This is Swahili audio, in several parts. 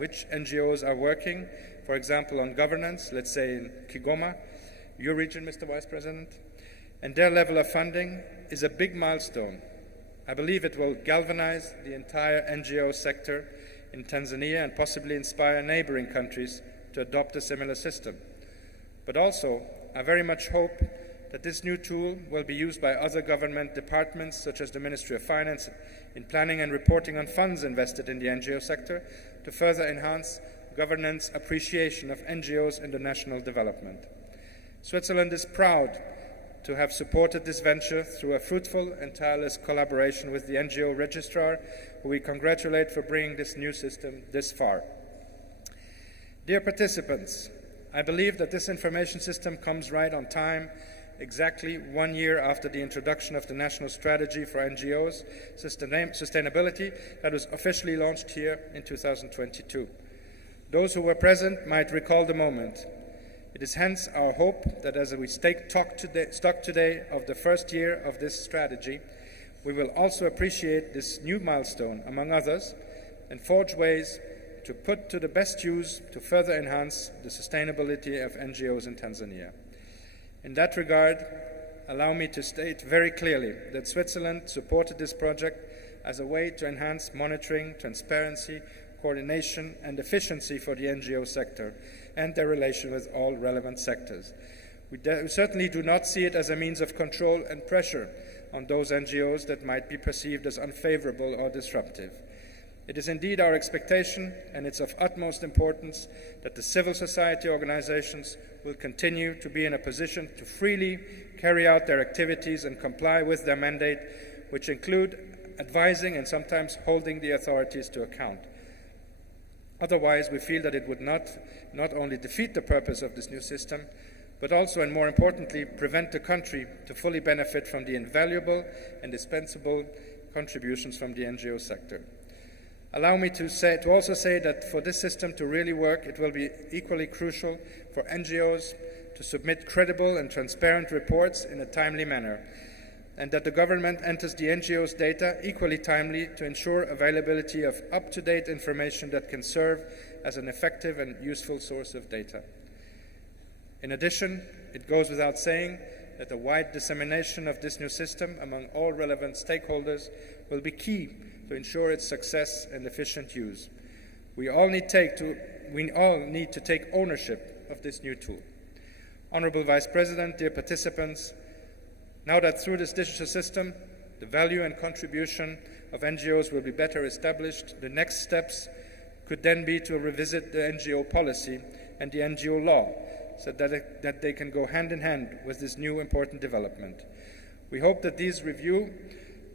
which NGOs are working, for example, on governance, let's say in Kigoma, your region, Mr. Vice President, and their level of funding is a big milestone. I believe it will galvanize the entire NGO sector in Tanzania and possibly inspire neighboring countries to adopt a similar system. But also, I very much hope that this new tool will be used by other government departments, such as the Ministry of Finance, in planning and reporting on funds invested in the NGO sector to further enhance governance appreciation of NGOs in the national development. Switzerland is proud to have supported this venture through a fruitful and tireless collaboration with the NGO registrar, who we congratulate for bringing this new system this far. Dear participants, I believe that this information system comes right on time, exactly 1 year after the introduction of the National Strategy for NGOs Sustainability that was officially launched here in 2022. Those who were present might recall the moment. It is hence our hope that as we take stock today of the first year of this strategy, we will also appreciate this new milestone, among others, and forge ways to put to the best use to further enhance the sustainability of NGOs in Tanzania. In that regard, allow me to state very clearly that Switzerland supported this project as a way to enhance monitoring, transparency, coordination, and efficiency for the NGO sector and their relation with all relevant sectors. We certainly do not see it as a means of control and pressure on those NGOs that might be perceived as unfavorable or disruptive. It is indeed our expectation, and it's of utmost importance, that the civil society organizations will continue to be in a position to freely carry out their activities and comply with their mandate, which include advising and sometimes holding the authorities to account. Otherwise, we feel that it would not only defeat the purpose of this new system, but also, and more importantly, prevent the country to fully benefit from the invaluable and indispensable contributions from the NGO sector. Allow me to also say that for this system to really work, it will be equally crucial for NGOs to submit credible and transparent reports in a timely manner, and that the government enters the NGO's data equally timely to ensure availability of up-to-date information that can serve as an effective and useful source of data. In addition, it goes without saying that the wide dissemination of this new system among all relevant stakeholders will be key to ensure its success and efficient use. We all need to take ownership of this new tool. Honorable Vice President, dear participants, now that through this digital system, the value and contribution of NGOs will be better established, the next steps could then be to revisit the NGO policy and the NGO law so that they can go hand in hand with this new important development. We hope that these review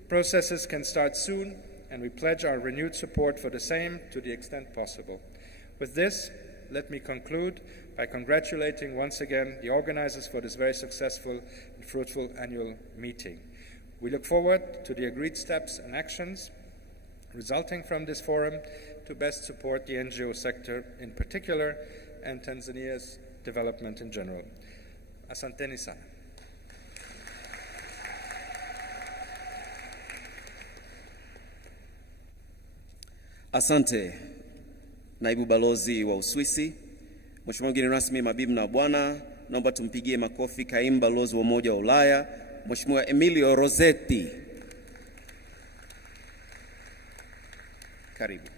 processes can start soon, and we pledge our renewed support for the same to the extent possible. With this, let me conclude by congratulating once again the organizers for this very successful and fruitful annual meeting. We look forward to the agreed steps and actions resulting from this forum to best support the NGO sector in particular and Tanzania's development in general. Asanteni sana. Asante, Naibu Balozi wa Uswisi. Mheshimiwa mgeni rasmi, mabibi na bwana, naomba tumpigie makofi Kaimu Balozi wa Umoja wa Ulaya, Mheshimiwa Emilio Rossetti. Karibu.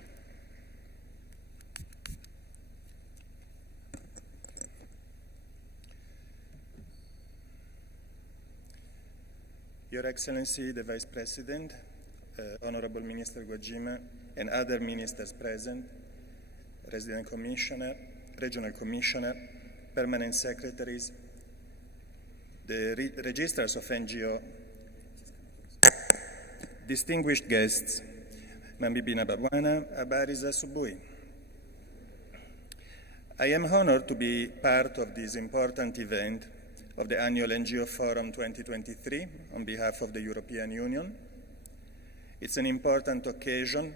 Your Excellency, the Vice President, Honorable Minister Gwajima, and other ministers present, Resident Commissioner, Regional Commissioner, Permanent Secretaries, the registrars of NGO, distinguished guests, Mambibina Babwana, habari za asubuhi. I am honored to be part of this important event of the annual NGO Forum 2023 on behalf of the European Union. It's an important occasion,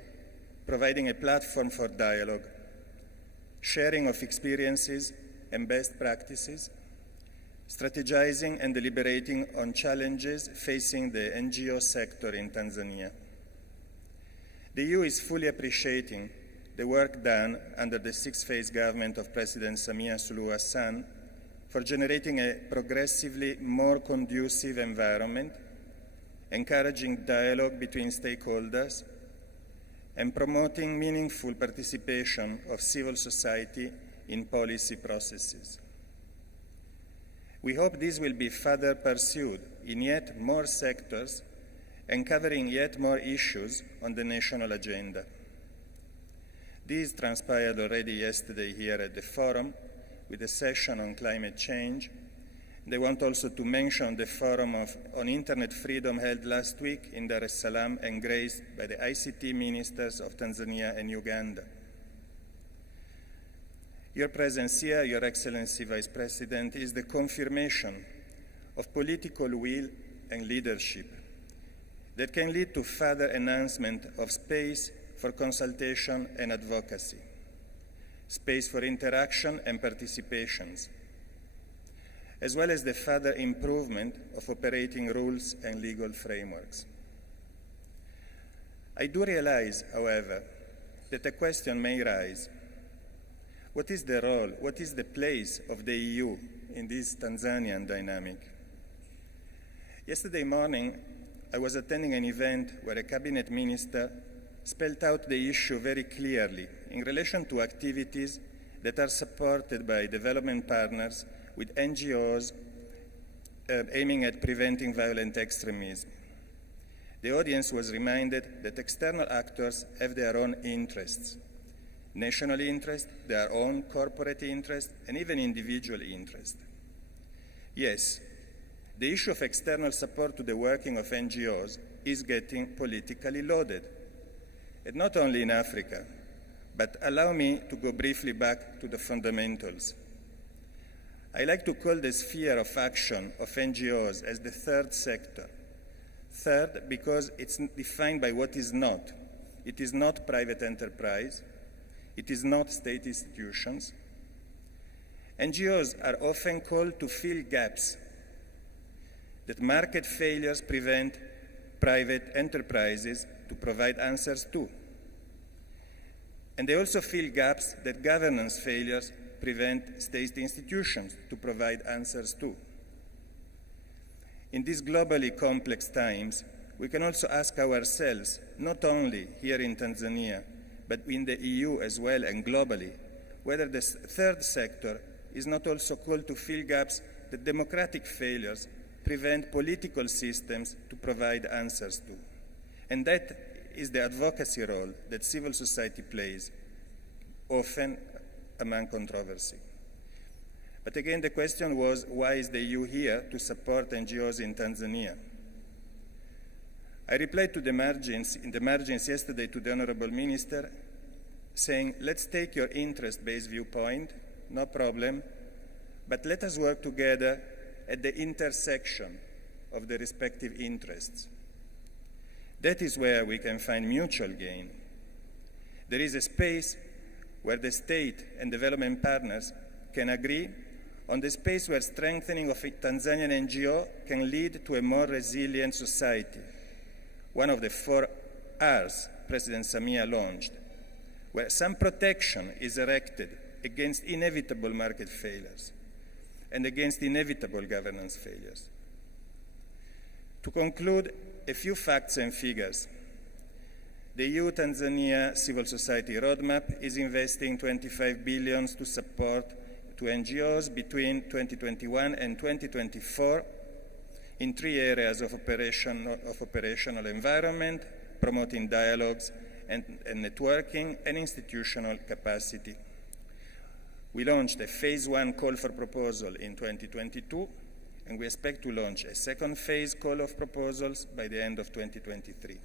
providing a platform for dialogue, sharing of experiences and best practices, strategizing and deliberating on challenges facing the NGO sector in Tanzania. The EU is fully appreciating the work done under the six-phase government of President Samia Suluhu Hassan for generating a progressively more conducive environment, encouraging dialogue between stakeholders, and promoting meaningful participation of civil society in policy processes. We hope this will be further pursued in yet more sectors and covering yet more issues on the national agenda. This transpired already yesterday here at the forum with a session on climate change. They want also to mention the forum on internet freedom held last week in Dar es Salaam and graced by the ICT ministers of Tanzania and Uganda. Your presence here, Your Excellency Vice President, is the confirmation of political will and leadership that can lead to further enhancement of space for consultation and advocacy, space for interaction and participations, as well as the further improvement of operating rules and legal frameworks. I do realize, however, that a question may rise. What is the role, what is the place of the EU in this Tanzanian dynamic? Yesterday morning, I was attending an event where a cabinet minister spelled out the issue very clearly in relation to activities that are supported by development partners with NGOs aiming at preventing violent extremism. The audience was reminded that external actors have their own interests, national interest, their own corporate interest, and even individual interest. Yes, the issue of external support to the working of NGOs is getting politically loaded, and not only in Africa, but allow me to go briefly back to the fundamentals. I like to call the sphere of action of NGOs as the third sector. Third, because it's defined by what is not. It is not private enterprise. It is not state institutions. NGOs are often called to fill gaps that market failures prevent private enterprises to provide answers to. And they also fill gaps that governance failures prevent state institutions to provide answers to. In these globally complex times, we can also ask ourselves, not only here in Tanzania, but in the EU as well and globally, whether the third sector is not also called to fill gaps that democratic failures prevent political systems to provide answers to. And that is the advocacy role that civil society plays, often among controversy. But again, the question was, why is the EU here to support NGOs in Tanzania? I replied in the margins yesterday to the Honorable Minister, saying, let's take your interest-based viewpoint, no problem, but let us work together at the intersection of the respective interests. That is where we can find mutual gain. There is a space where the state and development partners can agree on the space where strengthening of a Tanzanian NGO can lead to a more resilient society, one of the 4 R's President Samia launched, where some protection is erected against inevitable market failures and against inevitable governance failures. To conclude, a few facts and figures. The EU-Tanzania Civil Society Roadmap is investing 25 billion to support to NGOs between 2021 and 2024 in 3 areas of operational environment, promoting dialogues and networking, and institutional capacity. We launched a phase 1 call for proposal in 2022, and we expect to launch a second phase call of proposals by the end of 2023.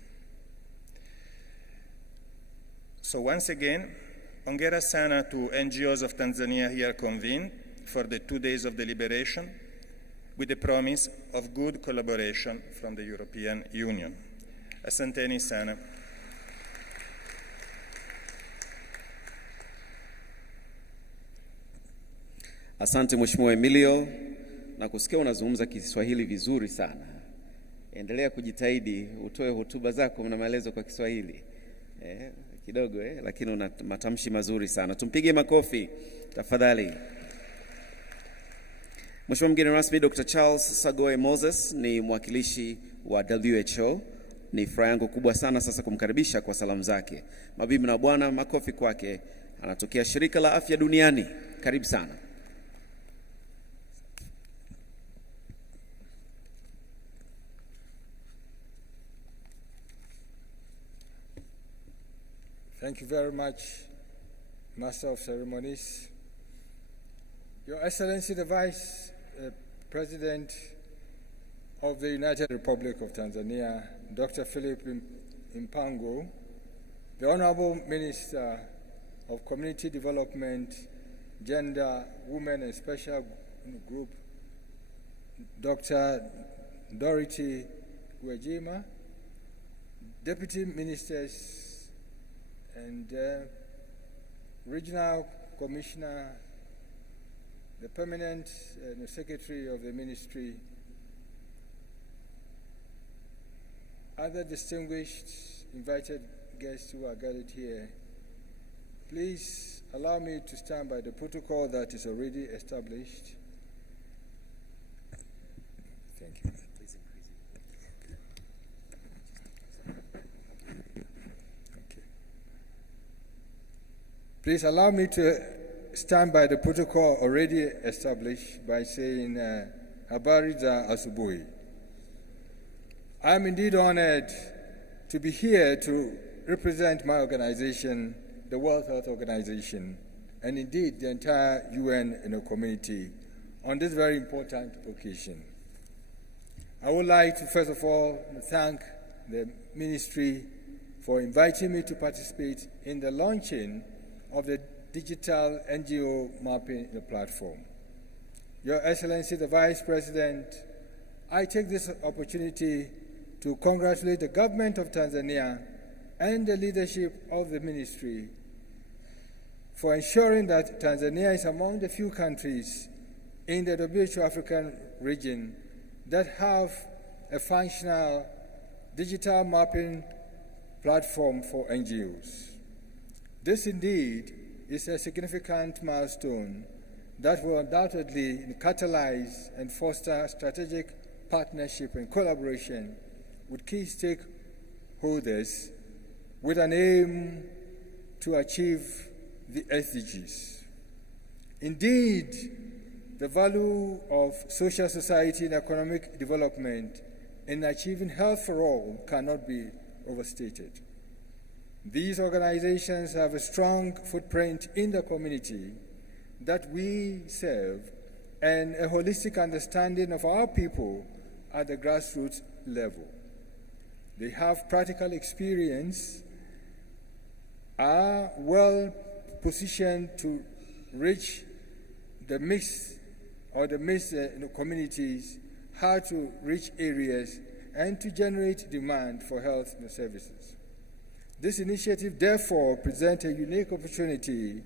So once again, hongera sana to NGOs of Tanzania here convened for the 2 days of deliberation with the promise of good collaboration from the European Union. Asanteni sana. Asante Mheshimiwa Emilio, na kusikia unazungumza Kiswahili vizuri sana. Endelea kujitahidi utoe hotuba zako na maelezo kwa Kiswahili. kidogo lakini una matamshi mazuri sana. Tumpige makofi tafadhali. Mheshimiwa mgeni rasmi Dr. Charles Sagoe Moses ni mwakilishi wa WHO. Ni furaha yangu kubwa sana sasa kumkaribisha kwa salamu zake. Mabibi na bwana, makofi kwake. Anatokea Shirika la Afya Duniani. Karibu sana. Thank you very much, Master of Ceremonies. Your Excellency, the Vice President of the United Republic of Tanzania, Dr. Philip Mpango, the Honorable Minister of Community Development, Gender, Women and Special Group, Dr. Dorothy Gwajima, Deputy Ministers and Regional Commissioner, the Permanent Secretary of the Ministry, other distinguished invited guests who are gathered here, please allow me to stand by the protocol that is already established. Thank you. Please allow me to stand by the protocol already established by saying, Habari za asubuhi. I am indeed honored to be here to represent my organization, the World Health Organization, and indeed the entire UN community on this very important occasion. I would like to first of all thank the ministry for inviting me to participate in the launching of the digital NGO mapping platform. Your Excellency, the Vice President, I take this opportunity to congratulate the government of Tanzania and the leadership of the ministry for ensuring that Tanzania is among the few countries in the WHO African region that have a functional digital mapping platform for NGOs. This indeed is a significant milestone that will undoubtedly catalyze and foster strategic partnership and collaboration with key stakeholders with an aim to achieve the SDGs. Indeed, the value of social society and economic development in achieving health for all cannot be overstated. These organizations have a strong footprint in the community that we serve and a holistic understanding of our people at the grassroots level. They have practical experience, are well positioned to reach the mixed communities, how to reach areas, and to generate demand for health services. This initiative, therefore, presents a unique opportunity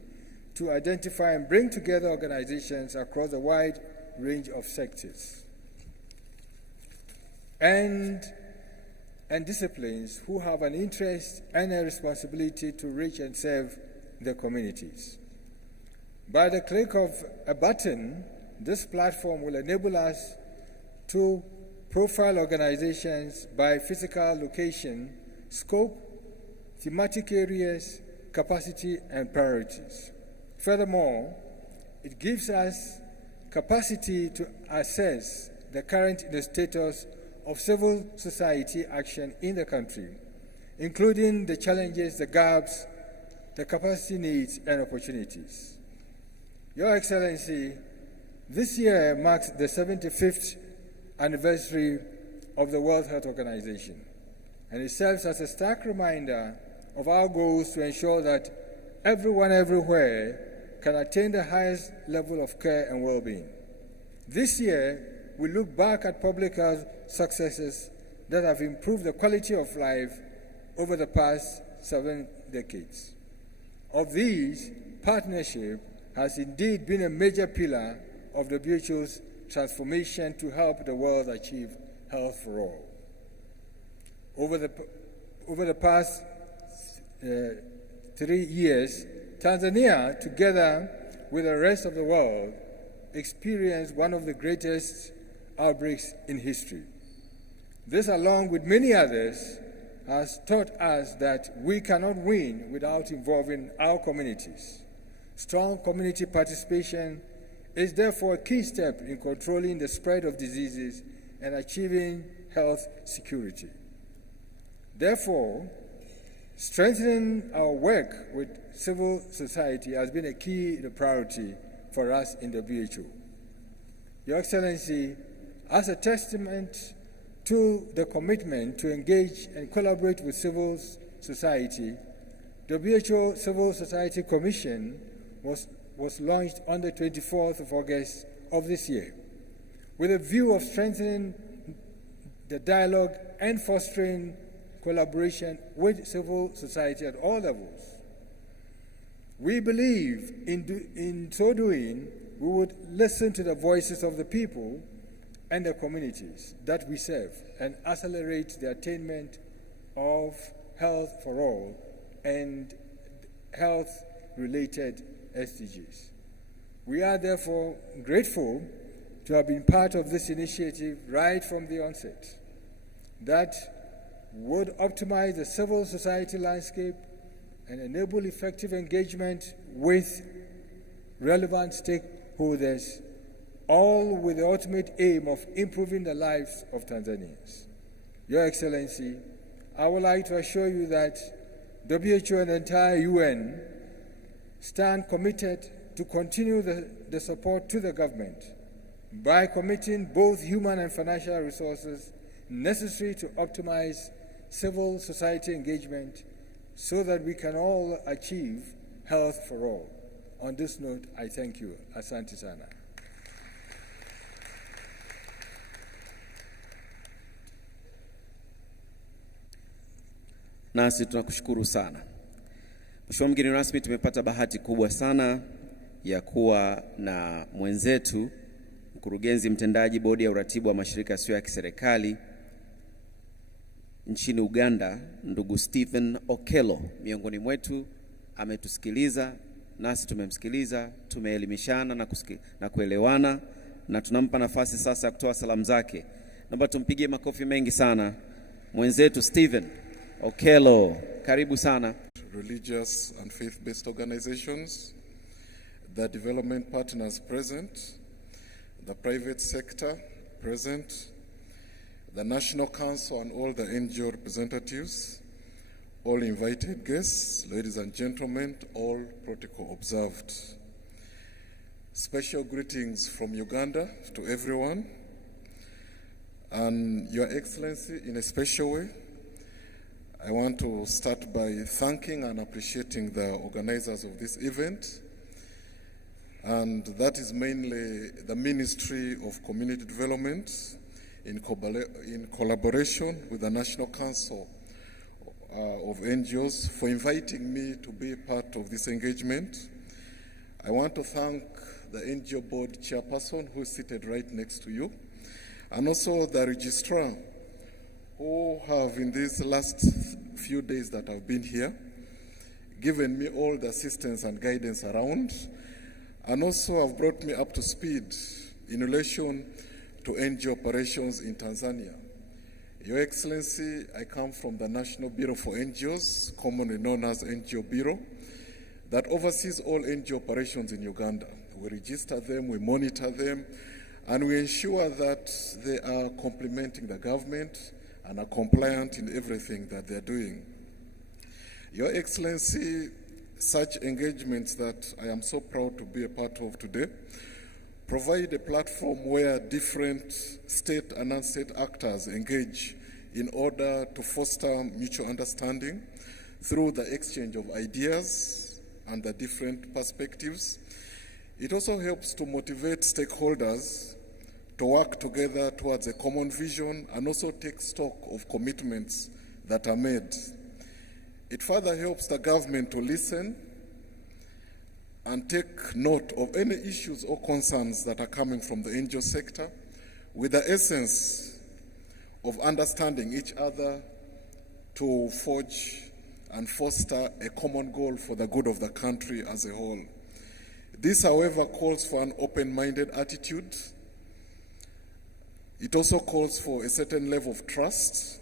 to identify and bring together organizations across a wide range of sectors and disciplines who have an interest and a responsibility to reach and serve their communities. By the click of a button, this platform will enable us to profile organizations by physical location, scope, thematic areas, capacity, and priorities. Furthermore, it gives us capacity to assess the current status of civil society action in the country, including the challenges, the gaps, the capacity needs, and opportunities. Your Excellency, this year marks the 75th anniversary of the World Health Organization, and it serves as a stark reminder of our goals to ensure that everyone everywhere can attain the highest level of care and well-being. This year, we look back at public health successes that have improved the quality of life over the past 7 decades. Of these, partnership has indeed been a major pillar of the WHO's transformation to help the world achieve health for all. Over the past 3 years, Tanzania, together with the rest of the world, experienced one of the greatest outbreaks in history. This, along with many others, has taught us that we cannot win without involving our communities. Strong community participation is therefore a key step in controlling the spread of diseases and achieving health security. Therefore, strengthening our work with civil society has been a key priority for us in WHO. Your Excellency, as a testament to the commitment to engage and collaborate with civil society, WHO Civil Society Commission was launched on the 24th of August of this year, with a view of strengthening the dialogue and fostering collaboration with civil society at all levels. We believe in so doing, we would listen to the voices of the people and the communities that we serve and accelerate the attainment of health for all and health-related SDGs. We are therefore grateful to have been part of this initiative right from the onset that would optimize the civil society landscape and enable effective engagement with relevant stakeholders, all with the ultimate aim of improving the lives of Tanzanians. Your Excellency, I would like to assure you that WHO and the entire UN stand committed to continue the support to the government by committing both human and financial resources necessary to optimize civil society engagement so that we can all achieve health for all. On this note, I thank you. Asante sana. Nasi tunakushukuru sana. Mheshimiwa mgeni rasmi, tumepata bahati kubwa sana ya kuwa na mwenzetu mkurugenzi mtendaji bodi ya uratibu wa mashirika yasiyo ya kiserikali nchini Uganda, ndugu Stephen Okello miongoni mwetu. Ametusikiliza, nasi tumemsikiliza, tumeelimishana na kuelewana, na tunampa nafasi sasa ya kutoa salamu zake. Naomba tumpigie makofi mengi sana mwenzetu Stephen Okello. Karibu sana. Religious and faith-based organizations, the development partners present, the private sector present, the National Council and all the NGO representatives, all invited guests, ladies and gentlemen, all protocol observed. Special greetings from Uganda to everyone, and Your Excellency, in a special way, I want to start by thanking and appreciating the organizers of this event, and that is mainly the Ministry of Community Development in collaboration with the National Council of NGOs for inviting me to be part of this engagement. I want to thank the NGO board chairperson who is seated right next to you, and also the registrar who have in these last few days that I've been here given me all the assistance and guidance around, and also have brought me up to speed in relation to NGO operations in Tanzania. Your Excellency, I come from the National Bureau for NGOs, commonly known as NGO Bureau, that oversees all NGO operations in Uganda. We register them, we monitor them, and we ensure that they are complementing the government and are compliant in everything that they're doing. Your Excellency, such engagements that I am so proud to be a part of today provide a platform where different state and non-state actors engage in order to foster mutual understanding through the exchange of ideas and the different perspectives. It also helps to motivate stakeholders to work together towards a common vision and also take stock of commitments that are made. It further helps the government to listen and take note of any issues or concerns that are coming from the NGO sector, with the essence of understanding each other to forge and foster a common goal for the good of the country as a whole. This, however, calls for an open-minded attitude. It also calls for a certain level of trust.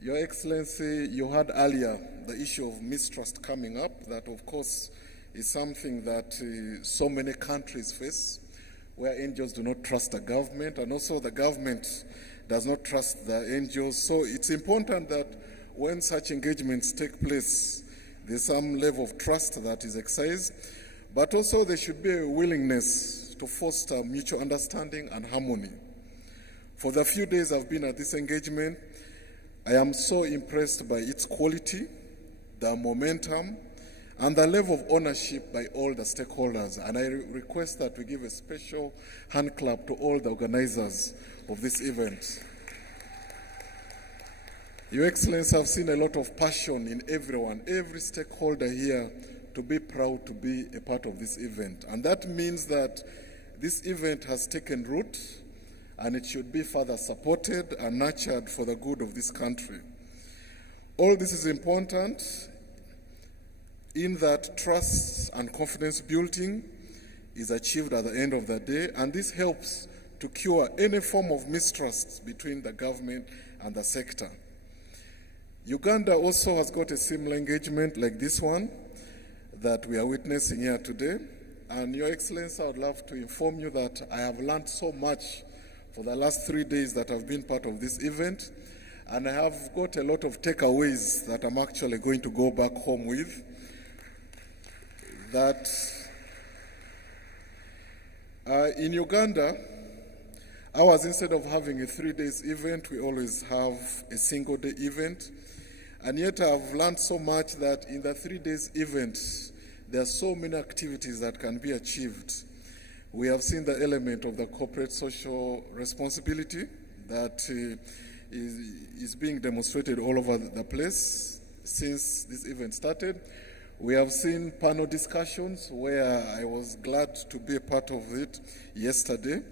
Your Excellency, you had earlier the issue of mistrust coming up. That, of course, is something that so many countries face, where NGOs do not trust the government, and also the government does not trust the NGOs. So it's important that when such engagements take place, there's some level of trust that is exercised, but also there should be a willingness to foster mutual understanding and harmony. For the few days I've been at this engagement, I am so impressed by its quality, the momentum, and the level of ownership by all the stakeholders. And I request that we give a special hand clap to all the organizers of this event. Your Excellency, I've seen a lot of passion in everyone, every stakeholder here, to be proud to be a part of this event. And that means that this event has taken root, and it should be further supported and nurtured for the good of this country. All this is important in that trust and confidence building is achieved at the end of the day, and this helps to cure any form of mistrust between the government and the sector. Uganda also has got a similar engagement like this one that we are witnessing here today. And Your Excellency, I would love to inform you that I have learned so much for the last 3 days that I've been part of this event, and I have got a lot of takeaways that I'm actually going to go back home with. That in Uganda, ours, instead of having a 3 days event, we always have a single day event. And yet I've learned so much that in the 3 days event, there are so many activities that can be achieved. We have seen the element of the corporate social responsibility that is being demonstrated all over the place since this event started. We have seen panel discussions where I was glad to be a part of it yesterday.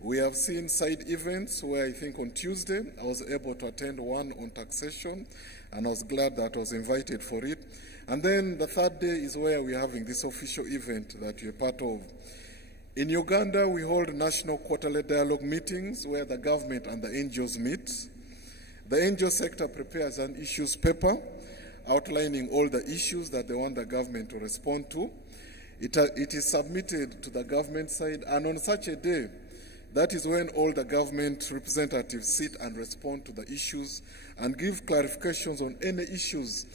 We have seen side events where I think on Tuesday I was able to attend one on taxation, and I was glad that I was invited for it. And then the third day is where we're having this official event that you're part of. In Uganda, we hold national quarterly dialogue meetings where the government and the NGOs meet. The NGO sector prepares an issues paper outlining all the issues that they want the government to respond to. It is submitted to the government side, and on such a day, that is when all the government representatives sit and respond to the issues and give clarifications on any issues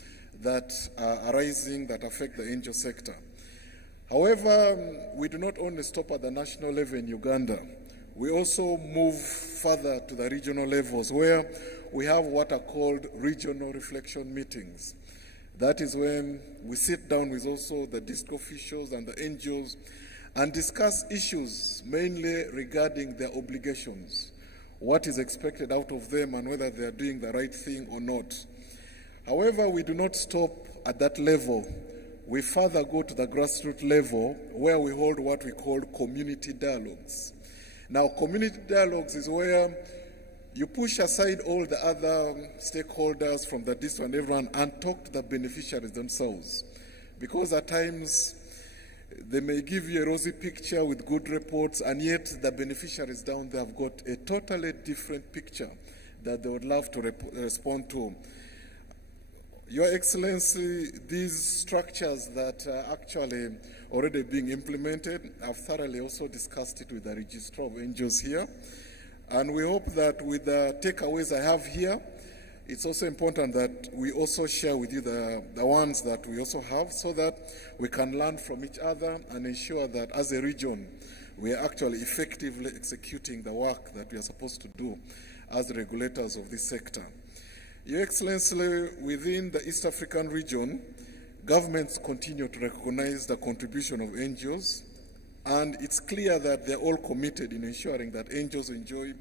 that are arising that affect the NGO sector. However, we do not only stop at the national level in Uganda. We also move further to the regional levels where we have what are called regional reflection meetings. That is when we sit down with also the district officials and the NGOs and discuss issues mainly regarding their obligations, what is expected out of them and whether they are doing the right thing or not. However, we do not stop at that level. We further go to the grassroots level where we hold what we call community dialogues. Now, community dialogues is where you push aside all the other stakeholders from the district and everyone and talk to the beneficiaries themselves. Because at times, they may give you a rosy picture with good reports, and yet the beneficiaries down there have got a totally different picture that they would love to respond to. Your Excellency, these structures that are actually already being implemented, I've thoroughly also discussed it with the Registrar of NGOs here. And we hope that with the takeaways I have here, it's also important that we also share with you the ones that we also have so that we can learn from each other and ensure that as a region, we are actually effectively executing the work that we are supposed to do as regulators of this sector. Your Excellency, within the East African region, governments continue to recognize the contribution of NGOs, and it's clear that they're all committed in ensuring that NGOs enjoy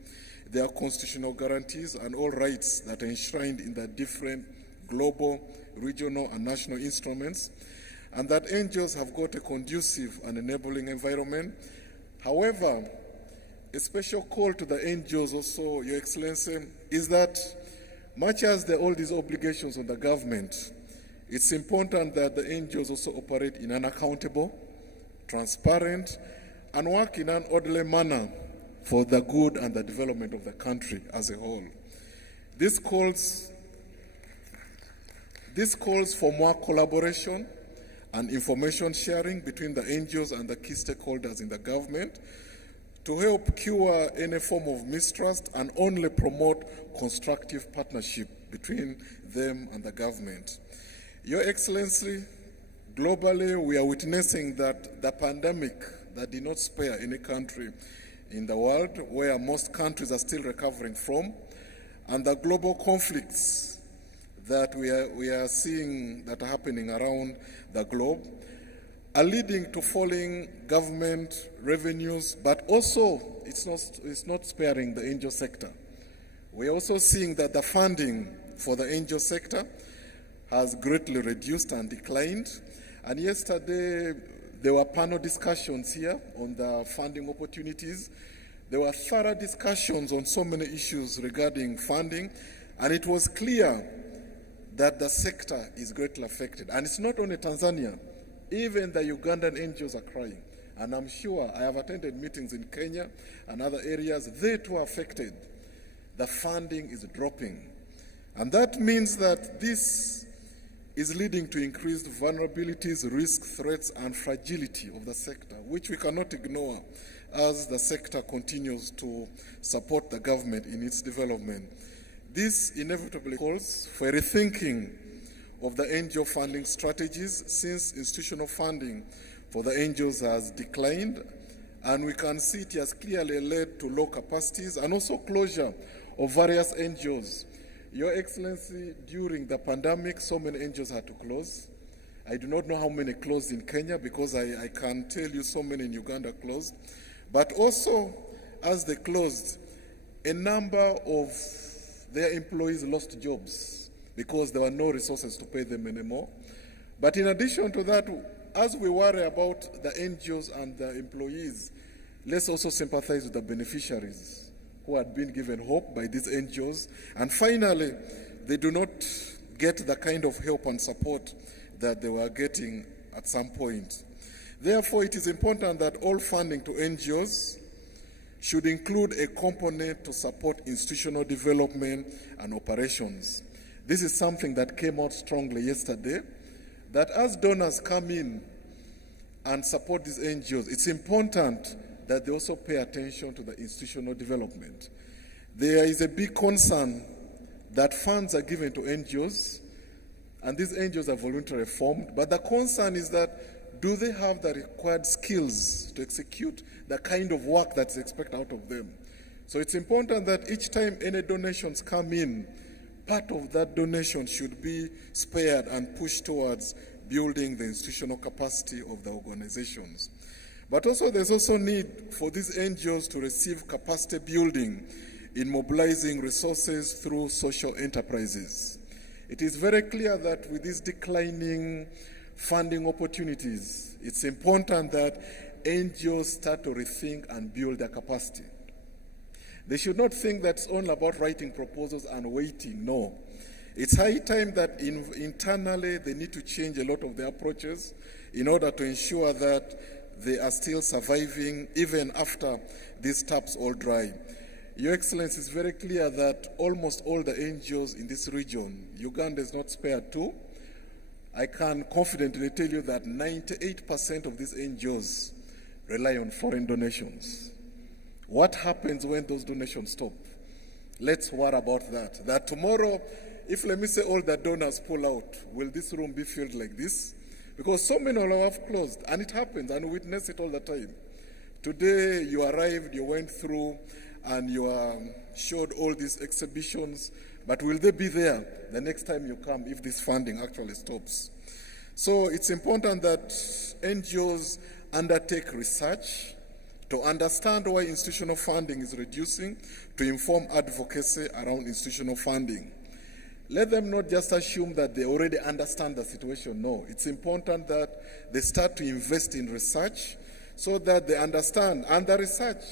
their constitutional guarantees and all rights that are enshrined in the different global, regional, and national instruments, and that NGOs have got a conducive and enabling environment. However, a special call to the NGOs also, Your Excellency, is that much as there are all these obligations on the government, It's important that the NGOs also operate in an accountable, transparent, and work in an orderly manner for the good and the development of the country as a whole. This calls for more collaboration and information sharing between the NGOs and the key stakeholders in the government to help cure any form of mistrust and only promote constructive partnership between them and the government. Your Excellency, globally we are witnessing that the pandemic that did not spare any country in the world, where most countries are still recovering from, and the global conflicts that we are seeing that are happening around the globe are leading to falling government revenues, but also it's not sparing the NGO sector. We are also seeing that the funding for the NGO sector has greatly reduced and declined. And yesterday there were panel discussions here on the funding opportunities. There were thorough discussions on so many issues regarding funding, and it was clear that the sector is greatly affected. And it's not only Tanzania, even the Ugandan NGOs are crying. And I'm sure, I have attended meetings in Kenya and other areas, they too are affected. The funding is dropping. And that means that this is leading to increased vulnerabilities, risk, threats, and fragility of the sector, which we cannot ignore as the sector continues to support the government in its development. This inevitably calls for a rethinking of the NGO funding strategies, since institutional funding for the NGOs has declined, and we can see it has clearly led to low capacities and also closure of various NGOs. Your Excellency, during the pandemic, so many NGOs had to close. I do not know how many closed in Kenya, because I can tell you so many in Uganda closed. But also, as they closed, a number of their employees lost jobs because there were no resources to pay them anymore. But in addition to that, as we worry about the NGOs and the employees, let's also sympathize with the beneficiaries who had been given hope by these NGOs. And finally, they do not get the kind of help and support that they were getting at some point. Therefore, it is important that all funding to NGOs should include a component to support institutional development and operations. This is something that came out strongly yesterday, that as donors come in and support these NGOs, it's important that they also pay attention to the institutional development. There is a big concern that funds are given to NGOs, and these NGOs are voluntarily formed, but the concern is that, do they have the required skills to execute the kind of work that's expected out of them? So it's important that each time any donations come in, part of that donation should be spared and pushed towards building the institutional capacity of the organizations. But also there's also need for these NGOs to receive capacity building in mobilizing resources through social enterprises. It is very clear that with these declining funding opportunities, it's important that NGOs start to rethink and build their capacity. They should not think that it's only about writing proposals and waiting. No. It's high time that internally they need to change a lot of their approaches in order to ensure that they are still surviving even after these taps all dry. Your Excellency, is very clear that almost all the NGOs in this region, Uganda is not spared too. I can confidently tell you that 98% of these NGOs rely on foreign donations. What happens when those donations stop? Let's worry about that. That tomorrow, if let me say all the donors pull out, will this room be filled like this? Because so many of them have closed, and it happens, and we witness it all the time. Today, you arrived, you went through, and you showed all these exhibitions, but will they be there the next time you come if this funding actually stops? So it's important that NGOs undertake research to understand why institutional funding is reducing, to inform advocacy around institutional funding. Let them not just assume that they already understand the situation. No, it's important that they start to invest in research so that they understand. And the research,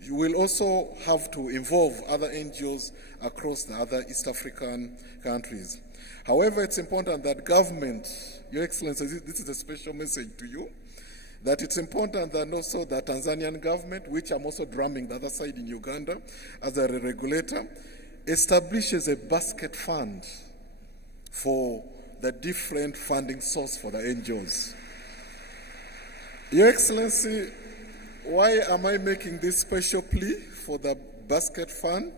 you will also have to involve other NGOs across the other East African countries. However, it's important that government, Your Excellency, this is a special message to you, that it's important that also the Tanzanian government, which I'm also drumming the other side in Uganda as a regulator, establishes a basket fund for the different funding source for the NGOs. Your Excellency, why am I making this special plea for the basket fund?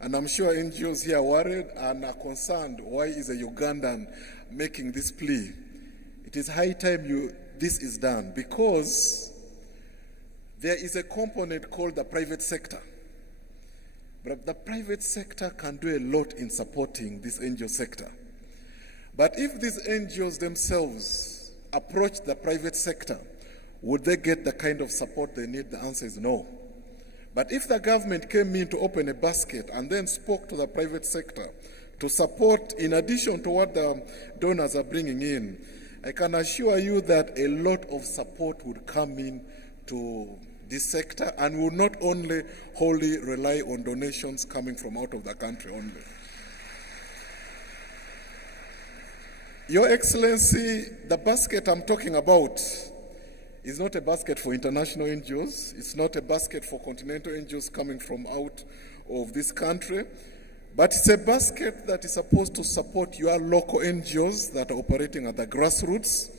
And I'm sure NGOs here are worried and are concerned, why is a Ugandan making this plea? It is high time this is done, because there is a component called the private sector. But the private sector can do a lot in supporting this NGO sector. But if these NGOs themselves approach the private sector, would they get the kind of support they need? The answer is no. But if the government came in to open a basket and then spoke to the private sector to support, in addition to what the donors are bringing in, I can assure you that a lot of support would come in to this sector and would not only wholly rely on donations coming from out of the country only. Your Excellency, the basket I'm talking about is not a basket for international NGOs. It's not a basket for continental NGOs coming from out of this country. But it's a basket that is supposed to support your local NGOs that are operating at the grassroots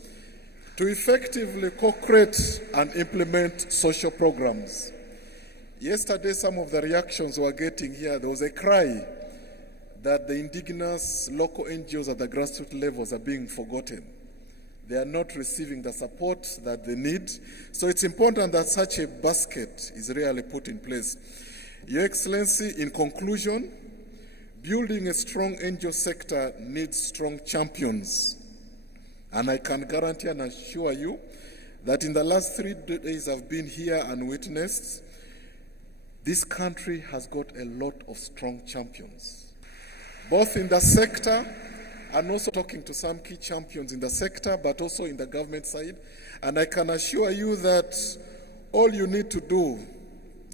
to effectively co-create and implement social programs. Yesterday, some of the reactions we were getting here, there was a cry that the indigenous local NGOs at the grassroots levels are being forgotten. They are not receiving the support that they need. So it's important that such a basket is really put in place. Your Excellency, in conclusion, building a strong NGO sector needs strong champions. And I can guarantee and assure you that in the last 3 days I've been here and witnessed, this country has got a lot of strong champions, both in the sector and also talking to some key champions in the sector, but also in the government side. And I can assure you that all you need to do,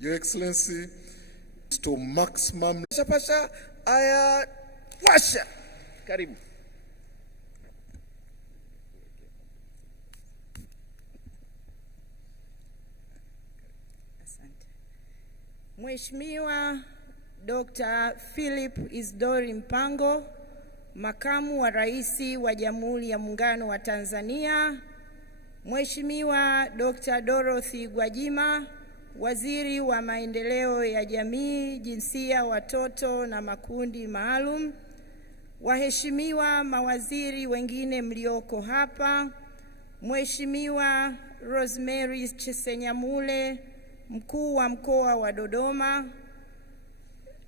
Your Excellency, is to maximum. Pasha, aya, washa. Karibu. Mheshimiwa Dr. Philip Isdori Mpango, Makamu wa Rais wa Jamhuri ya Muungano wa Tanzania, Mheshimiwa Dr. Dorothy Gwajima, Waziri wa Maendeleo ya Jamii, Jinsia, Watoto na Makundi Maalum, waheshimiwa mawaziri wengine mlioko hapa, Mheshimiwa Rosemary Chisenyamule, Mkuu wa Mkoa wa Dodoma,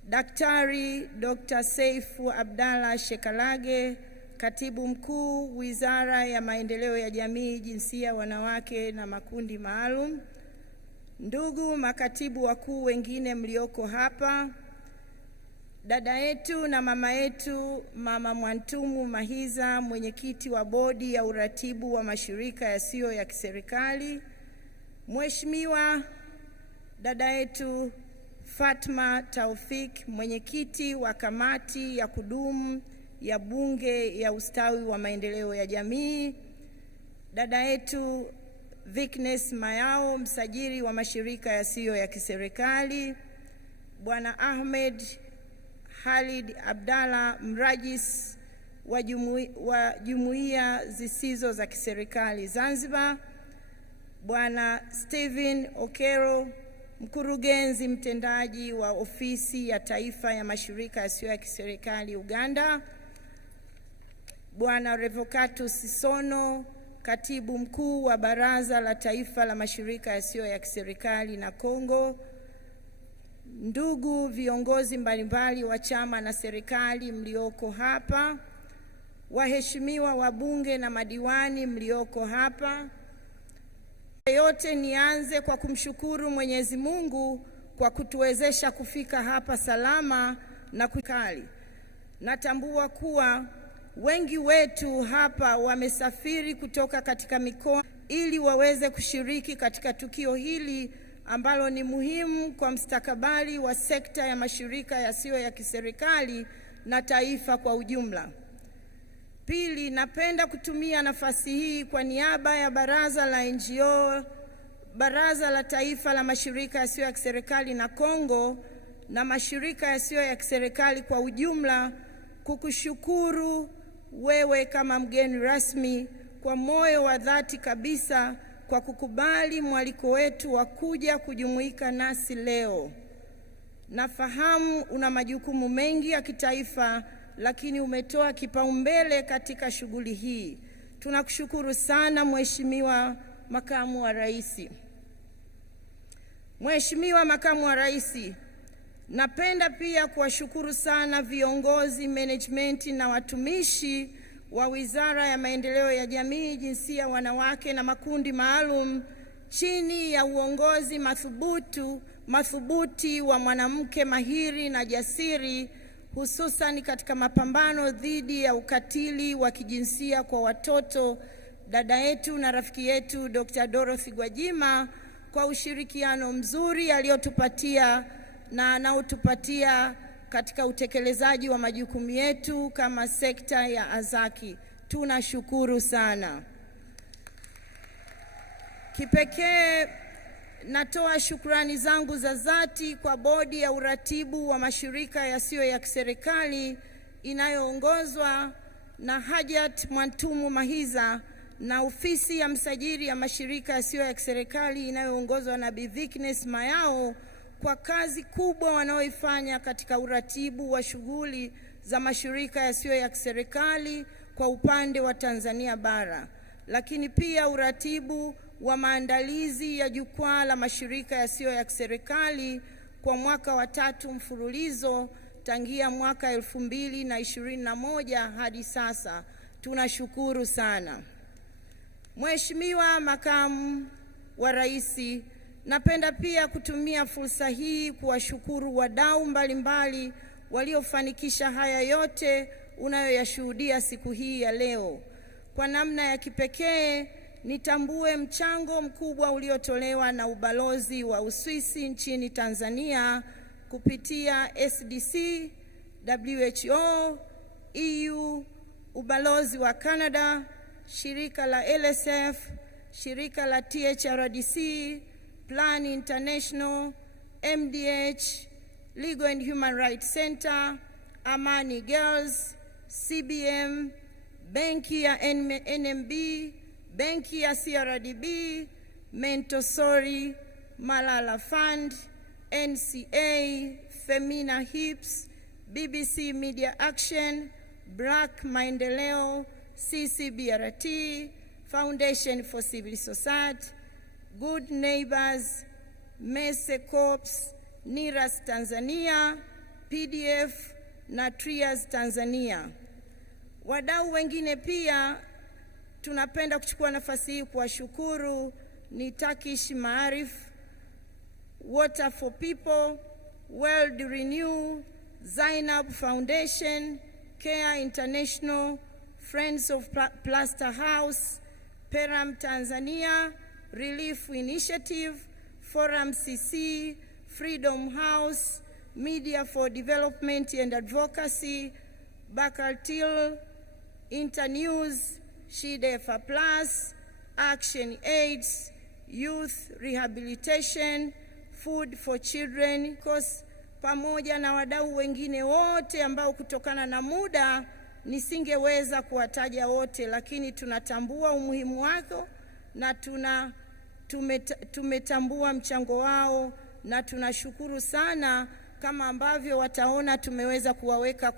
Daktari Dr. Seifu Abdalla Shekalage, Katibu Mkuu Wizara ya Maendeleo ya Jamii, Jinsia, Wanawake na Makundi Maalum, ndugu makatibu wakuu wengine mlioko hapa, dada yetu na mama yetu Mama Mwantumu Mahiza, mwenyekiti wa bodi ya uratibu wa mashirika yasiyo ya kiserikali, Mheshimiwa dada yetu Fatma Taufik, mwenyekiti wa kamati ya kudumu ya Bunge ya Ustawi wa Maendeleo ya Jamii, dada yetu Viknes Mayao, msajili wa mashirika yasiyo ya kiserikali, Bwana Ahmed Khalid Abdalla, mrajis wa jumuiya zisizo za kiserikali Zanzibar, Bwana Steven Okero, mkurugenzi mtendaji wa Ofisi ya Taifa ya Mashirika yasiyo ya kiserikali Uganda, Bwana Revocatus Sisono, katibu mkuu wa Baraza la Taifa la Mashirika yasiyo ya kiserikali na Kongo, ndugu viongozi mbalimbali wa chama na serikali mlioko hapa, waheshimiwa wabunge na madiwani mlioko hapa. Yote nianze kwa kumshukuru Mwenyezi Mungu kwa kutuwezesha kufika hapa salama na kukali. Natambua kuwa wengi wetu hapa wamesafiri kutoka katika mikoa ili waweze kushiriki katika tukio hili ambalo ni muhimu kwa mustakabali wa sekta ya mashirika yasiyo ya kiserikali na taifa kwa ujumla. Pili, napenda kutumia nafasi hii kwa niaba ya Baraza la NGO, Baraza la Taifa la Mashirika Yasiyo ya Kiserikali na Kongo na mashirika yasiyo ya kiserikali kwa ujumla kukushukuru wewe kama mgeni rasmi kwa moyo wa dhati kabisa kwa kukubali mwaliko wetu wa kuja kujumuika nasi leo. Nafahamu una majukumu mengi ya kitaifa, lakini umetoa kipaumbele katika shughuli hii. Tunakushukuru sana Mheshimiwa Makamu wa Rais. Mheshimiwa Makamu wa Rais, napenda pia kuwashukuru sana viongozi, management na watumishi wa Wizara ya Maendeleo ya Jamii, Jinsia, Wanawake na Makundi Maalum chini ya uongozi madhubuti wa mwanamke mahiri na jasiri, hususan katika mapambano dhidi ya ukatili wa kijinsia kwa watoto, dada yetu na rafiki yetu Dr. Dorothy Gwajima, kwa ushirikiano mzuri aliotupatia na anaotupatia katika utekelezaji wa majukumu yetu kama sekta ya Azaki. Tunashukuru sana. Kipekee natoa shukrani zangu za dhati kwa Bodi ya Uratibu wa Mashirika Yasiyo ya Kiserikali inayoongozwa na Hajat Mwantumu Mahiza na Ofisi ya Msajili ya Mashirika Yasiyo ya Kiserikali inayoongozwa na Bi Thickness Mayao kwa kazi kubwa wanaoifanya katika uratibu wa shughuli za mashirika yasiyo ya kiserikali kwa upande wa Tanzania bara, lakini pia uratibu wa maandalizi ya Jukwaa la Mashirika Yasiyo ya Kiserikali kwa mwaka wa 3 mfululizo tangia mwaka 2021 hadi sasa. Tunashukuru sana. Mheshimiwa Makamu wa Rais, napenda pia kutumia fursa hii kuwashukuru wadau mbalimbali waliofanikisha haya yote unayoyashuhudia siku hii ya leo. Kwa namna ya kipekee nitambue mchango mkubwa uliotolewa na ubalozi wa Uswisi nchini Tanzania kupitia SDC, WHO, EU, ubalozi wa Canada, shirika la LSF, shirika la THRDC, Plan International, MDH, Legal and Human Rights Center, Amani Girls, CBM, benki ya NMB, benki ya CRDB, Mentosori, Malala Fund, NCA, Femina Hips, BBC Media Action, Black Maendeleo, CCBRT, Foundation for Civil Society, Good Neighbors, Mese Corps, NIRAS Tanzania, PDF na Trias Tanzania. Wadau wengine pia tunapenda kuchukua nafasi hii kuwashukuru ni Turkish Maarif, Water for People, World Renew, Zainab Foundation, Care International, Friends of Plaster House, Peram Tanzania, Relief Initiative, Forum CC, Freedom House, Media for Development and Advocacy, Bakartil, Internews, Shidefa Plus, Action AIDS, Youth Rehabilitation, Food for Children, pamoja na wadau wengine wote ambao kutokana na muda nisingeweza kuwataja wote, lakini tunatambua umuhimu wako na tumetambua mchango wao na tunashukuru sana. Kama ambavyo wataona tumeweza kuwaweka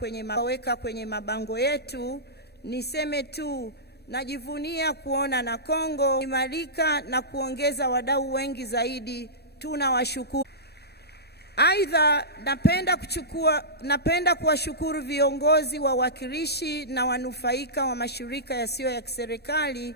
kwenye mabango yetu. Niseme tu najivunia kuona na Kongo imarika na kuongeza wadau wengi zaidi. Tunawashukuru. Aidha, napenda kuwashukuru viongozi, wawakilishi na wanufaika wa mashirika yasiyo ya kiserikali,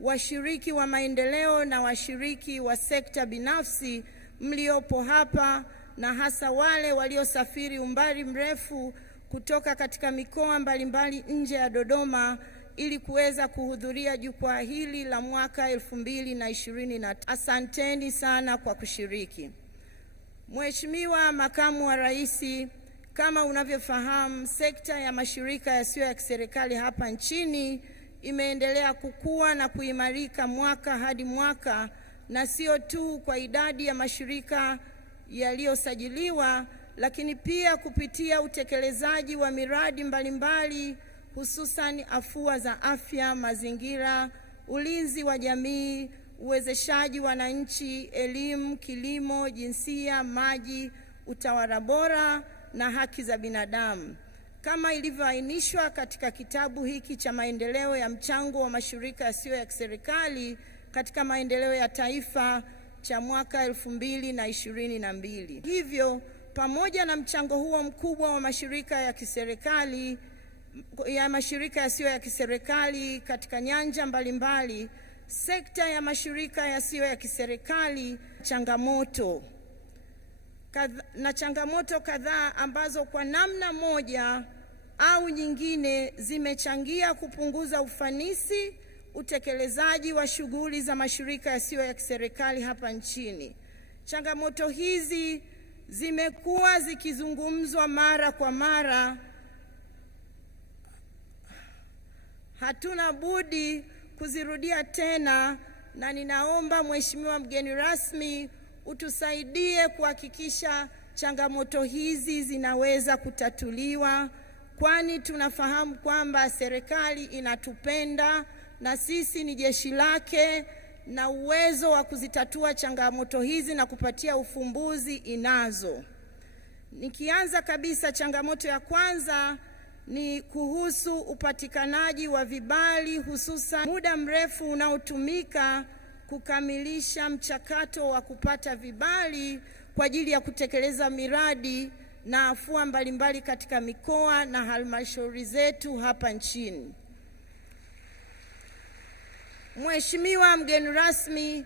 washiriki wa maendeleo na washiriki wa sekta binafsi mliopo hapa, na hasa wale waliosafiri umbali mrefu kutoka katika mikoa mbalimbali nje ya Dodoma ili kuweza kuhudhuria jukwaa hili la mwaka 2020. Asanteni sana kwa kushiriki. Mheshimiwa Makamu wa Rais, Kama unavyofahamu, sekta ya mashirika yasiyo ya kiserikali hapa nchini imeendelea kukua na kuimarika mwaka hadi mwaka, na sio tu kwa idadi ya mashirika yaliyosajiliwa, lakini pia kupitia utekelezaji wa miradi mbalimbali, hususan afua za afya, mazingira, ulinzi wa jamii, uwezeshaji wananchi, elimu, kilimo, jinsia, maji, utawala bora na haki za binadamu. Kama ilivyoainishwa katika kitabu hiki cha maendeleo ya mchango wa mashirika yasiyo ya kiserikali katika maendeleo ya taifa cha mwaka 2022. Hivyo, pamoja na mchango huo mkubwa wa mashirika yasiyo ya kiserikali katika nyanja mbalimbali, sekta ya mashirika yasiyo ya kiserikali changamoto kadhaa ambazo kwa namna moja au nyingine zimechangia kupunguza ufanisi utekelezaji wa shughuli za mashirika yasiyo ya kiserikali hapa nchini. Changamoto hizi zimekuwa zikizungumzwa mara kwa mara. Hatuna budi kuzirudia tena, na ninaomba Mheshimiwa mgeni rasmi utusaidie kuhakikisha changamoto hizi zinaweza kutatuliwa, kwani tunafahamu kwamba serikali inatupenda na sisi ni jeshi lake, na uwezo wa kuzitatua changamoto hizi na kupatia ufumbuzi inazo. Nikianza kabisa, changamoto ya kwanza ni kuhusu upatikanaji wa vibali, hususan muda mrefu unaotumika kukamilisha mchakato wa kupata vibali kwa ajili ya kutekeleza miradi na afua mbalimbali katika mikoa na halmashauri zetu hapa nchini. Mheshimiwa mgeni rasmi,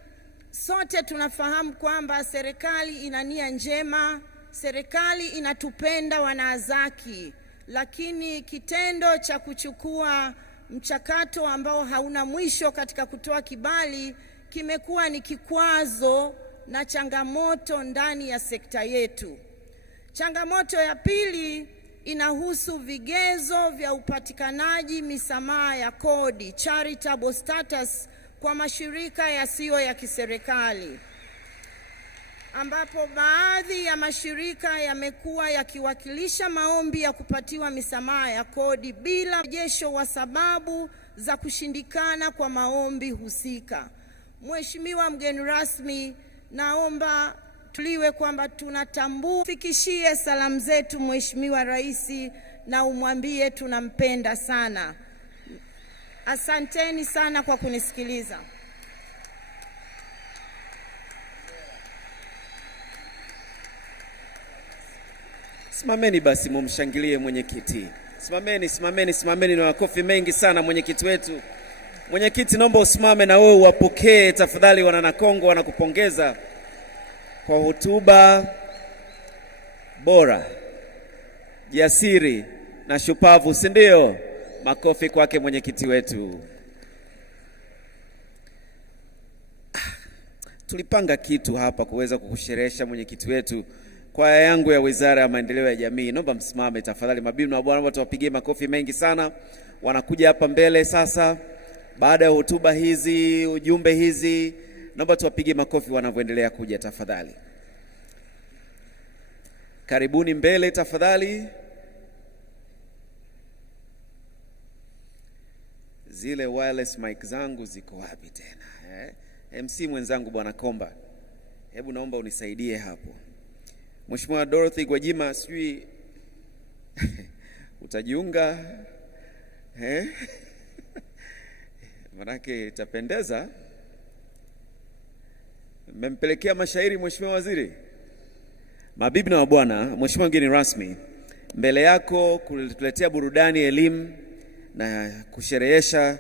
sote tunafahamu kwamba serikali ina nia njema, serikali inatupenda wanazaki, lakini kitendo cha kuchukua mchakato ambao hauna mwisho katika kutoa kibali kimekuwa ni kikwazo na changamoto ndani ya sekta yetu. Changamoto ya pili inahusu vigezo vya upatikanaji misamaha ya kodi, charitable status, kwa mashirika yasiyo ya kiserikali, ambapo baadhi ya mashirika yamekuwa yakiwakilisha maombi ya kupatiwa misamaha ya kodi bila mrejesho wa sababu za kushindikana kwa maombi husika. Mheshimiwa mgeni rasmi, naomba tuliwe kwamba tunatambua, fikishie salamu zetu Mheshimiwa Rais na umwambie tunampenda sana. Asanteni sana kwa kunisikiliza. Simameni basi mumshangilie mwenyekiti. Simameni na makofi mengi sana mwenyekiti wetu. Mwenyekiti, naomba usimame na wewe uwapokee tafadhali wananakongo, wanakupongeza kwa hotuba bora, jasiri na shupavu, si ndio? Makofi kwake mwenyekiti wetu. Tulipanga kitu hapa kuweza kukusherehesha mwenyekiti wetu. Kwaya yangu ya Wizara ya Maendeleo ya Jamii, naomba msimame tafadhali mabibi na bwana, watu wapigie makofi mengi sana. Wanakuja hapa mbele sasa. Baada ya hotuba hizi, ujumbe hizi, naomba tuwapige makofi wanavyoendelea kuja tafadhali. Karibuni mbele tafadhali. Zile wireless mic zangu ziko wapi tena? MC mwenzangu bwana Komba, hebu naomba unisaidie hapo. Mheshimiwa Dorothy Gwajima, sijui utajiunga? Manake itapendeza. Mmempelekea mashairi Mheshimiwa Waziri. Mabibi na mabwana, Mheshimiwa mgeni rasmi, mbele yako kuletea burudani, elimu na kusherehesha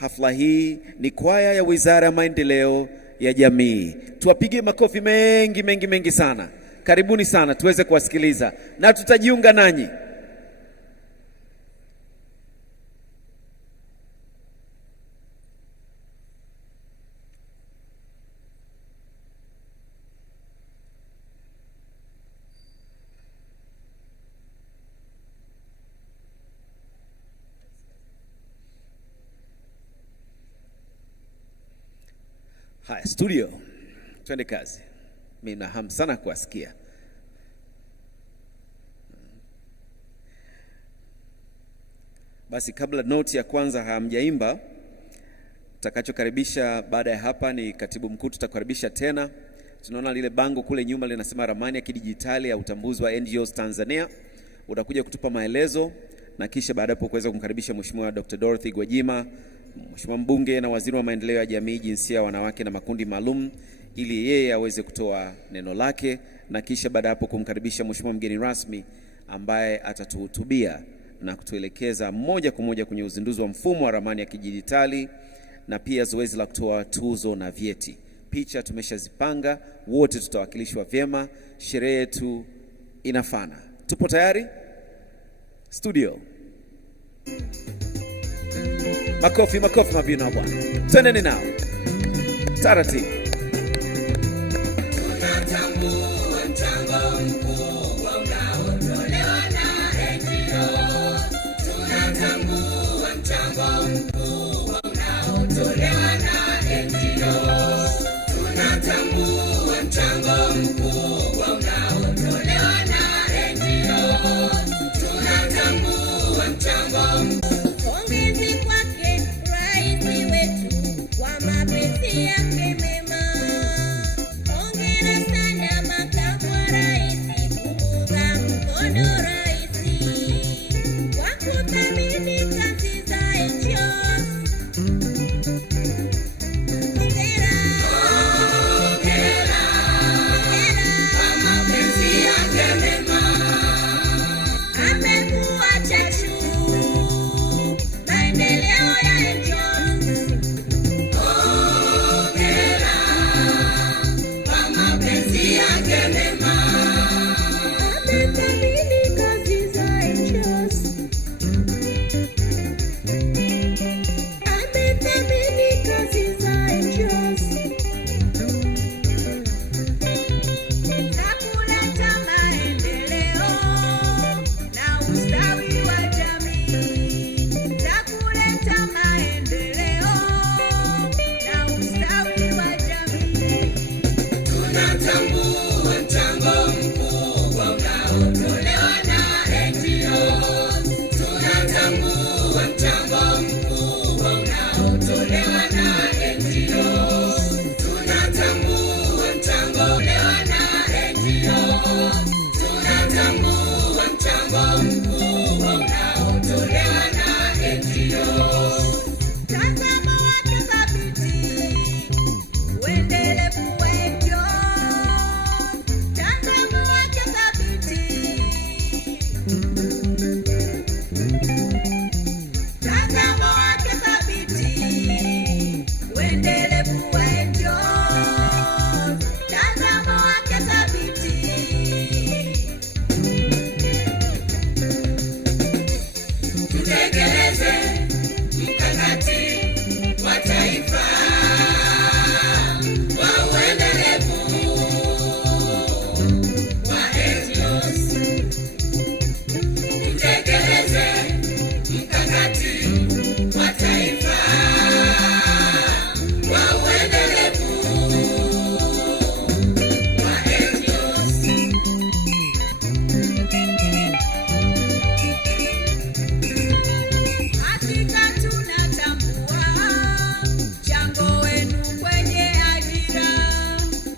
hafla hii ni kwaya ya Wizara ya Maendeleo ya Jamii. Tuwapige makofi mengi sana. Karibuni sana tuweze kuwasikiliza na tutajiunga nanyi. Haya, studio, twende kazi. Mimi na hamu sana kuwasikia. Basi kabla noti ya kwanza hamjaimba, tutakachokaribisha baada ya hapa ni katibu mkuu. Tutakaribisha tena. Tunaona lile bango kule nyuma linasema ramani ya kidijitali ya utambuzi wa NGOs Tanzania. Utakuja kutupa maelezo na kisha baada hapo kuweza kumkaribisha Mheshimiwa Dr. Dorothy Gwajima, Mheshimiwa mbunge na waziri wa maendeleo ya jamii, jinsia, wanawake na makundi maalum, ili yeye aweze kutoa neno lake, na kisha baada hapo kumkaribisha Mheshimiwa mgeni rasmi ambaye atatuhutubia na kutuelekeza moja kwa moja kwenye uzinduzi wa mfumo wa ramani ya kidijitali na pia zoezi la kutoa tuzo na vyeti. Picha tumeshazipanga, wote tutawakilishwa vyema, sherehe yetu inafana. Tupo tayari? Studio. Makofi, makofi mabino wa bwana. Twendeni nao. Taratibu. Tunatambua mchango mkubwa unaotolewa na NGO. Tunatambua mchango mkubwa unaotolewa na NGO. Tunatambua mchango mkubwa unaotolewa na NGO. Tunatambua mchango mkubwa. Pongezi kwake rais wetu kwa mapenzi yake mema. Hongera sana makamu wa rais kuunga mkono rais kwa kuthamini kazi za NGOs. Hongera, hongera, hongera kwa mapenzi yake mema. Amekuwa chachu maendeleo ya NGOs. Hongera kwa mapenzi yake mema. Amethamini kazi za NGOs. Amethamini kazi za NGOs. Za kuleta maendeleo na ustawi wa jamii. Za kuleta maendeleo na ustawi wa jamii. Tunatambua mchango mkubwa unaotolewa na NGOs. Tunatambua mchango mkubwa unaotolewa na NGOs. Tunatambua mchango unaotolewa na NGOs. Tunatambua mchango mkubwa unaotolewa na NGOs. Mtazamo wake thabiti uendelevu wa NGOs. Mtazamo wake thabiti. Mtazamo wake thabiti uendelevu wa NGOs. Mtazamo wake thabiti. Tutekeleze mkakati wa taifa wa uendelevu wa NGOs. Tutekeleze mkakati wa taifa wa uendelevu wa NGOs. Hakika tunatambua mchango wenu kwenye ajira.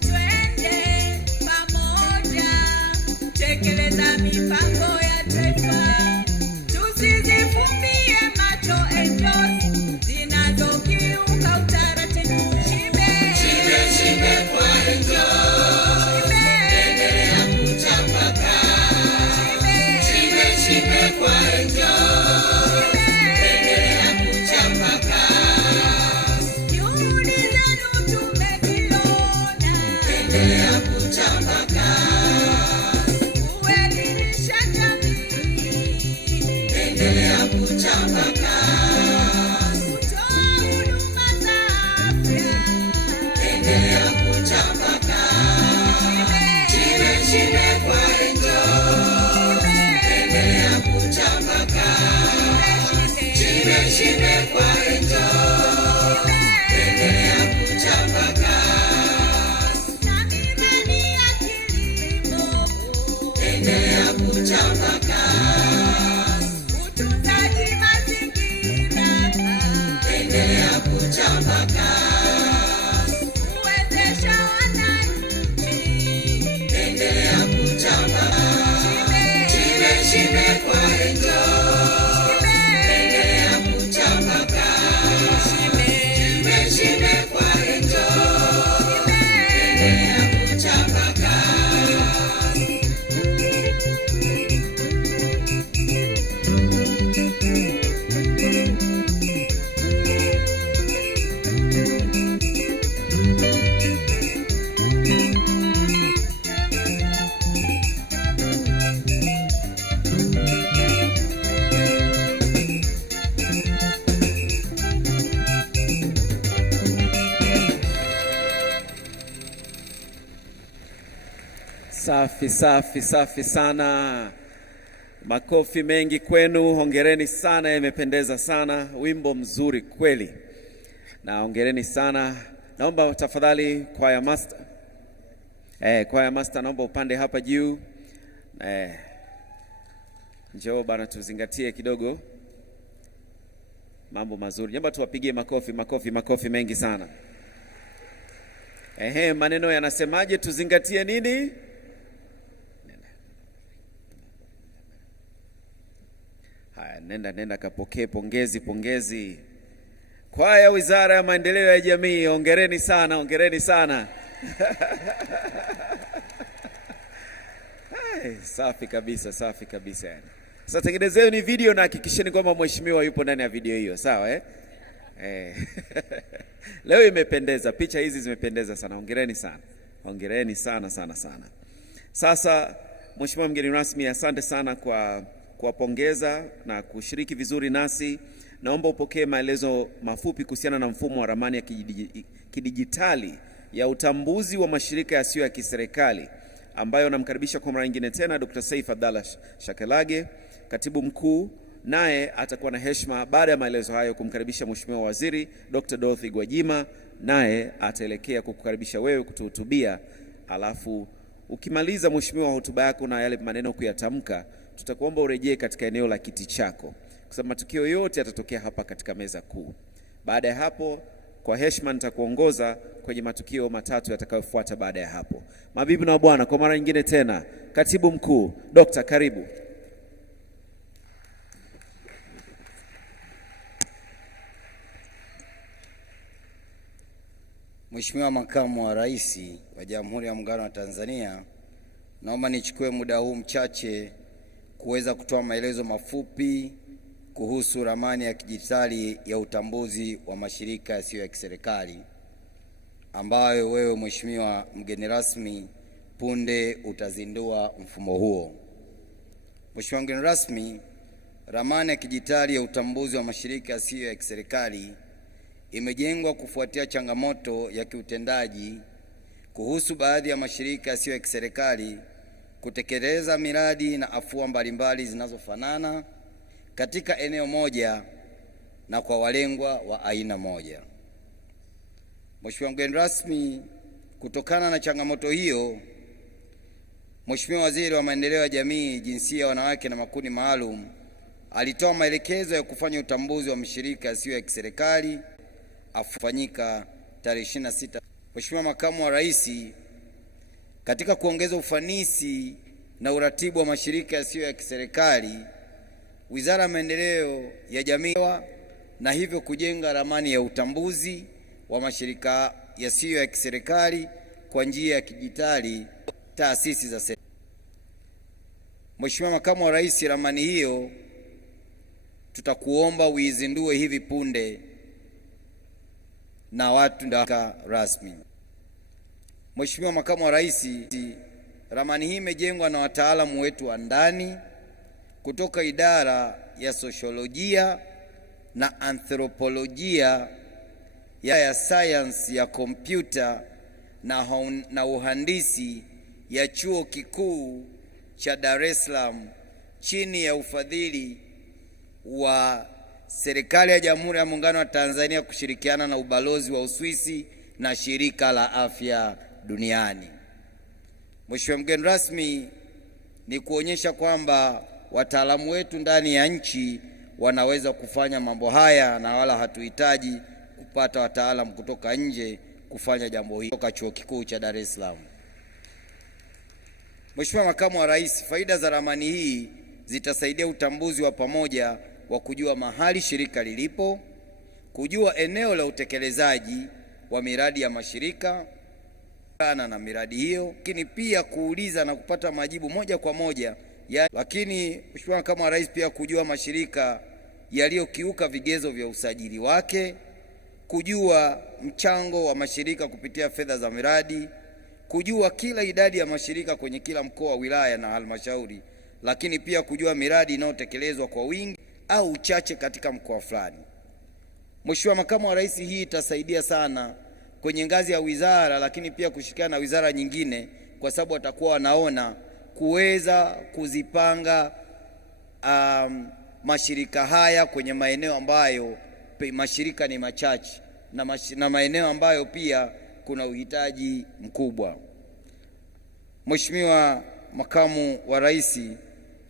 Twende pamoja tekeleza mipango ya taifa. Tusizifumbie macho NGOs zinazokiuka utaratibu. Shime kwa NGOs. Endelea kuchapa kazi. Shime kwa NGOs. Endelea kuchapa kazi. Juhudi zenu tumeziona. Endelea kuchapa kazi. Kuelimisha jamii. Endelea kuchapa kazi. Kutoa huduma za afya. Endelea kuchapa kazi. Shime kwa NGOs. Endelea kuchapa kazi. Shime kwa NGOs. Endelea kuchapa kazi. Safi, safi, safi sana. Makofi mengi kwenu, hongereni sana, imependeza sana, wimbo mzuri kweli. Na hongereni sana. Naomba tafadhali kwaya master. Kwaya master naomba upande hapa juu. Njoo bana tuzingatie kidogo mambo mazuri. Naomba tuwapigie makofi mengi sana. Maneno yanasemaje, tuzingatie nini? Haya, nenda kapokee pongezi. Kwaya Wizara ya Maendeleo ya Jamii, hongereni sana. Safi kabisa. Sasa tengenezeni video na hakikisheni kwamba mheshimiwa yupo ndani ya video hiyo, sawa Leo imependeza, picha hizi zimependeza sana. Hongereni sana. Sasa mheshimiwa mgeni rasmi, asante sana kwa kuwapongeza na kushiriki vizuri nasi. Naomba upokee maelezo mafupi kuhusiana na mfumo wa ramani ya kidijitali ya utambuzi wa mashirika yasiyo ya kiserikali, ambayo namkaribisha kwa mara nyingine tena Dr. Saif Abdallah Shakelage, katibu mkuu. Naye atakuwa na heshima baada ya maelezo hayo kumkaribisha Mheshimiwa Waziri Dr. Dorothy Gwajima, naye ataelekea kukukaribisha wewe kutuhutubia. Alafu ukimaliza mheshimiwa hotuba yako na yale maneno kuyatamka, tutakuomba urejee katika eneo la kiti chako, kwa sababu matukio yote yatatokea hapa katika meza kuu. Baada ya hapo, kwa heshima nitakuongoza kwenye matukio matatu yatakayofuata baada ya hapo. Mabibi na bwana, kwa mara nyingine tena, katibu mkuu Dr. karibu. Mheshimiwa Makamu wa Rais wa Jamhuri ya Muungano wa Tanzania, naomba nichukue muda huu mchache kuweza kutoa maelezo mafupi kuhusu ramani ya kidijitali ya utambuzi wa mashirika yasiyo ya kiserikali, ambayo wewe Mheshimiwa mgeni rasmi punde utazindua mfumo huo. Mheshimiwa mgeni rasmi, ramani ya kidijitali ya utambuzi wa mashirika yasiyo ya kiserikali imejengwa kufuatia changamoto ya kiutendaji kuhusu baadhi ya mashirika yasiyo ya kiserikali kutekeleza miradi na afua mbalimbali zinazofanana katika eneo moja na kwa walengwa wa aina moja. Mheshimiwa mgeni rasmi, kutokana na changamoto hiyo, Mheshimiwa Waziri wa Maendeleo ya Jamii, Jinsia, Wanawake na Makundi Maalum alitoa maelekezo ya kufanya utambuzi wa mashirika yasiyo ya kiserikali afanyika tarehe 26. Mheshimiwa Makamu wa Rais, katika kuongeza ufanisi na uratibu wa mashirika yasiyo ya kiserikali, Wizara ya Maendeleo ya Jamii na hivyo kujenga ramani ya utambuzi wa mashirika yasiyo ya kiserikali kwa njia ya kidijitali taasisi za serikali. Mheshimiwa Makamu wa Rais, ramani hiyo tutakuomba uizindue hivi punde na watu ndaka rasmi. Mheshimiwa Makamu wa Rais, ramani hii imejengwa na wataalamu wetu wa ndani kutoka idara ya sosiolojia na anthropolojia ya sayansi ya kompyuta na uhandisi ya Chuo Kikuu cha Dar es Salaam chini ya ufadhili wa Serikali ya Jamhuri ya Muungano wa Tanzania kushirikiana na ubalozi wa Uswisi na Shirika la Afya Duniani. Mheshimiwa mgeni rasmi, ni kuonyesha kwamba wataalamu wetu ndani ya nchi wanaweza kufanya mambo haya na wala hatuhitaji kupata wataalamu kutoka nje kufanya jambo hili kutoka Chuo Kikuu cha Dar es Salaam. Mheshimiwa Makamu wa Rais, faida za ramani hii zitasaidia utambuzi wa pamoja wa kujua mahali shirika lilipo, kujua eneo la utekelezaji wa miradi ya mashirika na miradi hiyo, lakini pia kuuliza na kupata majibu moja kwa moja lakini Mheshimiwa Makamu wa Rais, pia kujua mashirika yaliyokiuka vigezo vya usajili wake, kujua mchango wa mashirika kupitia fedha za miradi, kujua kila idadi ya mashirika kwenye kila mkoa, wilaya na halmashauri, lakini pia kujua miradi inayotekelezwa kwa wingi au uchache katika mkoa fulani. Mheshimiwa Makamu wa Rais, hii itasaidia sana kwenye ngazi ya wizara, lakini pia kushirikiana na wizara nyingine kwa sababu watakuwa wanaona kuweza kuzipanga mashirika haya kwenye maeneo ambayo mashirika ni machache na maeneo ambayo pia kuna uhitaji mkubwa. Mheshimiwa Makamu wa Rais,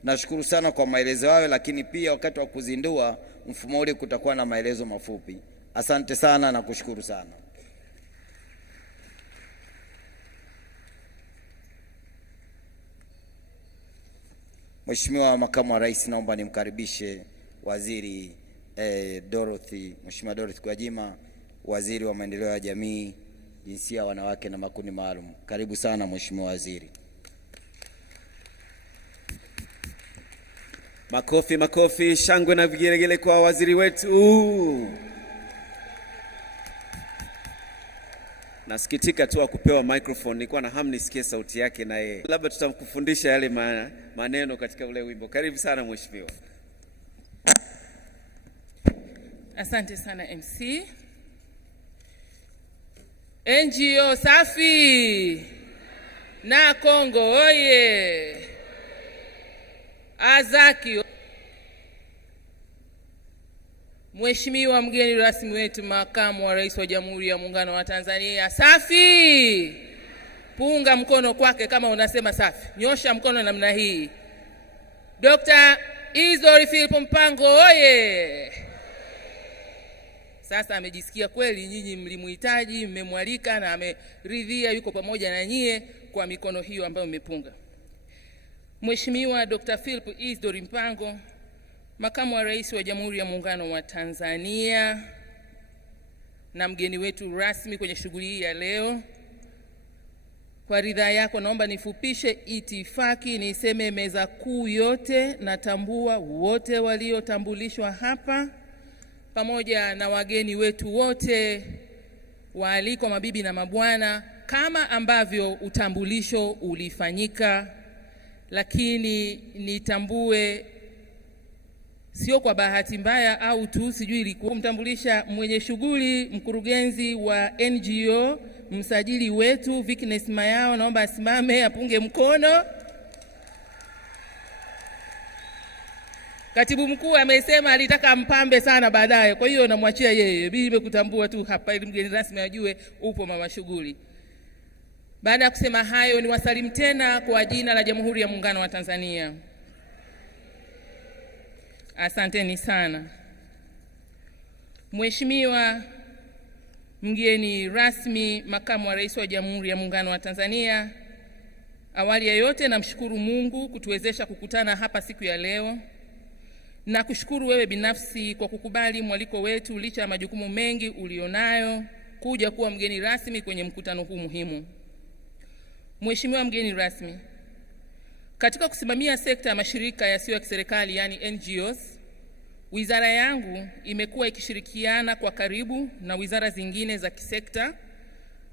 nashukuru sana kwa maelezo hayo, lakini pia wakati wa kuzindua mfumo ule kutakuwa na maelezo mafupi. Asante sana na kushukuru sana. Mheshimiwa Makamu wa Rais, naomba nimkaribishe Waziri Mheshimiwa Dorothy Gwajima, Waziri wa Maendeleo ya Jamii, Jinsia, Wanawake na Makundi Maalum. Karibu sana Mheshimiwa Waziri. Makofi, makofi, shangwe na vigelegele kwa waziri wetu. Nasikitika tu kupewa microphone, nilikuwa na hamu nisikie sauti yake na yeye. Labda tutamkufundisha yale maneno katika ule wimbo. Karibu sana mheshimiwa. Asante sana MC. NGO safi na Kongo oye. Azaki. Mheshimiwa mgeni rasmi wetu, Makamu wa Rais wa Jamhuri ya Muungano wa Tanzania, safi. Punga mkono kwake kama unasema safi. Nyosha mkono namna hii. Dr. Isidore Philip Mpango oye. Sasa amejisikia kweli nyinyi mlimuhitaji, mmemwalika na ameridhia yuko pamoja na nyie kwa mikono hiyo ambayo mmepunga. Mheshimiwa Dr. Philip Isidore Mpango, Makamu wa Rais wa Jamhuri ya Muungano wa Tanzania na mgeni wetu rasmi kwenye shughuli hii ya leo, kwa ridhaa yako naomba nifupishe itifaki niseme meza kuu yote, natambua wote waliotambulishwa hapa pamoja na wageni wetu wote waalikwa, mabibi na mabwana, kama ambavyo utambulisho ulifanyika. Lakini nitambue sio kwa bahati mbaya au tu sijui ilikuwa kumtambulisha mwenye shughuli, mkurugenzi wa NGO, msajili wetu Vikness Mayao, naomba asimame apunge mkono. Katibu mkuu amesema alitaka mpambe sana baadaye, kwa hiyo namwachia yeye. Mimi nimekutambua tu hapa ili mgeni rasmi ajue upo mama shughuli. Baada ya kusema hayo, niwasalimu tena kwa jina la Jamhuri ya Muungano wa Tanzania. Asanteni sana. Mheshimiwa mgeni rasmi, Makamu wa Rais wa Jamhuri ya Muungano wa Tanzania, awali ya yote namshukuru Mungu kutuwezesha kukutana hapa siku ya leo, na kushukuru wewe binafsi kwa kukubali mwaliko wetu licha ya majukumu mengi ulionayo kuja kuwa mgeni rasmi kwenye mkutano huu muhimu. Mheshimiwa mgeni rasmi, katika kusimamia sekta ya mashirika yasiyo ya kiserikali yani NGOs, wizara yangu imekuwa ikishirikiana kwa karibu na wizara zingine za kisekta,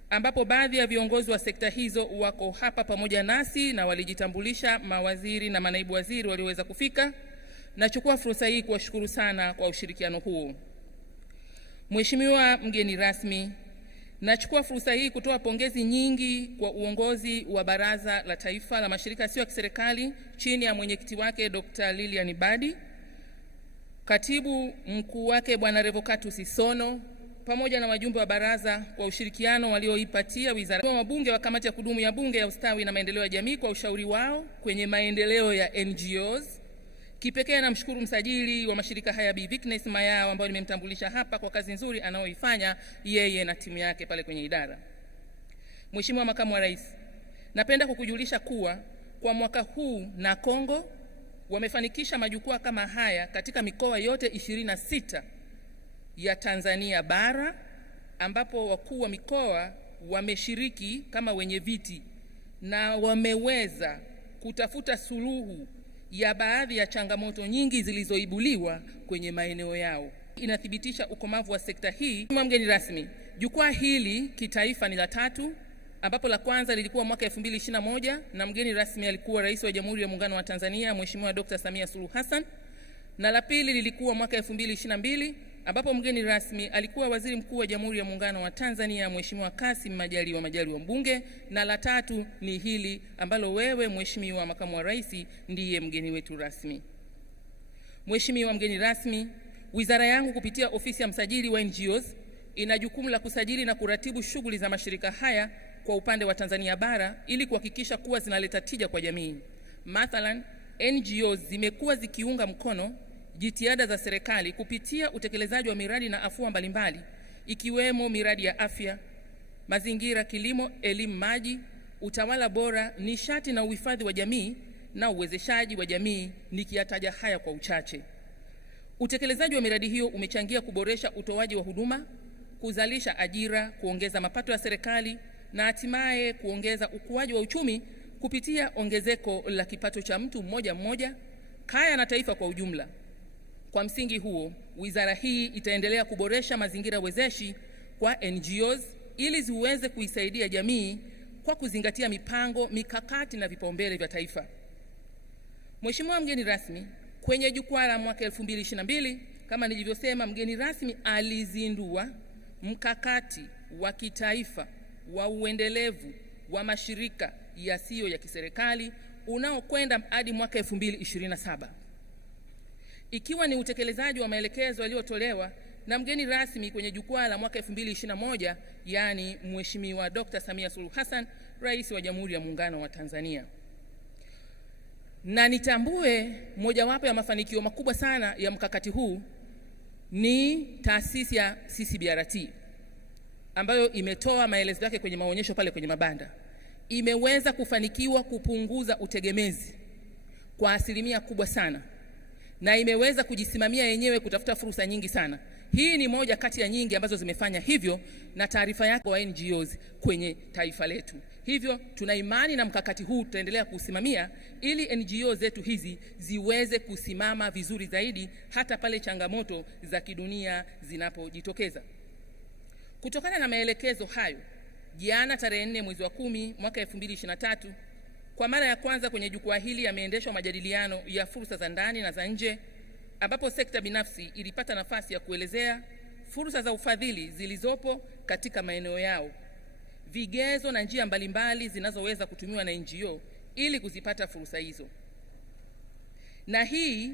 ambapo baadhi ya viongozi wa sekta hizo wako hapa pamoja nasi na walijitambulisha, mawaziri na manaibu waziri walioweza kufika. Nachukua fursa hii kuwashukuru sana kwa ushirikiano huo. Mheshimiwa mgeni rasmi, nachukua fursa hii kutoa pongezi nyingi kwa uongozi wa Baraza la Taifa la Mashirika Yasiyo ya Kiserikali chini ya mwenyekiti wake Dr. Lilian Badi, katibu mkuu wake Bwana Revocatus Isono, pamoja na wajumbe wa baraza kwa ushirikiano walioipatia wizara, wabunge wa kamati ya kudumu ya Bunge ya Ustawi na Maendeleo ya Jamii kwa ushauri wao kwenye maendeleo ya NGOs. Kipekee namshukuru msajili wa mashirika haya Bi Vikness Mayao ambaye nimemtambulisha hapa kwa kazi nzuri anayoifanya yeye na timu yake pale kwenye idara. Mheshimiwa Makamu wa Rais, napenda kukujulisha kuwa kwa mwaka huu na Kongo wamefanikisha majukwaa kama haya katika mikoa yote 26 ya Tanzania bara, ambapo wakuu wa mikoa wameshiriki kama wenye viti na wameweza kutafuta suluhu ya baadhi ya changamoto nyingi zilizoibuliwa kwenye maeneo yao. Inathibitisha ukomavu wa sekta hii. Mheshimiwa mgeni rasmi, jukwaa hili kitaifa ni la 3, ambapo la kwanza lilikuwa mwaka 2021 na mgeni rasmi alikuwa Rais wa Jamhuri ya Muungano wa Tanzania Mheshimiwa Dr. Samia Suluhu Hassan, na la pili lilikuwa mwaka 2022 ambapo mgeni rasmi alikuwa Waziri Mkuu wa Jamhuri ya Muungano wa Tanzania Mheshimiwa Kassim Majaliwa mbunge, na la tatu ni hili ambalo wewe Mheshimiwa Makamu wa Rais ndiye mgeni wetu rasmi. Mheshimiwa mgeni rasmi, wizara yangu kupitia ofisi ya msajili wa NGOs ina jukumu la kusajili na kuratibu shughuli za mashirika haya kwa upande wa Tanzania bara ili kuhakikisha kuwa zinaleta tija kwa jamii. Mathalan, NGOs zimekuwa zikiunga mkono jitihada za serikali kupitia utekelezaji wa miradi na afua mbalimbali ikiwemo miradi ya afya, mazingira, kilimo, elimu, maji, utawala bora, nishati na uhifadhi wa jamii na uwezeshaji wa jamii, nikiyataja haya kwa uchache. Utekelezaji wa miradi hiyo umechangia kuboresha utoaji wa huduma, kuzalisha ajira, kuongeza mapato ya serikali na hatimaye kuongeza ukuaji wa uchumi kupitia ongezeko la kipato cha mtu mmoja, kaya na taifa kwa ujumla. Kwa msingi huo, wizara hii itaendelea kuboresha mazingira wezeshi kwa NGOs ili ziweze kuisaidia jamii kwa kuzingatia mipango, mikakati na vipaumbele vya taifa. Mheshimiwa mgeni rasmi, kwenye jukwaa la mwaka 2022 kama nilivyosema, mgeni rasmi alizindua mkakati wa kitaifa wa uendelevu wa mashirika yasiyo ya kiserikali unaokwenda hadi mwaka 2027. Ikiwa ni utekelezaji wa maelekezo yaliyotolewa na mgeni rasmi kwenye jukwaa la mwaka 2021, yani Mheshimiwa Dr. Samia Suluhu Hassan, Rais wa Jamhuri ya Muungano wa Tanzania. Na nitambue mojawapo ya mafanikio makubwa sana ya mkakati huu ni taasisi ya CCBRT ambayo imetoa maelezo yake kwenye maonyesho pale kwenye mabanda. Imeweza kufanikiwa kupunguza utegemezi kwa asilimia kubwa sana, na imeweza kujisimamia yenyewe kutafuta fursa nyingi sana. Hii ni moja kati ya nyingi ambazo zimefanya hivyo, na taarifa yako wa NGOs kwenye taifa letu. Hivyo tuna imani na mkakati huu tutaendelea kusimamia ili NGO zetu hizi ziweze kusimama vizuri zaidi hata pale changamoto za kidunia zinapojitokeza. Kutokana na maelekezo hayo, jana tarehe 4 mwezi wa 10 mwaka 2023, kwa mara ya kwanza kwenye jukwaa hili yameendeshwa majadiliano ya fursa za ndani na za nje, ambapo sekta binafsi ilipata nafasi ya kuelezea fursa za ufadhili zilizopo katika maeneo yao, vigezo na njia mbalimbali zinazoweza kutumiwa na NGO ili kuzipata fursa hizo. Na hii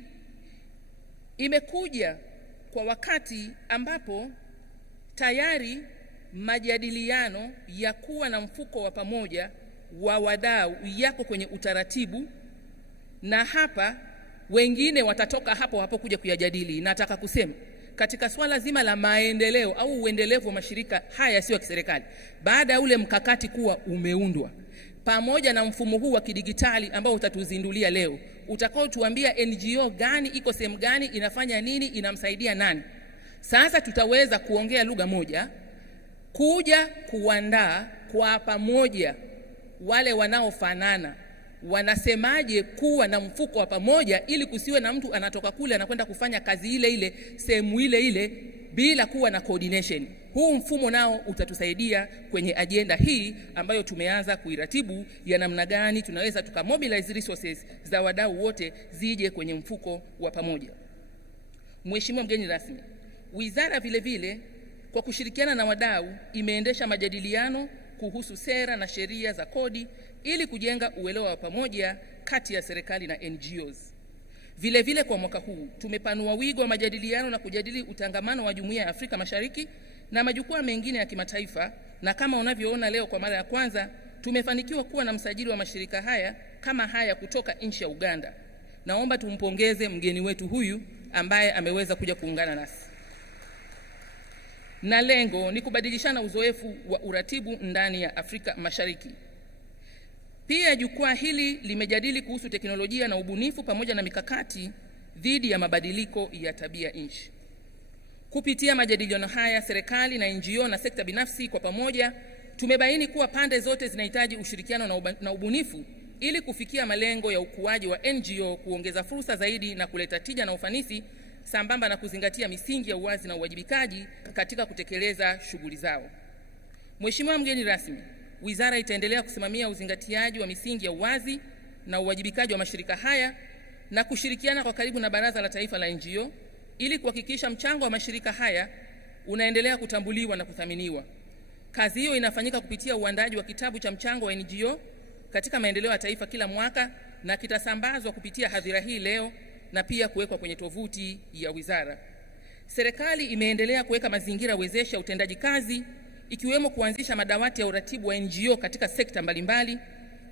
imekuja kwa wakati ambapo tayari majadiliano ya kuwa na mfuko wa pamoja wa wadau yako kwenye utaratibu, na hapa wengine watatoka hapo kuja kuyajadili. Nataka kusema katika swala zima la maendeleo au uendelevu wa mashirika haya yasiyo ya kiserikali, baada ya ule mkakati kuwa umeundwa pamoja na mfumo huu wa kidigitali ambao utatuzindulia leo, utakao tuambia NGO gani iko sehemu gani, inafanya nini, inamsaidia nani, sasa tutaweza kuongea lugha moja, kuja kuandaa kwa pamoja wale wanaofanana wanasemaje kuwa na mfuko wa pamoja, ili kusiwe na mtu anatoka kule anakwenda kufanya kazi ile ile sehemu ile ile bila kuwa na coordination. Huu mfumo nao utatusaidia kwenye agenda hii ambayo tumeanza kuiratibu ya namna gani tunaweza tukamobilize resources za wadau wote zije kwenye mfuko wa pamoja. Mheshimiwa mgeni rasmi, wizara vile vile kwa kushirikiana na wadau imeendesha majadiliano kuhusu sera na sheria za kodi ili kujenga uelewa wa pamoja kati ya serikali na NGOs. Vile vile kwa mwaka huu tumepanua wigo wa majadiliano na kujadili utangamano wa Jumuiya ya Afrika Mashariki na majukwaa mengine ya kimataifa, na kama unavyoona leo kwa mara ya kwanza tumefanikiwa kuwa na msajili wa mashirika haya kama haya kutoka nchi ya Uganda. Naomba tumpongeze mgeni wetu huyu ambaye ameweza kuja kuungana nasi. Na lengo ni kubadilishana uzoefu wa uratibu ndani ya Afrika Mashariki. Pia jukwaa hili limejadili kuhusu teknolojia na ubunifu pamoja na mikakati dhidi ya mabadiliko ya tabia nchi. Kupitia majadiliano haya, serikali na NGO na sekta binafsi kwa pamoja tumebaini kuwa pande zote zinahitaji ushirikiano na ubunifu ili kufikia malengo ya ukuaji wa NGO, kuongeza fursa zaidi na kuleta tija na ufanisi, sambamba na kuzingatia misingi ya uwazi na uwajibikaji katika kutekeleza shughuli zao. Mheshimiwa mgeni rasmi, wizara itaendelea kusimamia uzingatiaji wa misingi ya uwazi na uwajibikaji wa mashirika haya na kushirikiana kwa karibu na Baraza la Taifa la NGO ili kuhakikisha mchango wa mashirika haya unaendelea kutambuliwa na kuthaminiwa. Kazi hiyo inafanyika kupitia uandaji wa kitabu cha mchango wa NGO katika maendeleo ya taifa kila mwaka, na kitasambazwa kupitia hadhira hii leo na pia kuwekwa kwenye tovuti ya wizara. Serikali imeendelea kuweka mazingira wezeshi ya utendaji kazi, ikiwemo kuanzisha madawati ya uratibu wa NGO katika sekta mbalimbali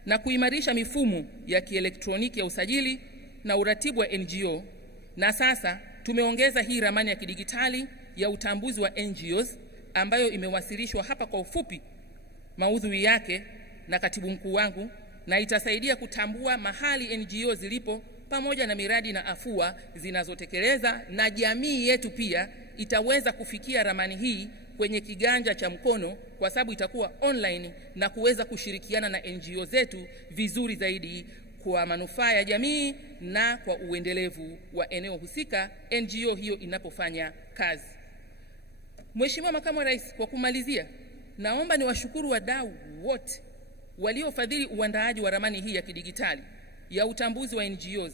na kuimarisha mifumo ya kielektroniki ya usajili na uratibu wa NGO. Na sasa tumeongeza hii ramani ya kidigitali ya utambuzi wa NGOs ambayo imewasilishwa hapa kwa ufupi maudhui yake na katibu mkuu wangu, na itasaidia kutambua mahali NGO zilipo pamoja na miradi na afua zinazotekeleza, na jamii yetu pia itaweza kufikia ramani hii kwenye kiganja cha mkono kwa sababu itakuwa online na kuweza kushirikiana na NGO zetu vizuri zaidi kwa manufaa ya jamii na kwa uendelevu wa eneo husika NGO hiyo inapofanya kazi. Mheshimiwa Makamu wa Rais, kwa kumalizia, naomba niwashukuru wadau wote waliofadhili uandaaji wa ramani hii ya kidigitali ya utambuzi wa NGOs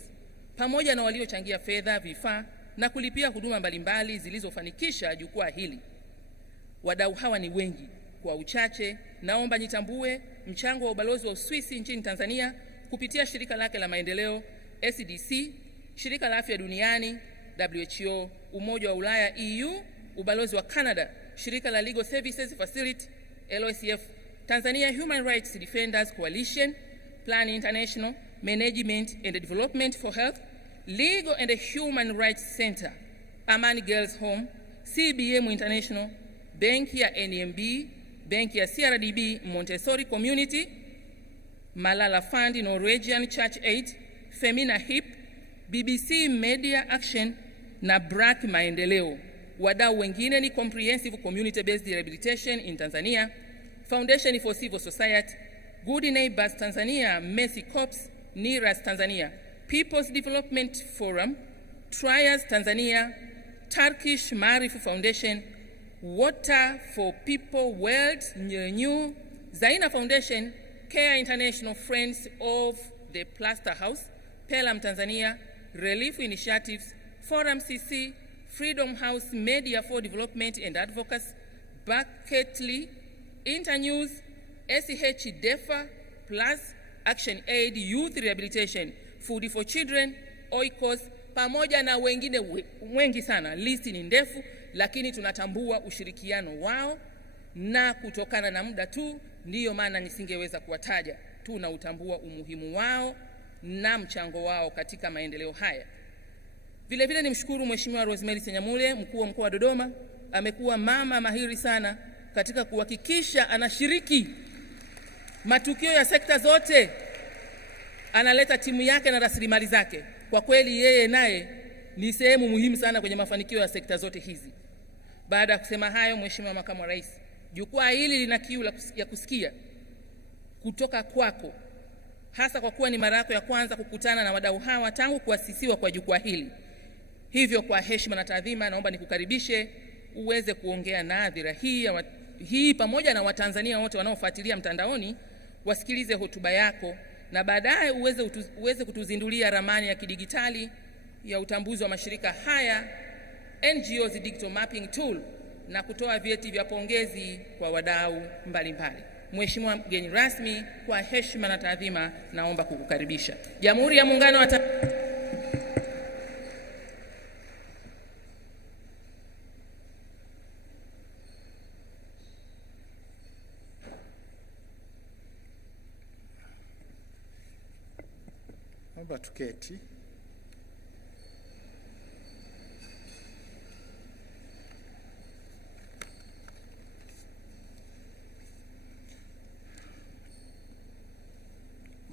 pamoja na waliochangia fedha, vifaa na kulipia huduma mbalimbali zilizofanikisha jukwaa hili. Wadau hawa ni wengi. Kwa uchache, naomba nitambue mchango wa ubalozi wa Uswisi nchini Tanzania kupitia shirika lake la maendeleo SDC, shirika la afya duniani WHO, Umoja wa Ulaya EU, ubalozi wa Canada, shirika la Legal Services Facility LOCF, Tanzania Human Rights Defenders Coalition, Plan International, Management and Development for Health, Legal and Human Rights Center, Amani Girls Home, CBM International, benki ya NMB, benki ya CRDB Montessori Community, Malala Fund, Norwegian Church Aid, Femina Hip, BBC Media Action na BRAC Maendeleo. Wadau wengine ni Comprehensive Community Based Rehabilitation in Tanzania, Foundation for Civil Society, Good Neighbors Tanzania, Mercy Corps, NIRAS Tanzania, People's Development Forum, Trias Tanzania, Turkish Marif Foundation, Water for People World, New Zaina Foundation, Care International, Friends of the Plaster House, Pelham Tanzania, Relief Initiatives, Forum CC, Freedom House, Media for Development and Advocacy, Bucketly, Internews, SCH DEFA, Plus, Action Aid, Youth Rehabilitation, Food for Children, Oikos, pamoja na wengine wengi sana. Listi ni ndefu, lakini tunatambua ushirikiano wao, na kutokana na muda tu ndiyo maana nisingeweza kuwataja. Tunautambua umuhimu wao na mchango wao katika maendeleo haya. Vile vile nimshukuru Mheshimiwa Rosemary Senyamule, mkuu wa mkoa wa Dodoma. Amekuwa mama mahiri sana katika kuhakikisha anashiriki matukio ya sekta zote, analeta timu yake na rasilimali zake. Kwa kweli yeye naye ni sehemu muhimu sana kwenye mafanikio ya sekta zote hizi. Baada ya kusema hayo, Mheshimiwa Makamu wa Rais, jukwaa hili lina kiu ya kusikia kutoka kwako, hasa kwa kuwa ni mara yako ya kwanza kukutana na wadau hawa tangu kuasisiwa kwa jukwaa hili. Hivyo kwa heshima na taadhima, naomba nikukaribishe uweze kuongea na hadhira hii pamoja na Watanzania wote wanaofuatilia mtandaoni wasikilize hotuba yako, na baadaye uweze kutuzindulia ramani ya kidigitali ya utambuzi wa mashirika haya, NGOs Digital Mapping Tool, na kutoa vyeti vya pongezi kwa wadau mbalimbali. Mheshimiwa mgeni rasmi, kwa heshima na taadhima, naomba kukukaribisha. Jamhuri ya Muungano wa Naomba tuketi.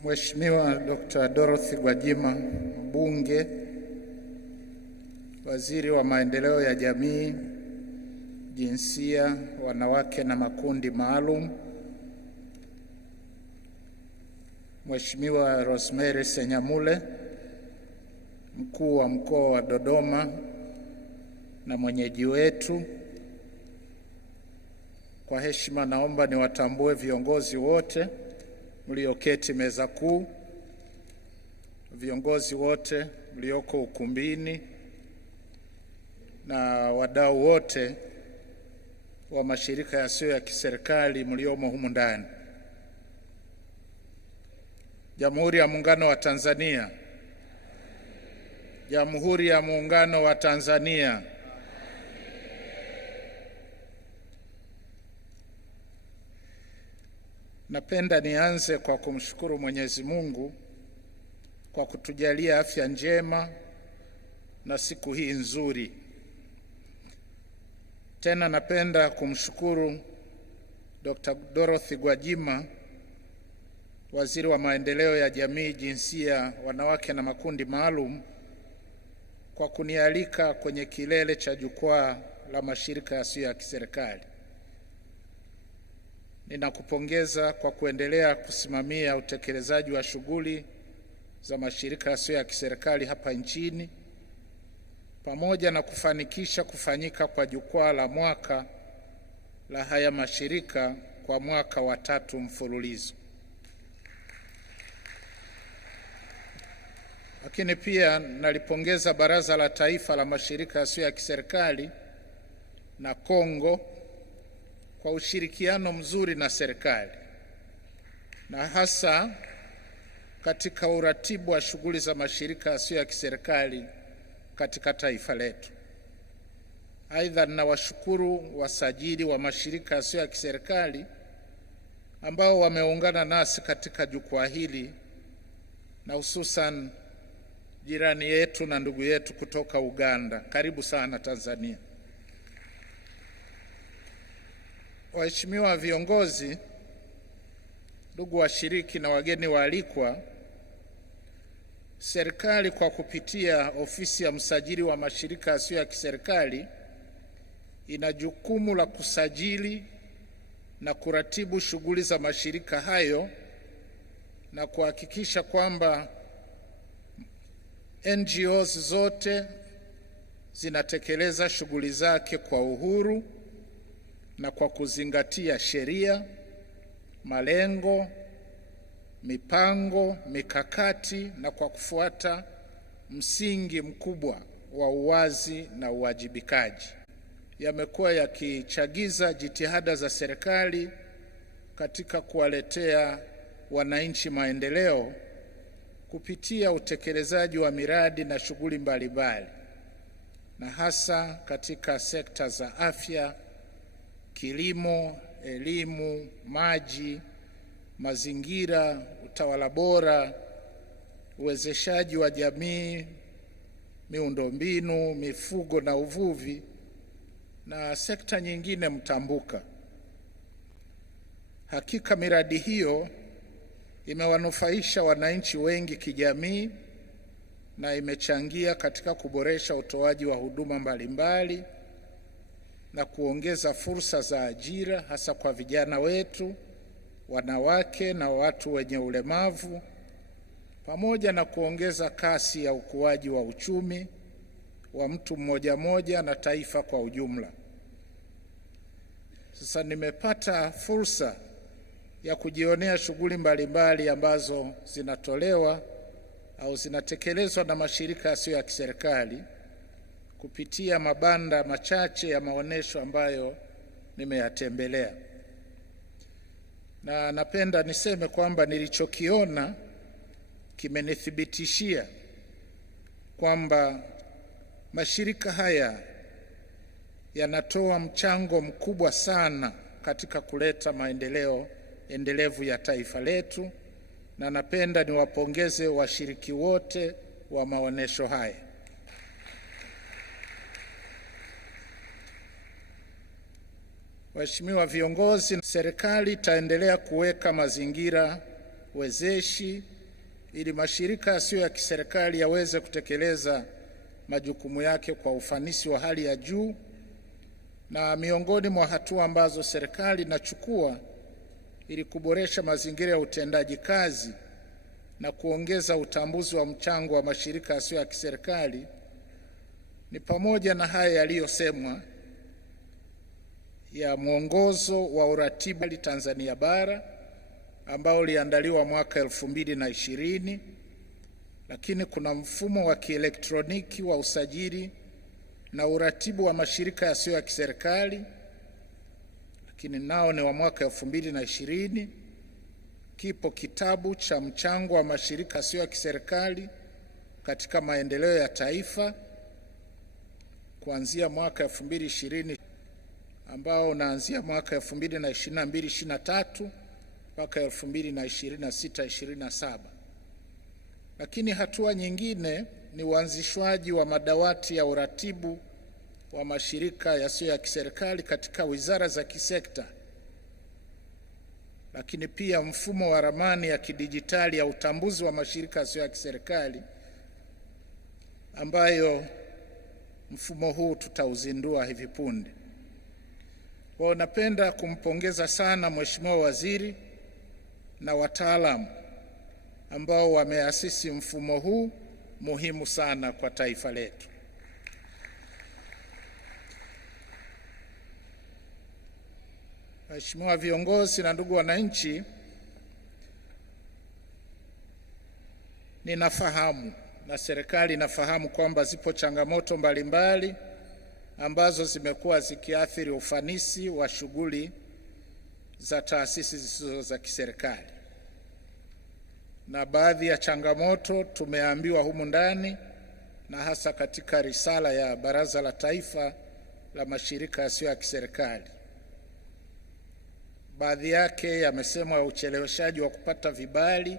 Mheshimiwa Dr. Dorothy Gwajima, mbunge, waziri wa maendeleo ya jamii, jinsia, wanawake na makundi maalum, Mheshimiwa Rosemary Senyamule, mkuu wa mkoa wa Dodoma na mwenyeji wetu, kwa heshima naomba niwatambue viongozi wote mlioketi meza kuu, viongozi wote mlioko ukumbini, na wadau wote wa mashirika yasiyo ya kiserikali mliomo humu ndani. Jamhuri ya Muungano wa Tanzania. Jamhuri ya Muungano wa Tanzania. Napenda nianze kwa kumshukuru Mwenyezi Mungu kwa kutujalia afya njema na siku hii nzuri. Tena napenda kumshukuru Dr. Dorothy Gwajima, Waziri wa Maendeleo ya Jamii, Jinsia, Wanawake na Makundi Maalum, kwa kunialika kwenye kilele cha Jukwaa la Mashirika Yasiyo ya Kiserikali. Ninakupongeza kwa kuendelea kusimamia utekelezaji wa shughuli za mashirika yasiyo ya kiserikali hapa nchini, pamoja na kufanikisha kufanyika kwa jukwaa la mwaka la haya mashirika kwa mwaka wa 3 mfululizo. Lakini pia nalipongeza Baraza la Taifa la Mashirika Yasiyo ya Kiserikali na Kongo kwa ushirikiano mzuri na serikali, na hasa katika uratibu wa shughuli za mashirika yasiyo ya kiserikali katika taifa letu. Aidha, ninawashukuru wasajili wa mashirika yasiyo ya kiserikali ambao wameungana nasi katika jukwaa hili, na hususan jirani yetu na ndugu yetu kutoka Uganda. Karibu sana Tanzania. Waheshimiwa viongozi, ndugu washiriki na wageni waalikwa, serikali kwa kupitia ofisi ya msajili wa mashirika yasiyo ya kiserikali ina jukumu la kusajili na kuratibu shughuli za mashirika hayo na kuhakikisha kwamba NGOs zote zinatekeleza shughuli zake kwa uhuru na kwa kuzingatia sheria, malengo, mipango, mikakati na kwa kufuata msingi mkubwa wa uwazi na uwajibikaji. Yamekuwa yakichagiza jitihada za serikali katika kuwaletea wananchi maendeleo kupitia utekelezaji wa miradi na shughuli mbalimbali, na hasa katika sekta za afya, kilimo, elimu, maji, mazingira, utawala bora, uwezeshaji wa jamii, miundombinu, mifugo na uvuvi, na sekta nyingine mtambuka. Hakika miradi hiyo imewanufaisha wananchi wengi kijamii na imechangia katika kuboresha utoaji wa huduma mbalimbali na kuongeza fursa za ajira hasa kwa vijana wetu, wanawake na watu wenye ulemavu, pamoja na kuongeza kasi ya ukuaji wa uchumi wa mtu mmoja mmoja na taifa kwa ujumla. Sasa nimepata fursa ya kujionea shughuli mbalimbali ambazo zinatolewa au zinatekelezwa na mashirika yasiyo ya kiserikali kupitia mabanda machache ya maonesho ambayo nimeyatembelea. Na napenda niseme kwamba nilichokiona kimenithibitishia kwamba mashirika haya yanatoa mchango mkubwa sana katika kuleta maendeleo endelevu ya taifa letu, na napenda niwapongeze washiriki wote wa maonesho haya. Waheshimiwa viongozi, serikali itaendelea kuweka mazingira wezeshi ili mashirika yasiyo ya kiserikali yaweze kutekeleza majukumu yake kwa ufanisi wa hali ya juu, na miongoni mwa hatua ambazo serikali inachukua ili kuboresha mazingira ya utendaji kazi na kuongeza utambuzi wa mchango wa mashirika yasiyo ya kiserikali ni pamoja na haya yaliyosemwa ya mwongozo wa uratibu Tanzania bara ambao uliandaliwa mwaka 2020, lakini kuna mfumo wa kielektroniki wa usajili na uratibu wa mashirika yasiyo ya kiserikali, lakini nao ni wa mwaka 2020. Kipo kitabu cha mchango wa mashirika yasiyo ya kiserikali katika maendeleo ya taifa kuanzia mwaka 2020 ambao unaanzia mwaka 2022-23 mpaka 2026-27. Lakini hatua nyingine ni uanzishwaji wa madawati ya uratibu wa mashirika yasiyo ya kiserikali katika wizara za kisekta, lakini pia mfumo wa ramani ya kidijitali ya utambuzi wa mashirika yasiyo ya kiserikali, ambayo mfumo huu tutauzindua hivi punde. Kwa napenda kumpongeza sana Mheshimiwa Waziri na wataalamu ambao wameasisi mfumo huu muhimu sana kwa taifa letu. Mheshimiwa viongozi na ndugu wananchi, ninafahamu na serikali inafahamu kwamba zipo changamoto mbalimbali ambazo zimekuwa zikiathiri ufanisi wa shughuli za taasisi zisizo za kiserikali. Na baadhi ya changamoto tumeambiwa humu ndani, na hasa katika risala ya Baraza la Taifa la Mashirika Yasiyo ya Kiserikali. Baadhi yake yamesemwa ya ucheleweshaji wa kupata vibali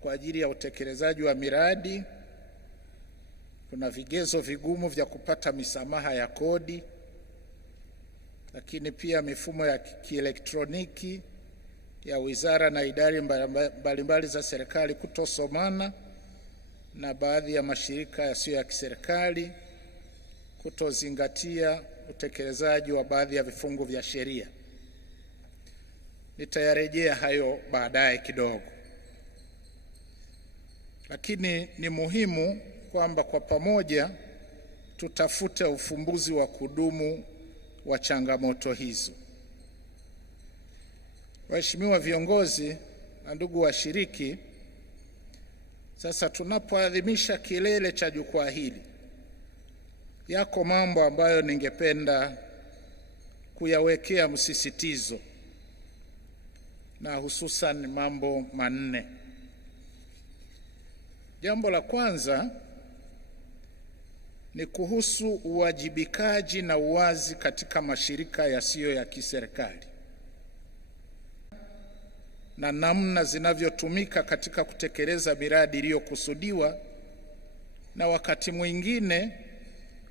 kwa ajili ya utekelezaji wa miradi. Kuna vigezo vigumu vya kupata misamaha ya kodi, lakini pia mifumo ya kielektroniki ya wizara na idara mbalimbali za serikali kutosomana, na baadhi ya mashirika yasiyo ya kiserikali kutozingatia utekelezaji wa baadhi ya vifungu vya sheria. Nitayarejea hayo baadaye kidogo. Lakini ni muhimu kwamba kwa pamoja tutafute ufumbuzi wa kudumu wa changamoto hizo. Waheshimiwa viongozi na ndugu washiriki, sasa tunapoadhimisha kilele cha jukwaa hili, yako mambo ambayo ningependa kuyawekea msisitizo, na hususan mambo manne. Jambo la kwanza ni kuhusu uwajibikaji na uwazi katika mashirika yasiyo ya kiserikali na namna zinavyotumika katika kutekeleza miradi iliyokusudiwa, na wakati mwingine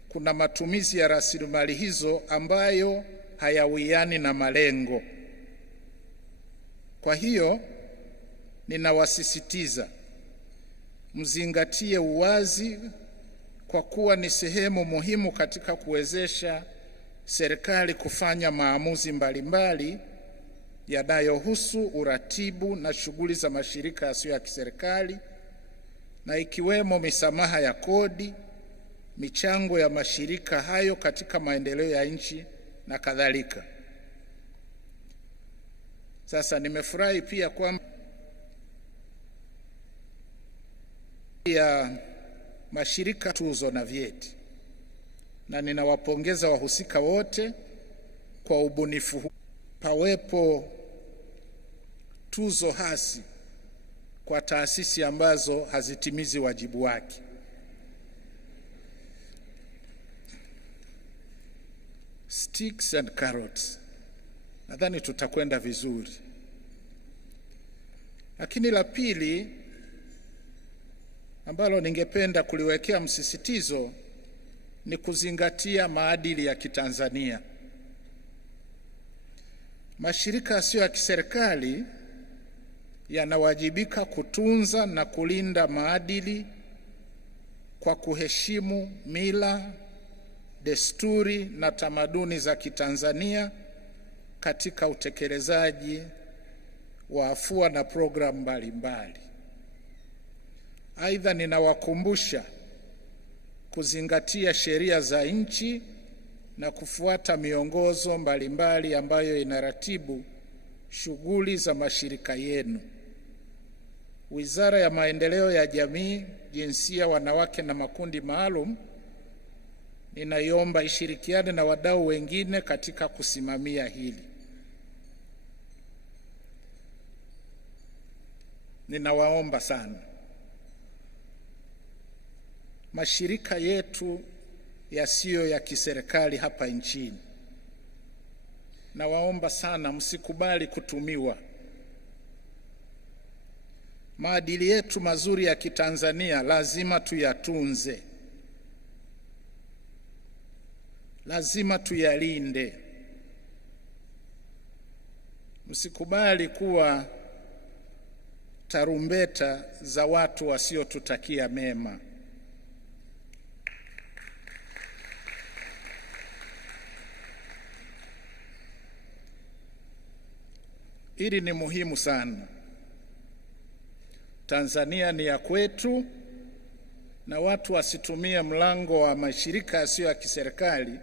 kuna matumizi ya rasilimali hizo ambayo hayawiani na malengo. Kwa hiyo ninawasisitiza mzingatie uwazi, kwa kuwa ni sehemu muhimu katika kuwezesha serikali kufanya maamuzi mbalimbali yanayohusu uratibu na shughuli za mashirika yasiyo ya kiserikali, na ikiwemo misamaha ya kodi, michango ya mashirika hayo katika maendeleo ya nchi na kadhalika. Sasa nimefurahi pia kwamba ya mashirika tuzo na vyeti, na ninawapongeza wahusika wote kwa ubunifu huu. Pawepo tuzo hasi kwa taasisi ambazo hazitimizi wajibu wake. Sticks and carrots. Nadhani tutakwenda vizuri. Lakini la pili ambalo ningependa kuliwekea msisitizo ni kuzingatia maadili ya Kitanzania. Mashirika yasiyo ya kiserikali yanawajibika kutunza na kulinda maadili kwa kuheshimu mila, desturi na tamaduni za Kitanzania katika utekelezaji wa afua na programu mbalimbali. Aidha, ninawakumbusha kuzingatia sheria za nchi na kufuata miongozo mbalimbali ambayo inaratibu shughuli za mashirika yenu. Wizara ya Maendeleo ya Jamii, Jinsia, Wanawake na Makundi Maalum ninaiomba ishirikiane na wadau wengine katika kusimamia hili. Ninawaomba sana mashirika yetu yasiyo ya kiserikali hapa nchini, nawaomba sana msikubali kutumiwa. Maadili yetu mazuri ya Kitanzania lazima tuyatunze, lazima tuyalinde. Msikubali kuwa tarumbeta za watu wasiotutakia mema. Hili ni muhimu sana. Tanzania ni ya kwetu, na watu wasitumie mlango wa mashirika yasiyo ya kiserikali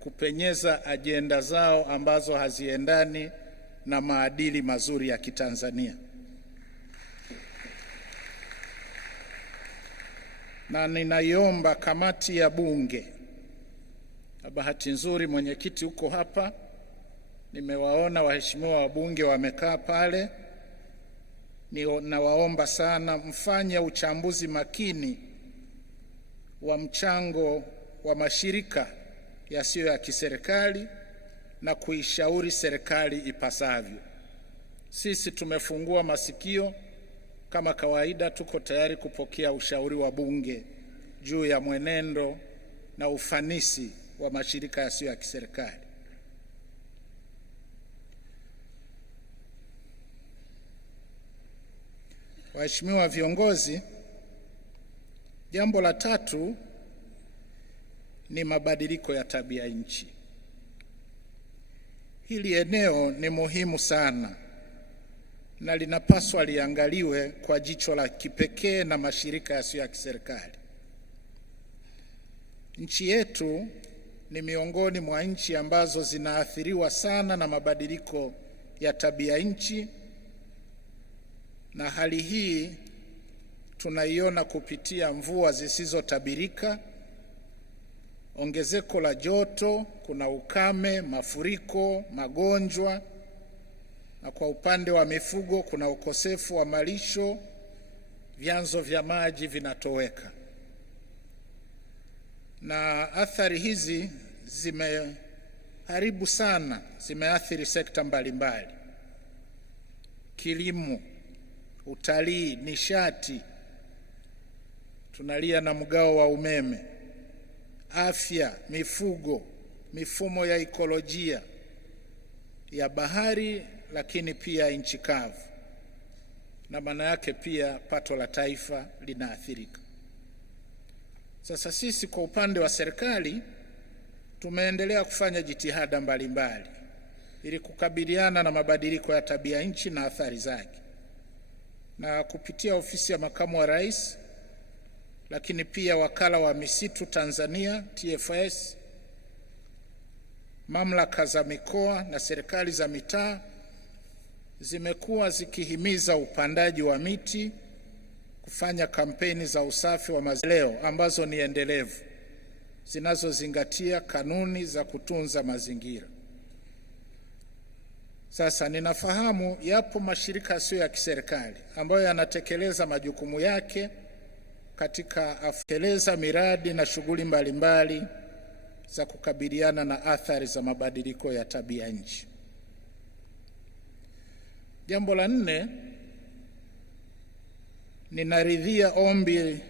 kupenyeza ajenda zao ambazo haziendani na maadili mazuri ya Kitanzania. Na ninaiomba kamati ya Bunge, na bahati nzuri mwenyekiti uko hapa, nimewaona waheshimiwa wabunge wamekaa pale. Nawaomba sana mfanye uchambuzi makini wa mchango wa mashirika yasiyo ya kiserikali na kuishauri serikali ipasavyo. Sisi tumefungua masikio kama kawaida, tuko tayari kupokea ushauri wa Bunge juu ya mwenendo na ufanisi wa mashirika yasiyo ya kiserikali. Waheshimiwa viongozi, jambo la tatu ni mabadiliko ya tabia nchi. Hili eneo ni muhimu sana na linapaswa liangaliwe kwa jicho la kipekee na mashirika yasiyo ya kiserikali. Nchi yetu ni miongoni mwa nchi ambazo zinaathiriwa sana na mabadiliko ya tabia nchi, na hali hii tunaiona kupitia mvua zisizotabirika, ongezeko la joto, kuna ukame, mafuriko, magonjwa, na kwa upande wa mifugo kuna ukosefu wa malisho, vyanzo vya maji vinatoweka. Na athari hizi zimeharibu sana, zimeathiri sekta mbalimbali: kilimo, utalii, nishati, tunalia na mgao wa umeme, afya, mifugo, mifumo ya ekolojia ya bahari, lakini pia nchi kavu, na maana yake pia pato la taifa linaathirika. Sasa sisi kwa upande wa serikali tumeendelea kufanya jitihada mbalimbali ili kukabiliana na mabadiliko ya tabia nchi na athari zake, na kupitia ofisi ya makamu wa rais, lakini pia wakala wa misitu Tanzania TFS, mamlaka za mikoa na serikali za mitaa zimekuwa zikihimiza upandaji wa miti, kufanya kampeni za usafi wa mazingira ambazo ni endelevu, zinazozingatia kanuni za kutunza mazingira. Sasa ninafahamu yapo mashirika yasiyo ya kiserikali ambayo yanatekeleza majukumu yake katika kutekeleza miradi na shughuli mbalimbali za kukabiliana na athari za mabadiliko ya tabia nchi. Jambo la 4, ninaridhia ombi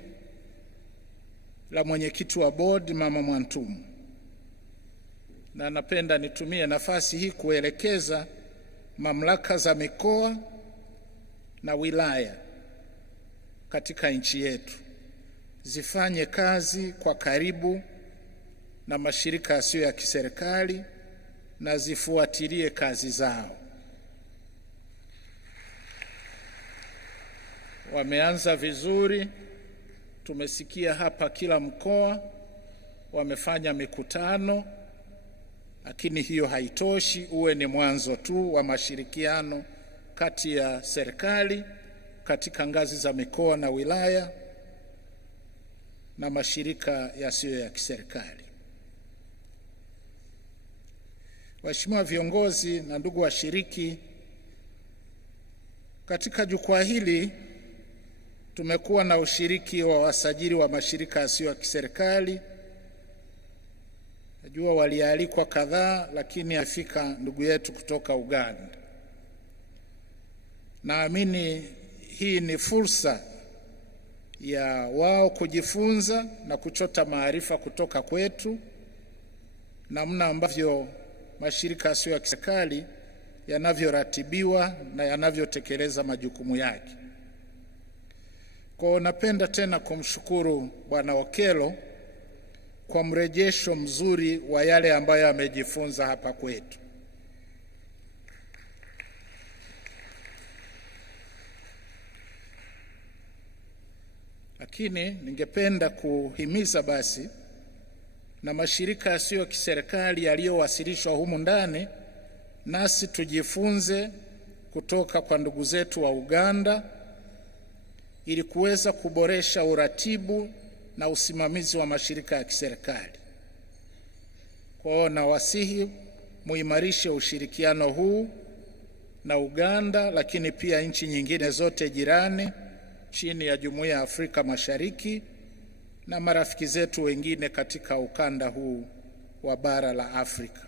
la mwenyekiti wa bodi Mama Mwantumu, na napenda nitumie nafasi hii kuelekeza mamlaka za mikoa na wilaya katika nchi yetu zifanye kazi kwa karibu na mashirika yasiyo ya kiserikali na zifuatilie kazi zao. Wameanza vizuri, tumesikia hapa kila mkoa wamefanya mikutano, lakini hiyo haitoshi. Uwe ni mwanzo tu wa mashirikiano kati ya serikali katika ngazi za mikoa na wilaya na mashirika yasiyo ya kiserikali. Waheshimiwa viongozi na ndugu washiriki, katika jukwaa hili tumekuwa na ushiriki wa wasajili wa mashirika yasiyo ya kiserikali. Najua walialikwa kadhaa, lakini afika ndugu yetu kutoka Uganda. Naamini hii ni fursa ya wao kujifunza na kuchota maarifa kutoka kwetu, namna ambavyo mashirika yasiyo ya kiserikali yanavyoratibiwa na yanavyotekeleza majukumu yake. Kwa napenda tena kumshukuru Bwana Okello kwa mrejesho mzuri wa yale ambayo amejifunza hapa kwetu. Lakini ningependa kuhimiza basi na mashirika yasiyo ya kiserikali yaliyowasilishwa humu ndani, nasi tujifunze kutoka kwa ndugu zetu wa Uganda ili kuweza kuboresha uratibu na usimamizi wa mashirika ya kiserikali. Kwa hiyo nawasihi muimarishe ushirikiano huu na Uganda, lakini pia nchi nyingine zote jirani chini ya Jumuiya ya Afrika Mashariki na marafiki zetu wengine katika ukanda huu wa bara la Afrika.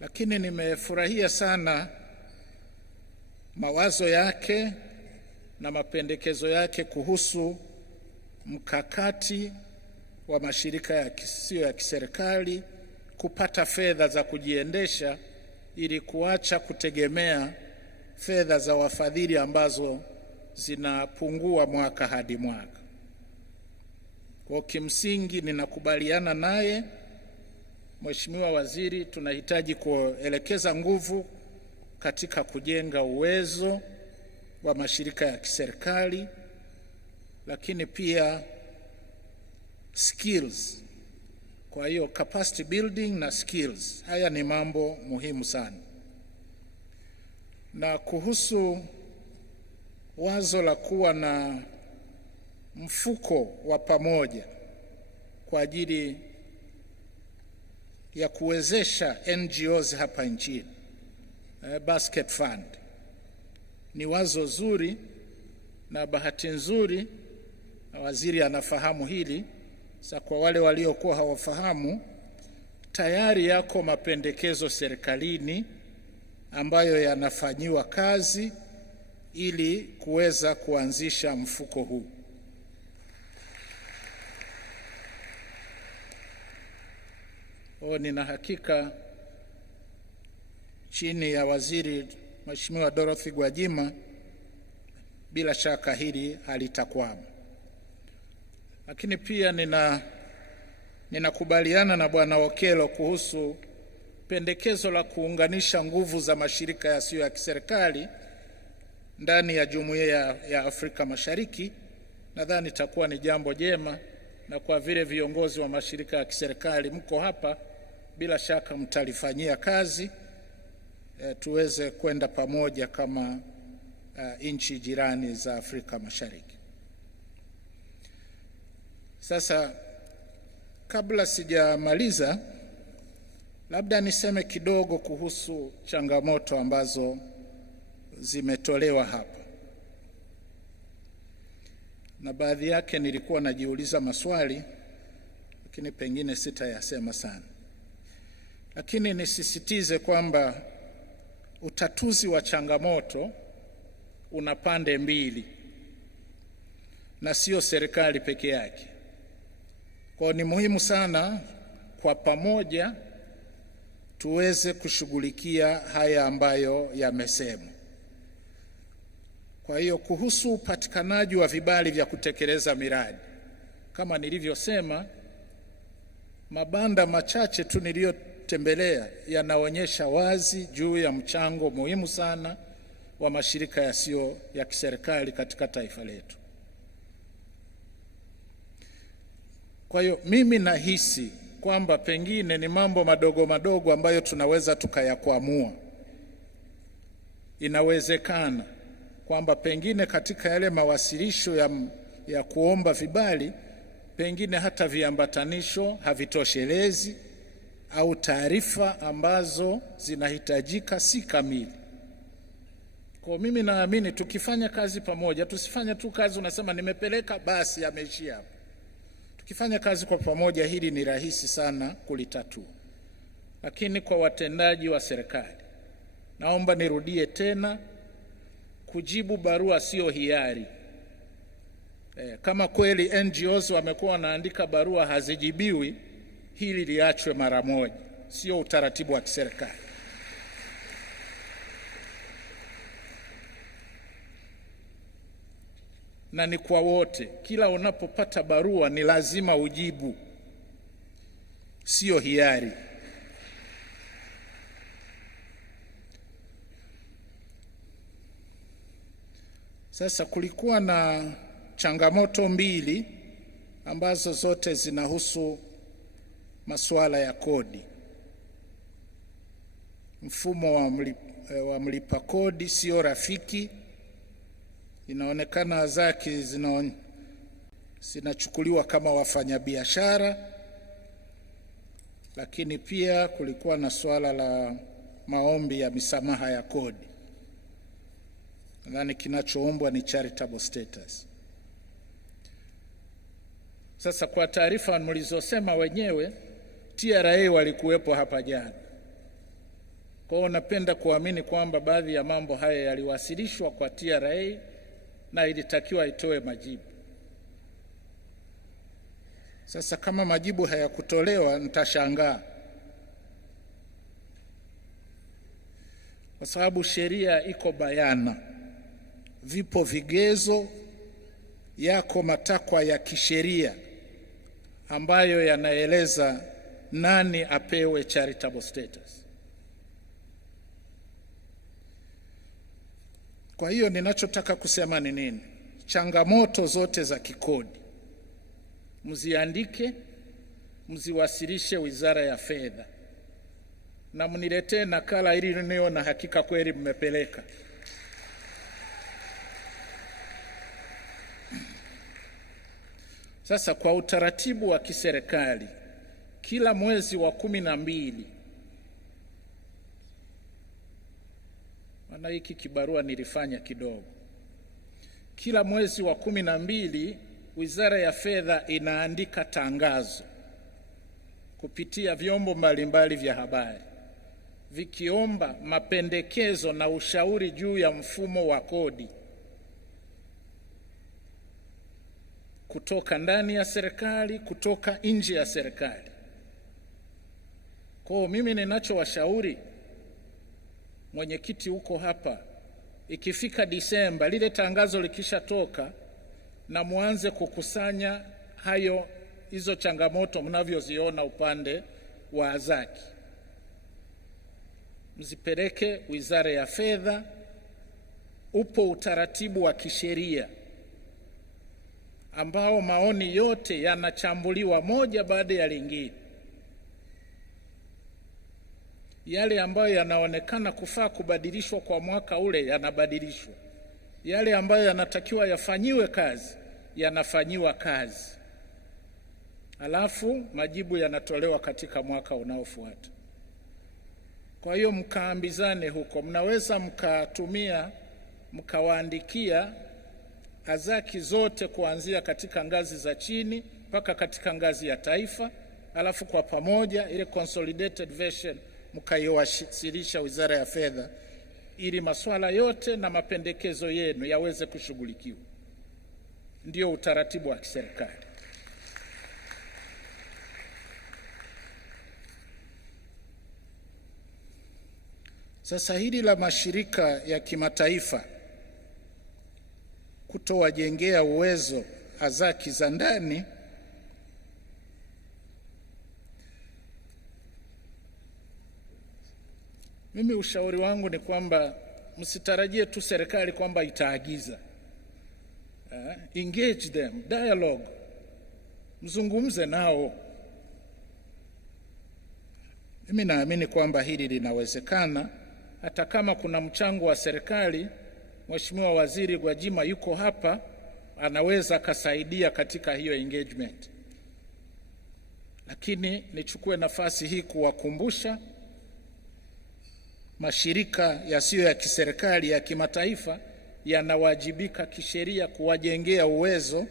Lakini nimefurahia sana mawazo yake na mapendekezo yake kuhusu mkakati wa mashirika yasiyo ya kiserikali kupata fedha za kujiendesha ili kuacha kutegemea fedha za wafadhili ambazo zinapungua mwaka hadi mwaka. Kwa kimsingi ninakubaliana naye Mheshimiwa Waziri, tunahitaji kuelekeza nguvu katika kujenga uwezo wa mashirika ya kiserikali, lakini pia skills. Kwa hiyo capacity building na skills, haya ni mambo muhimu sana. Na kuhusu wazo la kuwa na mfuko wa pamoja kwa ajili ya kuwezesha NGOs hapa nchini, basket fund, ni wazo zuri, na bahati nzuri na waziri anafahamu hili. Sasa kwa wale waliokuwa hawafahamu, tayari yako mapendekezo serikalini ambayo yanafanyiwa kazi ili kuweza kuanzisha mfuko huu. Nina hakika chini ya waziri Mheshimiwa Dorothy Gwajima, bila shaka hili halitakwama. Lakini pia ninakubaliana na Bwana Okello kuhusu pendekezo la kuunganisha nguvu za mashirika yasiyo ya kiserikali ndani ya Jumuiya ya Afrika Mashariki. Nadhani itakuwa ni jambo jema, na kwa vile viongozi wa mashirika ya kiserikali mko hapa, bila shaka mtalifanyia kazi, tuweze kwenda pamoja kama nchi jirani za Afrika Mashariki. Sasa kabla sijamaliza, labda niseme kidogo kuhusu changamoto ambazo zimetolewa hapa, na baadhi yake nilikuwa najiuliza maswali, lakini pengine sitayasema sana. Lakini nisisitize kwamba utatuzi wa changamoto una pande mbili na sio serikali peke yake. Kwa ni muhimu sana kwa pamoja tuweze kushughulikia haya ambayo yamesemwa. Kwa hiyo kuhusu upatikanaji wa vibali vya kutekeleza miradi, kama nilivyosema, mabanda machache tu niliyotembelea yanaonyesha wazi juu ya mchango muhimu sana wa mashirika yasiyo ya kiserikali katika taifa letu. Kwa hiyo mimi nahisi kwamba pengine ni mambo madogo madogo ambayo tunaweza tukayakwamua. Inawezekana kwamba pengine katika yale mawasilisho ya kuomba vibali, pengine hata viambatanisho havitoshelezi, au taarifa ambazo zinahitajika si kamili. Kwa mimi naamini tukifanya kazi pamoja, tusifanye tu kazi unasema nimepeleka basi yameishia hapo. Tukifanya kazi kwa pamoja, hili ni rahisi sana kulitatua. Lakini kwa watendaji wa serikali, naomba nirudie tena, kujibu barua sio hiari. Kama kweli NGOs wamekuwa wanaandika barua hazijibiwi, hili liachwe mara moja, sio utaratibu wa kiserikali. Na ni kwa wote, kila unapopata barua ni lazima ujibu, sio hiari. Sasa kulikuwa na changamoto mbili ambazo zote zinahusu masuala ya kodi. Mfumo wa mlipa kodi sio rafiki. Inaonekana Hazaki zinachukuliwa kama wafanyabiashara, lakini pia kulikuwa na suala la maombi ya misamaha ya kodi. Nadhani kinachoombwa ni charitable status. Sasa kwa taarifa mlizosema wenyewe, TRA walikuwepo hapa jana. Kwa hiyo napenda kuamini kwamba baadhi ya mambo haya yaliwasilishwa kwa TRA na ilitakiwa itoe majibu. Sasa kama majibu hayakutolewa nitashangaa, kwa sababu sheria iko bayana, vipo vigezo, yako matakwa ya kisheria ambayo yanaeleza nani apewe charitable status. Kwa hiyo ninachotaka kusema ni nini? Changamoto zote za kikodi mziandike, mziwasilishe Wizara ya Fedha na mniletee nakala ili nione na hakika kweli mmepeleka. Sasa kwa utaratibu wa kiserikali, kila mwezi wa 12, maana hiki kibarua nilifanya kidogo, kila mwezi wa 12 Wizara ya Fedha inaandika tangazo kupitia vyombo mbalimbali vya habari vikiomba mapendekezo na ushauri juu ya mfumo wa kodi kutoka ndani ya serikali, kutoka nje ya serikali. Kwa mimi ninachowashauri, mwenyekiti huko hapa, ikifika Disemba lile tangazo likishatoka, na muanze kukusanya hizo changamoto mnavyoziona upande wa Hazaki, mzipeleke Wizara ya Fedha. Upo utaratibu wa kisheria ambao maoni yote yanachambuliwa moja baada ya lingine. Yale ambayo yanaonekana kufaa kubadilishwa kwa mwaka ule yanabadilishwa. Yale ambayo yanatakiwa yafanyiwe kazi yanafanyiwa kazi. Alafu majibu yanatolewa katika mwaka unaofuata. Kwa hiyo mkaambizane huko, mnaweza mkawaandikia Hazaki zote kuanzia katika ngazi za chini mpaka katika ngazi ya taifa, alafu kwa pamoja ile consolidated version mkaiwasilisha Wizara ya Fedha ili masuala yote na mapendekezo yenu yaweze kushughulikiwa. Ndio utaratibu wa kiserikali. Sasa hili la mashirika ya kimataifa kutowajengea uwezo Hazaki za ndani, mimi ushauri wangu ni kwamba msitarajie tu serikali kwamba itaagiza. Engage them, dialogue, mzungumze nao. Mimi naamini kwamba hili linawezekana, hata kama kuna mchango wa serikali. Mheshimiwa Waziri Gwajima yuko hapa, anaweza akasaidia katika hiyo engagement. Lakini nichukue nafasi hii kuwakumbusha mashirika yasiyo ya kiserikali ya kimataifa yanawajibika kisheria kuwajengea uwezo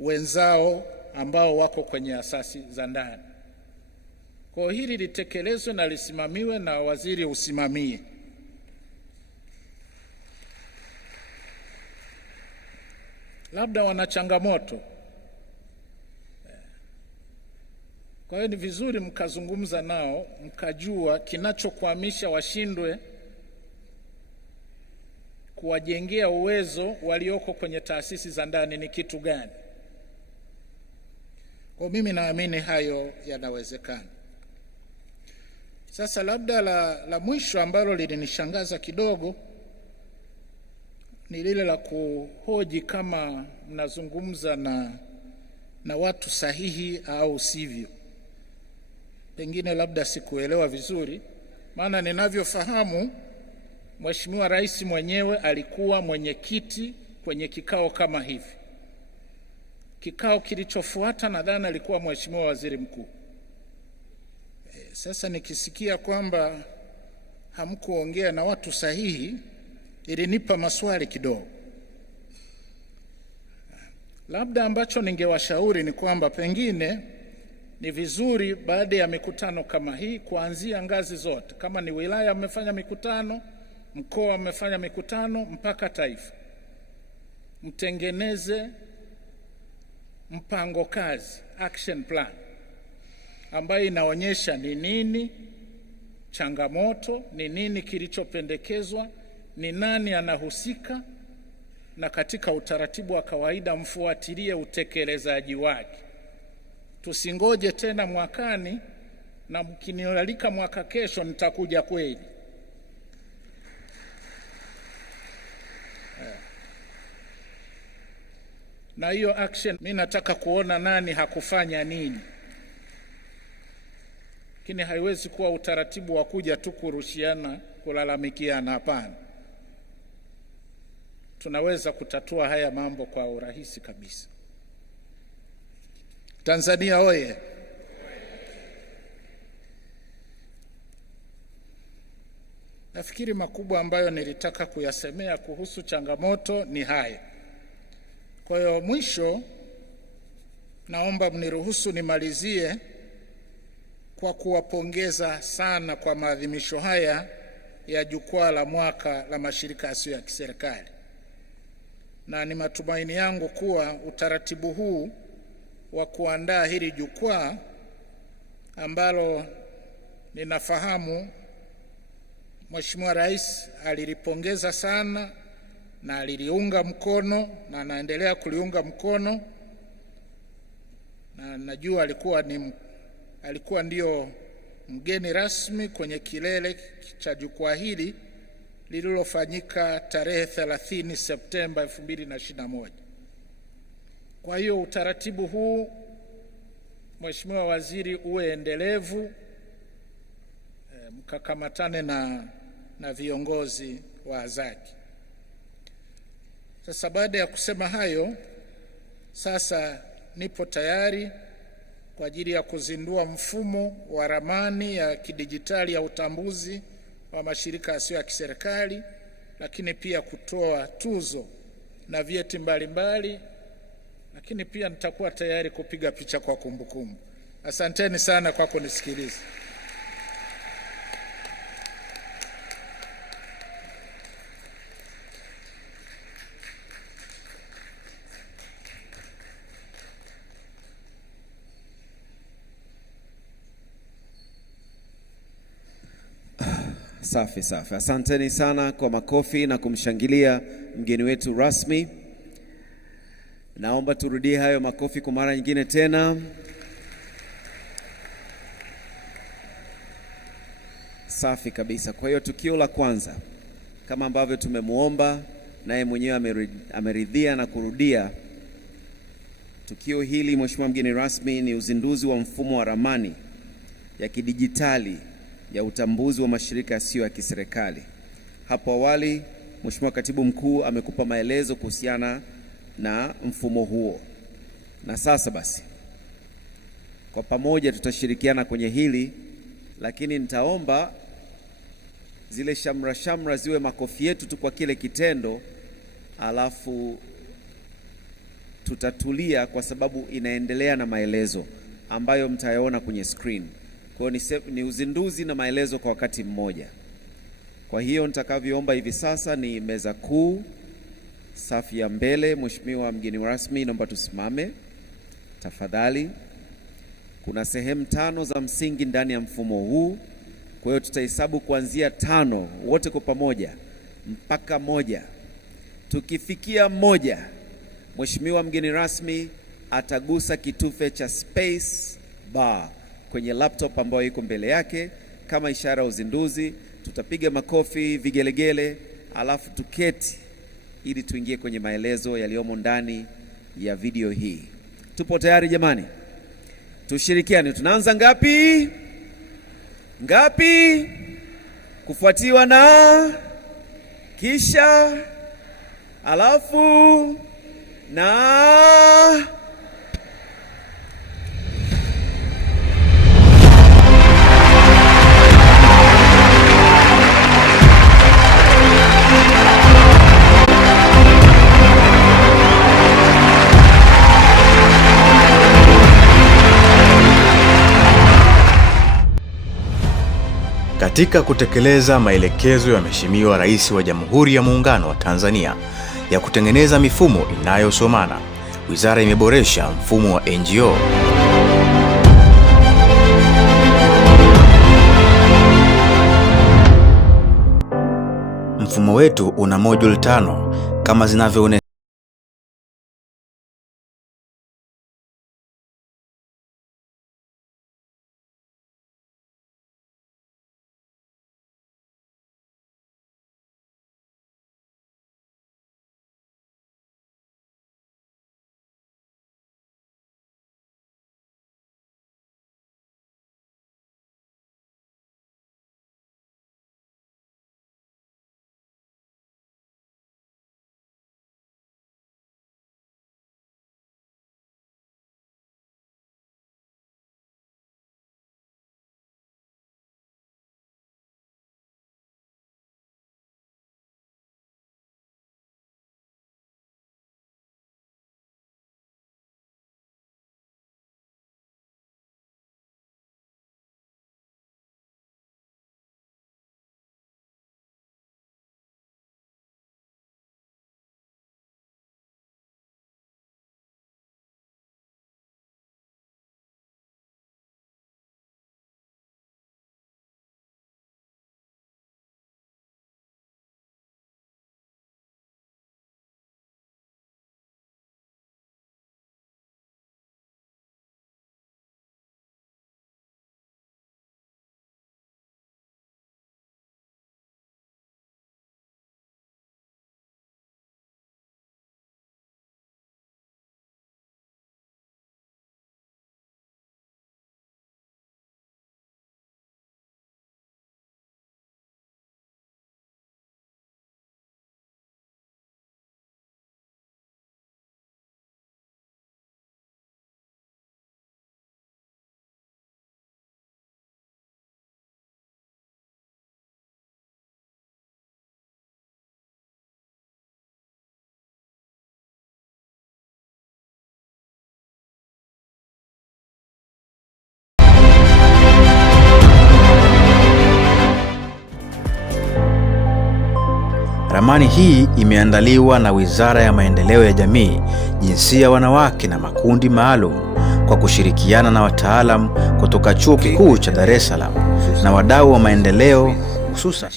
wenzao ambao wako kwenye asasi za ndani. Kwa hili litekelezwe na lisimamiwe na waziri usimamie. Labda wana changamoto, kwa hiyo ni vizuri mkazungumza nao, mkajua kinachokwamisha washindwe kuwajengea uwezo walioko kwenye taasisi za ndani ni kitu gani. Kwa mimi naamini hayo yanawezekana. Sasa labda la mwisho ambalo lilinishangaza kidogo ni lile la kuhoji kama mnazungumza na watu sahihi au sivyo. Pengine labda sikuelewa vizuri, maana ninavyofahamu Mheshimiwa Rais mwenyewe alikuwa mwenyekiti kwenye kikao kama hivi. Kikao kilichofuata nadhani alikuwa Mheshimiwa Waziri Mkuu. Sasa nikisikia kwamba hamkuongea na watu sahihi, ilinipa maswali kidogo. Labda ambacho ningewashauri ni kwamba pengine ni vizuri baada ya mikutano kama hii kuanzia ngazi zote, kama ni wilaya mmefanya mikutano, mkoa mmefanya mikutano, mpaka taifa, mtengeneze mpango kazi, action plan, ambayo inaonyesha ni nini changamoto, ni nini kilichopendekezwa, ni nani anahusika, na katika utaratibu wa kawaida mfuatilie utekelezaji wake. Tusingoje tena mwakani na mkinialika mwaka kesho nitakuja kweli. Na hiyo action mimi nataka kuona nani hakufanya nini. Lakini haiwezi kuwa utaratibu wa kuja tu kurushiana, kulalamikiana, hapana. Tunaweza kutatua haya mambo kwa urahisi kabisa. Tanzania oye! Nafikiri makubwa ambayo nilitaka kuyasemea kuhusu changamoto ni haya. Kwa hiyo mwisho, naomba mniruhusu nimalizie kwa kuwapongeza sana kwa maadhimisho haya ya Jukwaa la Mwaka la Mashirika Yasiyo ya Kiserikali. Na ni matumaini yangu kuwa utaratibu huu wa kuandaa hili jukwaa ambalo ninafahamu Mheshimiwa Rais alilipongeza sana na aliliunga mkono na anaendelea kuliunga mkono, na najua alikuwa ndio mgeni rasmi kwenye kilele cha jukwaa hili lililofanyika tarehe 30 Septemba 2021. Kwa hiyo utaratibu huu, Mheshimiwa Waziri, uwe endelevu, mkakamatane na viongozi wa Zaki. Sasa baada ya kusema hayo, sasa nipo tayari kwa ajili ya kuzindua mfumo wa ramani ya kidijitali ya utambuzi wa mashirika yasiyo ya kiserikali, lakini pia kutoa tuzo na vyeti mbalimbali, lakini pia nitakuwa tayari kupiga picha kwa kumbukumbu. Asanteni sana kwa kunisikiliza. Safi safi. Asanteni sana kwa makofi na kumshangilia mgeni wetu rasmi. Naomba turudie hayo makofi kwa mara nyingine tena. Safi kabisa. Kwa hiyo tukio la kwanza, kama ambavyo tumemuomba naye mwenyewe ameridhia na kurudia, tukio hili Mheshimiwa mgeni rasmi ni uzinduzi wa mfumo wa ramani ya kidijitali ya utambuzi wa mashirika yasiyo ya kiserikali. Hapo awali Mheshimiwa Katibu Mkuu amekupa maelezo kuhusiana na mfumo huo. Na sasa basi Kwa pamoja tutashirikiana kwenye hili, lakini nitaomba zile shamra ziwe makofi yetu tu kwa kile kitendo, alafu tutatulia kwa sababu inaendelea na maelezo ambayo mtayaona kwenye screen. Kwa hiyo ni uzinduzi na maelezo kwa wakati mmoja. Kwa hiyo nitakavyoomba hivi sasa ni meza kuu, safu ya mbele. Mheshimiwa mgeni rasmi, naomba tusimame tafadhali. Kuna sehemu 5 za msingi ndani ya mfumo huu. Kwa hiyo tutahesabu kuanzia 5 wote kwa pamoja mpaka 1. Tukifikia 1, Mheshimiwa mgeni rasmi atagusa kitufe cha space bar kwenye laptop ambayo iko mbele yake kama ishara ya uzinduzi. Tutapiga makofi, vigelegele, alafu tuketi ili tuingie kwenye maelezo yaliyomo ndani ya video hii. Tupo tayari jamani? Tushirikiane. Tunaanza ngapi? Ngapi? Kufuatiwa na kisha alafu na Katika kutekeleza maelekezo ya Mheshimiwa Rais wa Jamhuri ya Muungano wa Tanzania ya kutengeneza mifumo inayosomana, Wizara imeboresha mfumo wa NGO. Mfumo wetu una module 5 kama zinavyoonekana. Ramani hii imeandaliwa na Wizara ya Maendeleo ya Jamii, Jinsia, Wanawake na Makundi Maalum kwa kushirikiana na wataalamu kutoka Chuo Kikuu cha Dar es Salaam na wadau wa maendeleo hususan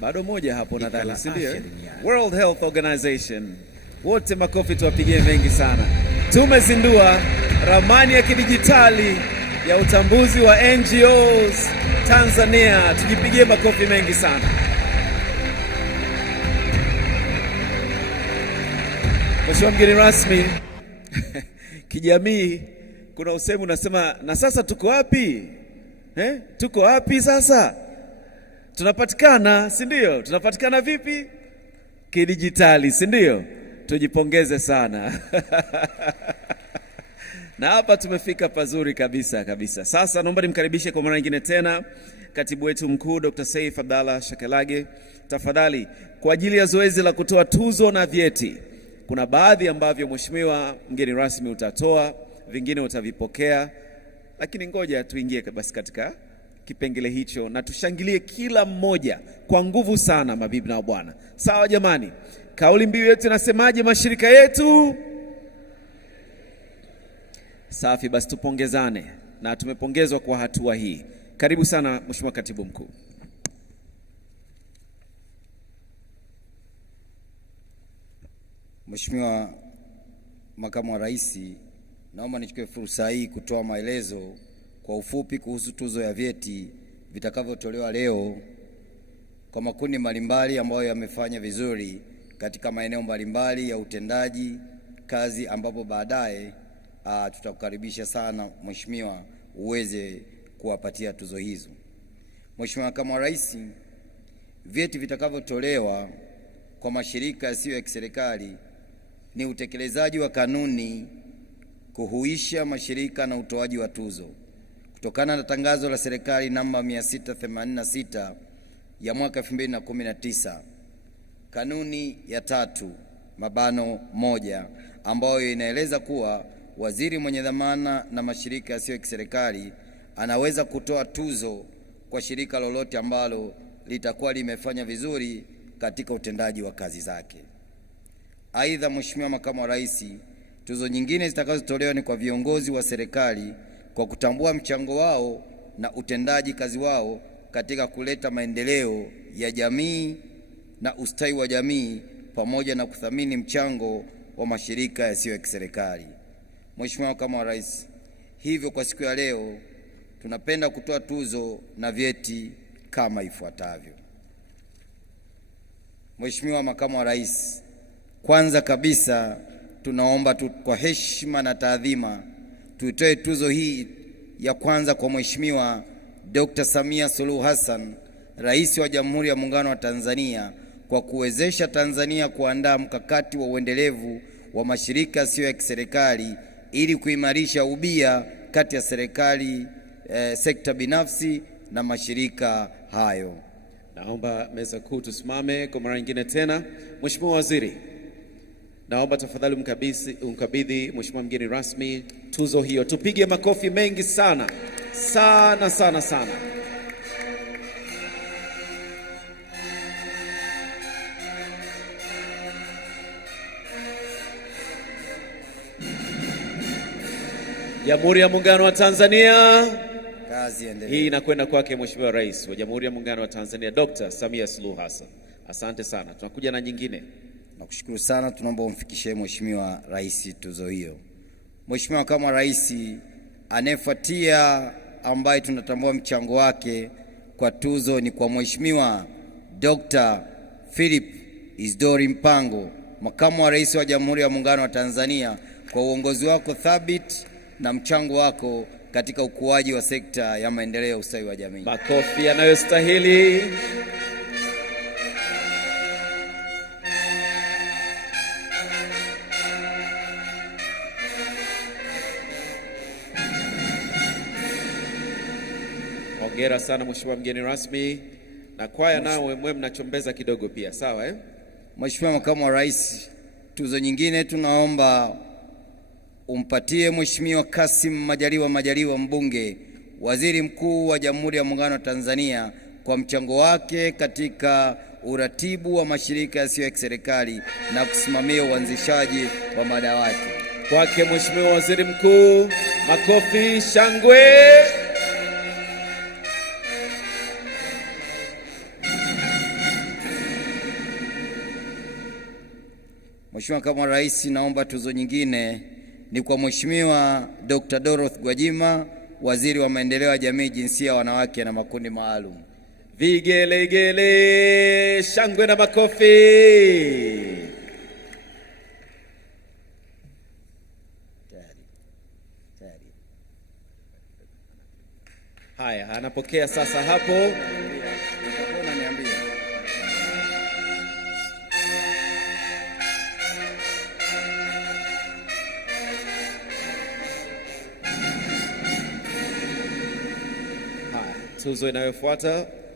bado moja hapo nadhani, si ndio? World Health Organization. Wote makofi tuwapigie mengi sana. Tumezindua ramani ya kidijitali ya utambuzi wa NGOs Tanzania. Tujipigie makofi mengi sana. Mheshimiwa mgeni rasmi, kijamii kuna usemi unasema, na sasa tuko wapi? Tuko wapi sasa? Tunapatikana, si ndio? Tunapatikana vipi? Kidijitali, si ndio? Tujipongeze sana. Na hapa tumefika pazuri kabisa kabisa. Sasa naomba nimkaribishe kwa mara nyingine tena katibu wetu mkuu Dr. Saif Abdallah Shekalage. Tafadhali, kwa ajili ya zoezi la kutoa tuzo na vyeti, kuna baadhi ambavyo mheshimiwa mgeni rasmi utatoa, vingine utavipokea, lakini ngoja tuingie basi katika kipengele hicho na tushangilie kila mmoja kwa nguvu sana, mabibi na bwana. Sawa jamani? Kauli mbiu yetu inasemaje mashirika yetu? Safi, basi tupongezane, na tumepongezwa kwa hatua hii. Karibu sana Mheshimiwa Katibu Mkuu. Mheshimiwa Makamu wa Rais, naomba nichukue fursa hii kutoa maelezo kwa ufupi kuhusu tuzo ya vyeti vitakavyotolewa leo kwa makundi mbalimbali ambayo yamefanya vizuri katika maeneo mbalimbali ya utendaji kazi, ambapo baadaye tutakukaribisha sana Mheshimiwa uweze kuwapatia tuzo hizo. Mheshimiwa Makamu wa Rais, vyeti vitakavyotolewa kwa mashirika yasiyo ya kiserikali ni utekelezaji wa kanuni kuhuisha mashirika na utoaji wa tuzo kutokana na tangazo la serikali namba 686 ya mwaka 2019, kanuni ya 3(1) ambayo inaeleza kuwa waziri mwenye dhamana na mashirika yasiyo ya kiserikali anaweza kutoa tuzo kwa shirika lolote ambalo litakuwa limefanya vizuri katika utendaji wa kazi zake. Aidha, Mheshimiwa Makamu wa Rais, tuzo nyingine zitakazotolewa ni kwa viongozi wa serikali kwa kutambua mchango wao na utendaji kazi wao katika kuleta maendeleo ya jamii na ustawi wa jamii, pamoja na kuthamini mchango wa mashirika yasiyo ya kiserikali. Mheshimiwa Makamu wa Rais, hivyo kwa siku ya leo tunapenda kutoa tuzo na vyeti kama ifuatavyo. Mheshimiwa Makamu wa Rais, kwanza kabisa tunaomba kwa heshima na taadhima tuitoe tuzo hii ya kwanza kwa Mheshimiwa Dr. Samia Suluhu Hassan, Rais wa Jamhuri ya Muungano wa Tanzania, kwa kuwezesha Tanzania kuandaa mkakati wa uendelevu wa mashirika yasiyo ya kiserikali ili kuimarisha ubia kati ya serikali, sekta binafsi na mashirika hayo. Naomba meza kuu tusimame kwa mara nyingine tena. Mheshimiwa Waziri, naomba tafadhali umkabidhi Mheshimiwa mgeni rasmi tuzo hiyo. Tupige makofi mengi sana sana sana sana. Jamhuri ya Muungano wa Tanzania. Kazi endelee. Hii inakwenda kwake Mheshimiwa Rais wa Jamhuri ya Muungano wa Tanzania Dr. Samia Suluhu Hassan. Asante sana. Tunakuja na nyingine. Nakushukuru sana, tunaomba umfikishie Mheshimiwa Rais tuzo hiyo. Mheshimiwa kama Rais anayefuatia ambaye tunatambua mchango wake kwa tuzo ni kwa Mheshimiwa Dr. Philip Isdori Mpango, Makamu wa Rais wa Jamhuri ya Muungano wa Tanzania, kwa uongozi wako thabiti na mchango wako katika ukuaji wa sekta ya maendeleo ya ustawi wa jamii. Makofi yanayostahili. Hongera sana Mheshimiwa mgeni rasmi, na kwaya nao mwe mnachombeza kidogo pia, sawa eh? Mheshimiwa Makamu wa Rais, tuzo nyingine tunaomba umpatie Mheshimiwa Kassim Majaliwa Mbunge, Waziri Mkuu wa Jamhuri ya Muungano wa Tanzania, kwa mchango wake katika uratibu wa mashirika yasiyo ya kiserikali na kusimamia uanzishaji wa madawati. Kwake Mheshimiwa Waziri Mkuu, makofi, shangwe. Mheshimiwa Makamu wa Rais, naomba tuzo nyingine ni kwa Mheshimiwa Dr. Dorothy Gwajima, Waziri wa Maendeleo ya Jamii, Jinsia, Wanawake na Makundi Maalum. Vigelegele, shangwe na makofi. Haya, anapokea sasa hapo.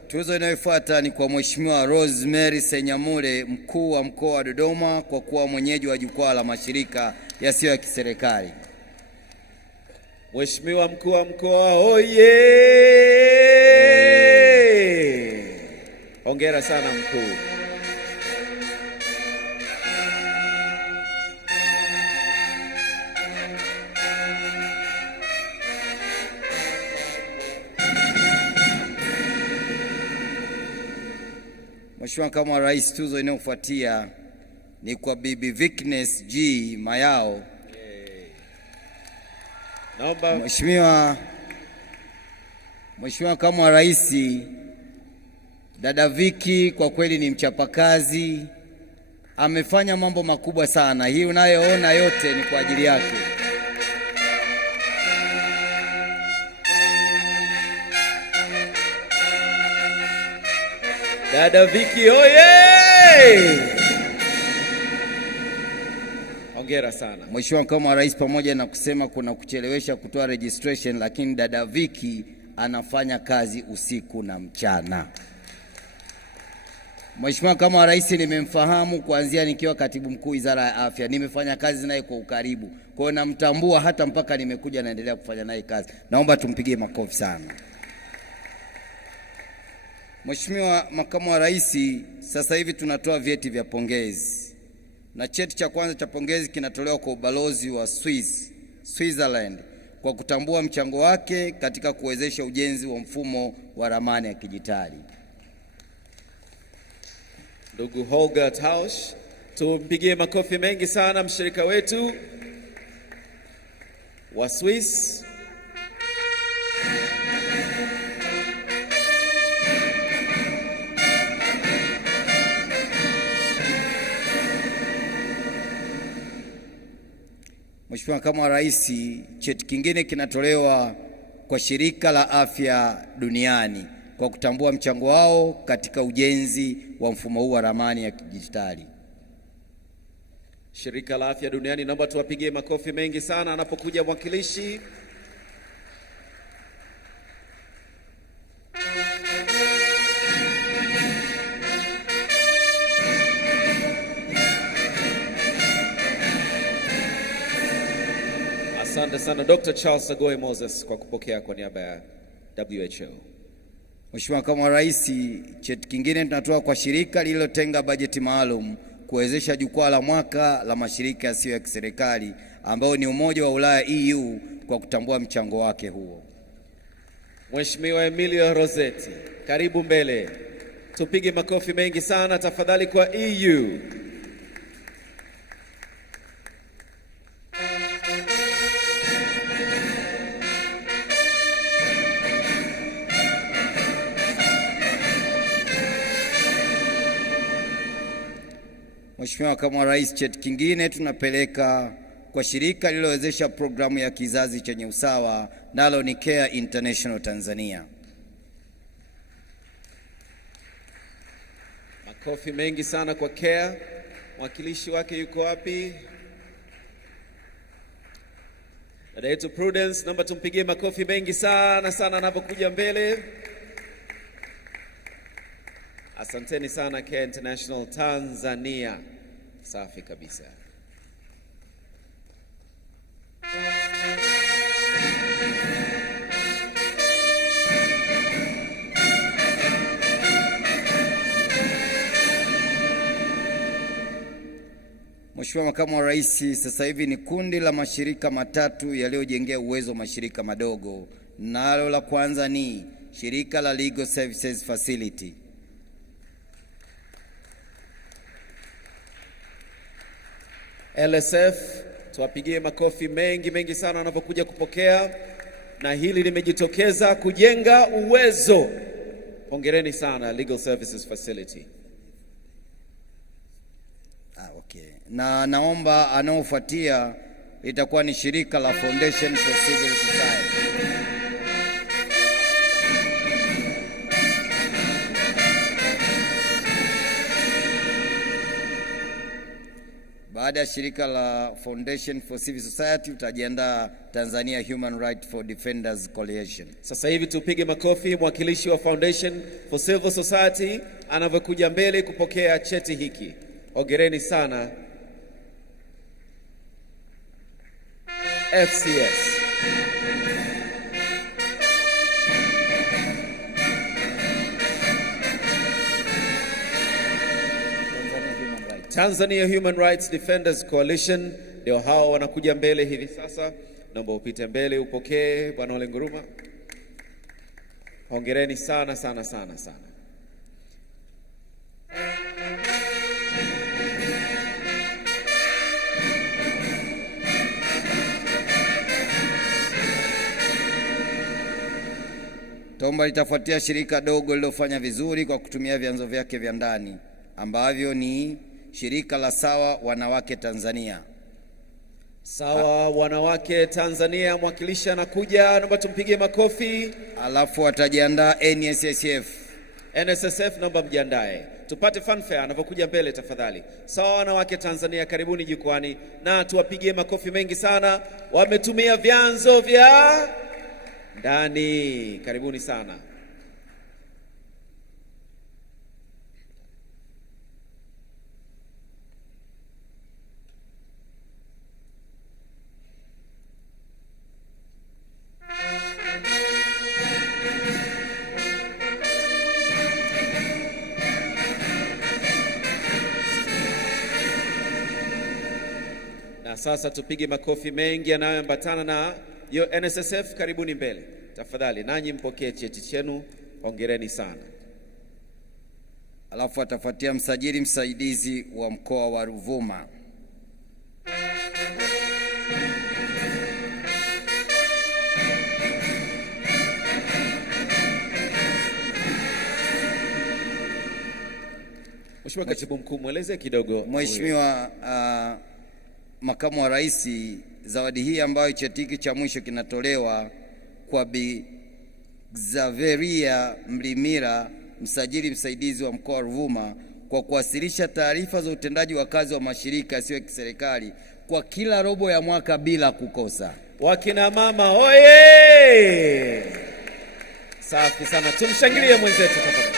Tuzo inayofuata ni kwa Mheshimiwa Rosemary Senyamule, mkuu wa mkoa wa Dodoma, kwa kuwa mwenyeji wa jukwaa la mashirika yasiyo ya kiserikali. Mheshimiwa mkuu wa mkoa, oye! Hongera sana mkuu. Mheshimiwa Makamu wa Rais, tuzo inayofuatia ni kwa Bibi Vikness G Mayao. Naomba Mheshimiwa Makamu wa Rais, dada Viki kwa kweli ni mchapakazi, amefanya mambo makubwa sana. Hii unayoona yote ni kwa ajili yake. Dada Viki oye! Hongera sana. Mheshimiwa Makamu wa Rais, pamoja na kusema kuna kuchelewesha kutoa registration, lakini dada Viki anafanya kazi usiku na mchana. Mheshimiwa Makamu wa Rais, nimemfahamu kuanzia nikiwa katibu mkuu Wizara ya Afya. Nimefanya kazi naye kwa ukaribu. Kwa hiyo namtambua hata mpaka nimekuja naendelea kufanya naye kazi. Naomba tumpigie makofi sana. Mheshimiwa Makamu wa Rais, sasa hivi tunatoa vyeti vya pongezi. Na cheti cha kwanza cha pongezi kinatolewa kwa ubalozi wa Switzerland kwa kutambua mchango wake katika kuwezesha ujenzi wa mfumo wa ramani ya kidijitali. Ndugu Holger Tausch, tumpigie makofi mengi sana mshirika wetu wa Swiss. Mheshimiwa Makamu wa Rais, cheti kingine kinatolewa kwa Shirika la Afya Duniani kwa kutambua mchango wao katika ujenzi wa mfumo huu wa ramani ya kidijitali. Shirika la Afya Duniani, naomba tuwapigie makofi mengi sana anapokuja mwakilishi. Asante sana Dr. Charles Sagoe Moses kwa kupokea kwa niaba ya WHO. Mheshimiwa Makamu wa Rais, cheti kingine tunatoa kwa shirika lililotenga bajeti maalum kuwezesha jukwaa la mwaka la mashirika yasiyo ya kiserikali ambao ni Umoja wa Ulaya EU kwa kutambua mchango wake huo. Mheshimiwa Emilio Rossetti, karibu mbele. Tupige makofi mengi sana tafadhali kwa EU. Mheshimiwa Makamu wa Rais, cheti kingine tunapeleka kwa shirika lililowezesha programu ya kizazi chenye usawa, nalo ni Care International Tanzania. Makofi mengi sana kwa Care. Mwakilishi wake yuko wapi? Dada yetu Prudence, naomba tumpigie makofi mengi sana anapokuja mbele. Asanteni sana Care International Tanzania. Safi kabisa. Mheshimiwa Makamu wa Rais, sasa hivi ni kundi la mashirika matatu yaliyojengea uwezo mashirika madogo. Nalo la kwanza ni shirika la Legal Services Facility. LSF, tuwapigie makofi mengi sana wanapokuja kupokea, na hili limejitokeza kujenga uwezo. Hongereni sana Legal Services Facility. Okay. Na naomba anaofuatia itakuwa ni shirika la Foundation for Civil Society. Baada ya shirika la Foundation for Civil Society utajiandaa Tanzania Human Rights for Defenders Coalition. Sasa hivi tupige makofi mwakilishi wa Foundation for Civil Society anavyokuja mbele kupokea cheti hiki. Hongereni sana FCS. Tanzania Human Rights Defenders Coalition ndio hao wanakuja mbele hivi sasa. Naomba upite mbele upokee Bwana Ole Nguruma. Hongereni sana sana sana sana. Tomba litafuatia shirika dogo lililofanya vizuri kwa kutumia vyanzo vyake vya ndani ambavyo ni shirika la Sawa Wanawake Tanzania. Sawa Wanawake Tanzania mwakilishi anakuja, naomba tumpigie makofi. Alafu watajiandaa NSSF. NSSF naomba mjiandae. Tupate fanfare anapokuja mbele tafadhali. Sawa Wanawake Tanzania karibuni jukwani na tuwapigie makofi mengi sana. Wametumia vyanzo vya ndani. Karibuni sana. Na sasa tupige makofi mengi yanayoambatana na yo NSSF. Karibuni mbele tafadhali, nanyi mpokee cheti chenu. Hongereni sana. Alafu atafuatia msajili msaidizi wa mkoa wa Ruvuma. Mheshimiwa Katibu Mkuu, mweleze kidogo. Mheshimiwa Makamu wa Rais, zawadi hii ambayo cheti hiki cha mwisho kinatolewa kwa Bi Xaveria Mlimira, msajili msaidizi wa mkoa wa Ruvuma, kwa kuwasilisha taarifa za utendaji wa kazi wa mashirika yasiyo ya kiserikali kwa kila robo ya mwaka bila kukosa. Wakina mama oye! Safi sana, tumshangilie mwenzetu tafadhali.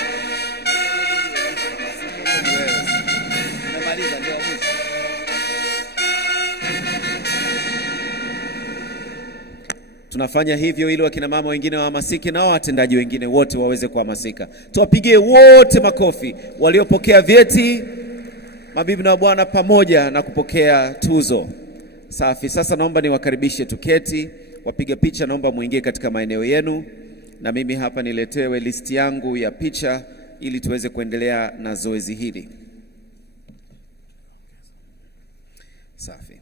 Tunafanya hivyo ili wakina mama wengine wahamasike na watendaji wengine wote waweze kuhamasika. Tuwapigie wote makofi waliopokea vyeti, mabibi na bwana, pamoja na kupokea tuzo. Safi. Sasa naomba niwakaribishe tuketi. Wapiga picha naomba muingie katika maeneo yenu, na mimi hapa niletewe listi yangu ya picha ili tuweze kuendelea na zoezi hili. Safi.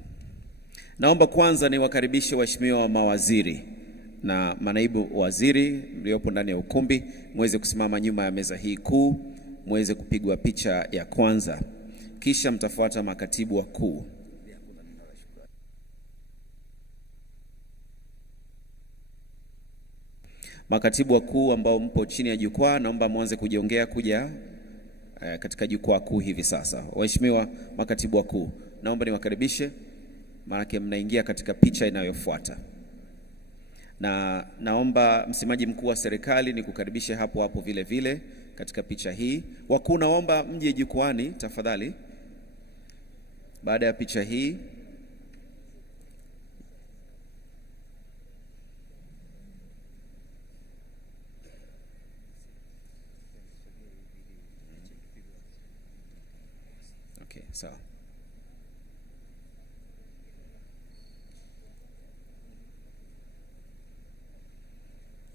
Naomba kwanza niwakaribishe waheshimiwa mawaziri na manaibu waziri mliopo ndani ya ukumbi, muweze kusimama nyuma ya meza hii kuu, muweze kupigwa picha ya kwanza. Kisha mtafuata makatibu wakuu. Makatibu wakuu ambao mpo chini ya jukwaa, naomba mwanze kujiongea kuja katika jukwaa kuu hivi sasa. Waheshimiwa makatibu wakuu, naomba niwakaribishe, maana mnaingia katika picha inayofuata. Na naomba msemaji mkuu wa serikali nikukaribishe hapo hapo vile vile katika picha hii. Wakuu naomba mje jukwani tafadhali baada ya picha hii. Okay, sawa.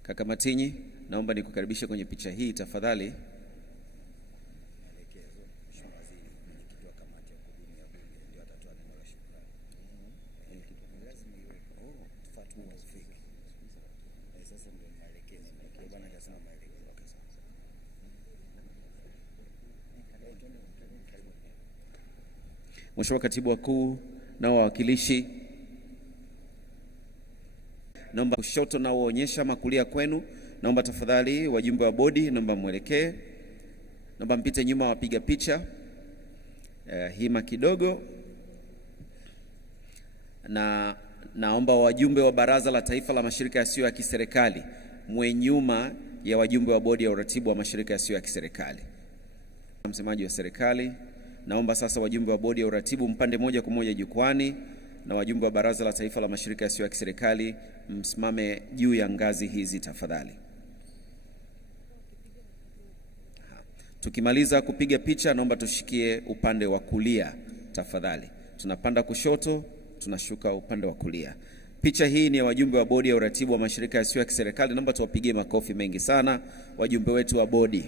Kaka Matinyi, naomba nikukaribishe kwenye picha hii tafadhali. Mheshimiwa katibu wakuu na wawakilishi, naomba kushoto na uonyesha makulia kwenu. Naomba tafadhali wajumbe wa bodi, naomba mwelekee. Naomba mpite nyuma wapiga picha. Hima kidogo. na naomba wajumbe wa Baraza la Taifa la Mashirika Yasiyo ya Kiserikali mwe nyuma ya wajumbe wa Bodi ya Uratibu wa Mashirika Yasiyo ya Kiserikali. Msemaji wa serikali, naomba sasa wajumbe wa Bodi ya Uratibu mpande moja kwa moja jukwani, na wajumbe wa Baraza la Taifa la Mashirika Yasiyo ya Kiserikali msimame juu ya ngazi hizi tafadhali. Tukimaliza kupiga picha, naomba tushikie upande wa kulia tafadhali. Tunapanda kushoto, tunashuka upande wa kulia. Picha hii ni ya wajumbe wa Bodi ya Uratibu wa Mashirika Yasiyo ya Kiserikali. Naomba tuwapigie makofi mengi sana wajumbe wetu wa bodi.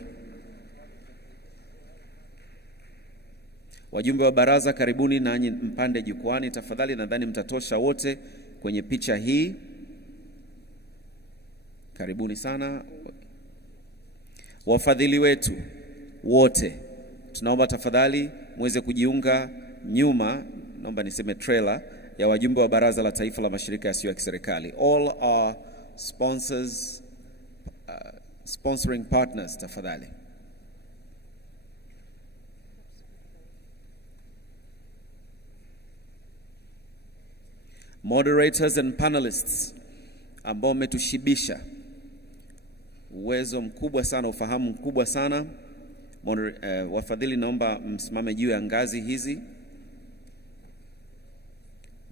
Wajumbe wa baraza, karibuni nanyi mpande jukwani tafadhali. Nadhani mtatosha wote kwenye picha hii. Karibuni sana. Wafadhili wetu wote, tunaomba tafadhali muweze kujiunga nyuma, naomba niseme trailer ya wajumbe wa Baraza la Taifa la Mashirika Yasiyo ya Kiserikali. All our sponsors, sponsoring partners tafadhali. Moderators and panelists ambao umetushibisha uwezo mkubwa sana, ufahamu mkubwa sana. Wafadhili, naomba msimame juu ya ngazi hizi.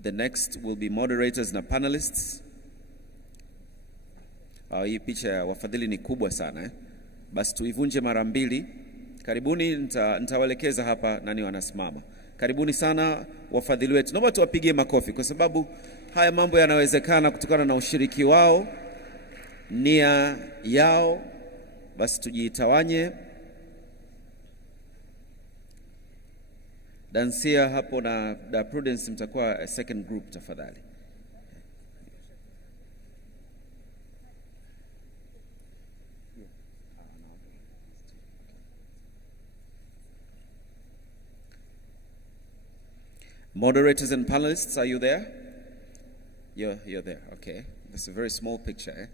The next will be moderators na panelists. Hii picha ya wafadhili ni kubwa sana Basi tuivunje mara mbili. Karibuni, nitawaelekeza hapa nani wanasimama. Karibuni sana wafadhili wetu. Naomba tuwapigie makofi kwa sababu haya mambo yanawezekana kutokana na ushiriki wao, nia yao. Basi tujitawanye. Dansia hapo na Da Prudence mtakuwa a second group tafadhali. Moderators and panelists, are you there? You're there, okay. That's a very small picture,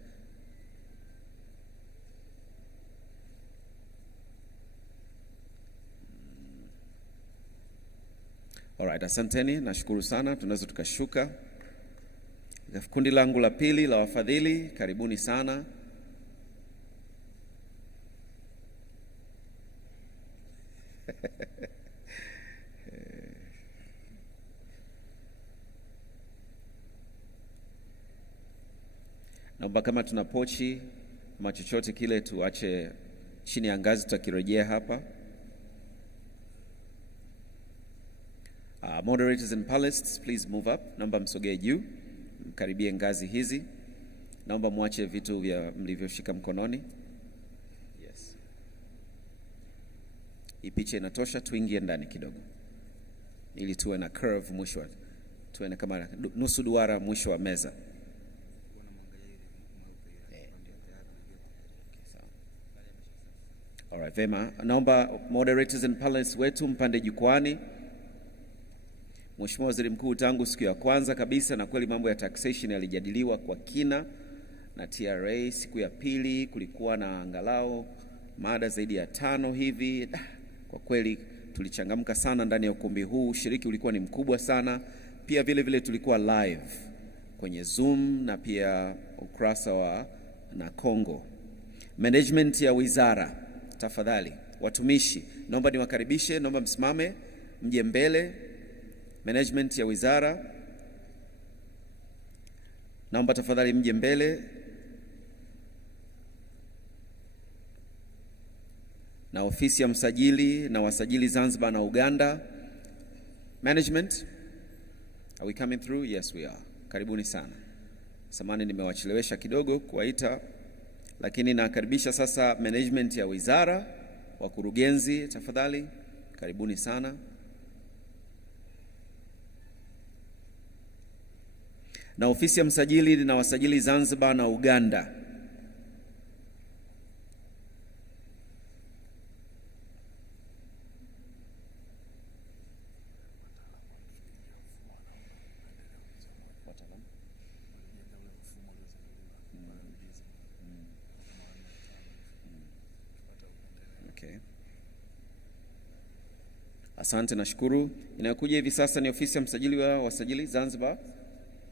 All right, asanteni, nashukuru sana. Tunaweza tukashuka. Kundi langu la pili la wafadhili, karibuni sana. Naomba kama tuna pochi ama chochote kile tuache chini ya ngazi, tutakirejea hapa. Moderators and panelists, please move up. Naomba msogee juu, mkaribie ngazi hizi. Naomba muache vitu vya mlivyoshika mkononi. Yes. Hii picha inatosha, tuingie ndani kidogo. Ili tuwe na curve mwisho. Tuwe na kama nusu duara mwisho wa meza. All right, vema. Naomba moderators and panelists wetu mpande jukwani. Mheshimiwa Waziri Mkuu, tangu siku ya kwanza kabisa, na kweli mambo ya taxation yalijadiliwa kwa kina na TRA. Siku ya pili kulikuwa na angalau mada zaidi ya 5 hivi. Kwa kweli tulichangamka sana ndani ya ukumbi huu, ushiriki ulikuwa ni mkubwa sana. Pia vile vile tulikuwa live kwenye Zoom na pia ukurasa wa na Kongo. Management ya wizara tafadhali, watumishi naomba niwakaribishe, naomba msimame mje mbele. Management ya wizara, naomba tafadhali mje mbele. Na ofisi ya msajili na wasajili Zanzibar na Uganda. Management, are we coming through? Yes, we are. Karibuni sana. Samahani nimewachelewesha kidogo kuwaita, lakini nakaribisha sasa management ya wizara, wakurugenzi tafadhali, karibuni sana. Na ofisi ya msajili na wasajili Zanzibar na Uganda. Okay. Asante, nashukuru. Inayokuja hivi sasa ni ofisi ya msajili wa wasajili Zanzibar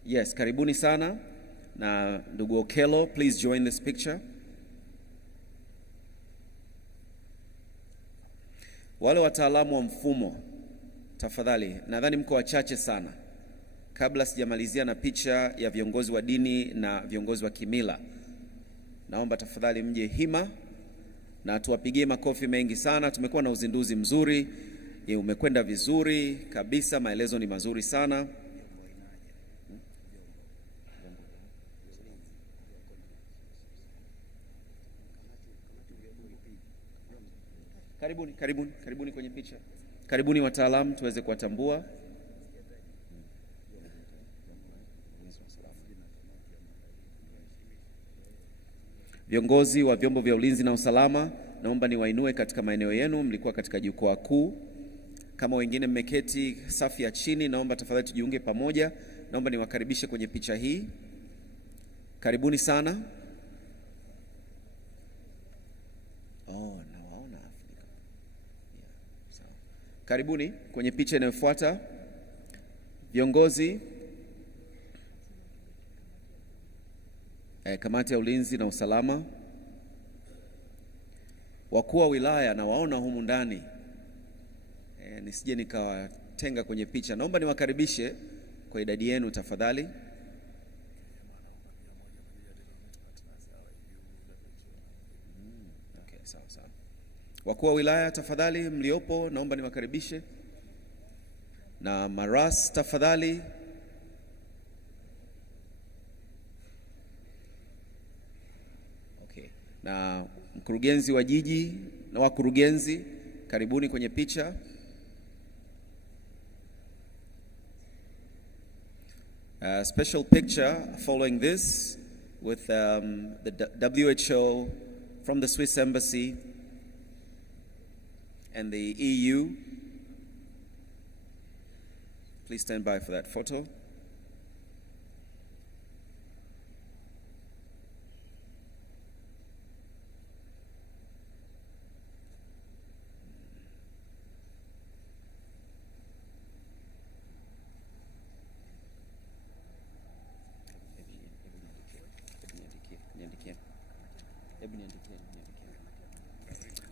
Yes, karibuni sana. Na ndugu Okello, please join this picture. Wale wataalamu wa mfumo, tafadhali, nadhani mko wachache sana. Kabla sijamalizia na picha ya viongozi wa dini na viongozi wa kimila, naomba tafadhali mje hima na tuwapigie makofi mengi sana. Tumekuwa na uzinduzi mzuri, umekwenda vizuri kabisa, maelezo ni mazuri sana. Karibuni kwenye picha. Karibuni wataalamu tuweze kuwatambua. Viongozi wa vyombo vya ulinzi na usalama, naomba niwainue katika maeneo yenu. Mlikuwa katika jukwaa kuu. Kama wengine mmeketi safi ya chini, naomba tafadhali tujiunge pamoja. Naomba niwakaribishe kwenye picha hii. Karibuni sana. Nawaona Afrika. Sawa. Karibuni kwenye picha inayofuata. Viongozi kamati ya ulinzi na usalama, wakuu wa wilaya na waona humu ndani, nisije nikawatenga kwenye picha. Naomba niwakaribishe kwa idadi yenu tafadhali. Okay, sawa. Wakuu wa wilaya tafadhali mliopo, naomba niwakaribishe. Na maras tafadhali. Na mkurugenzi wa jiji na wakurugenzi, karibuni kwenye picha. Special picture following this with the WHO from the Swiss Embassy and the EU. Please stand by for that photo.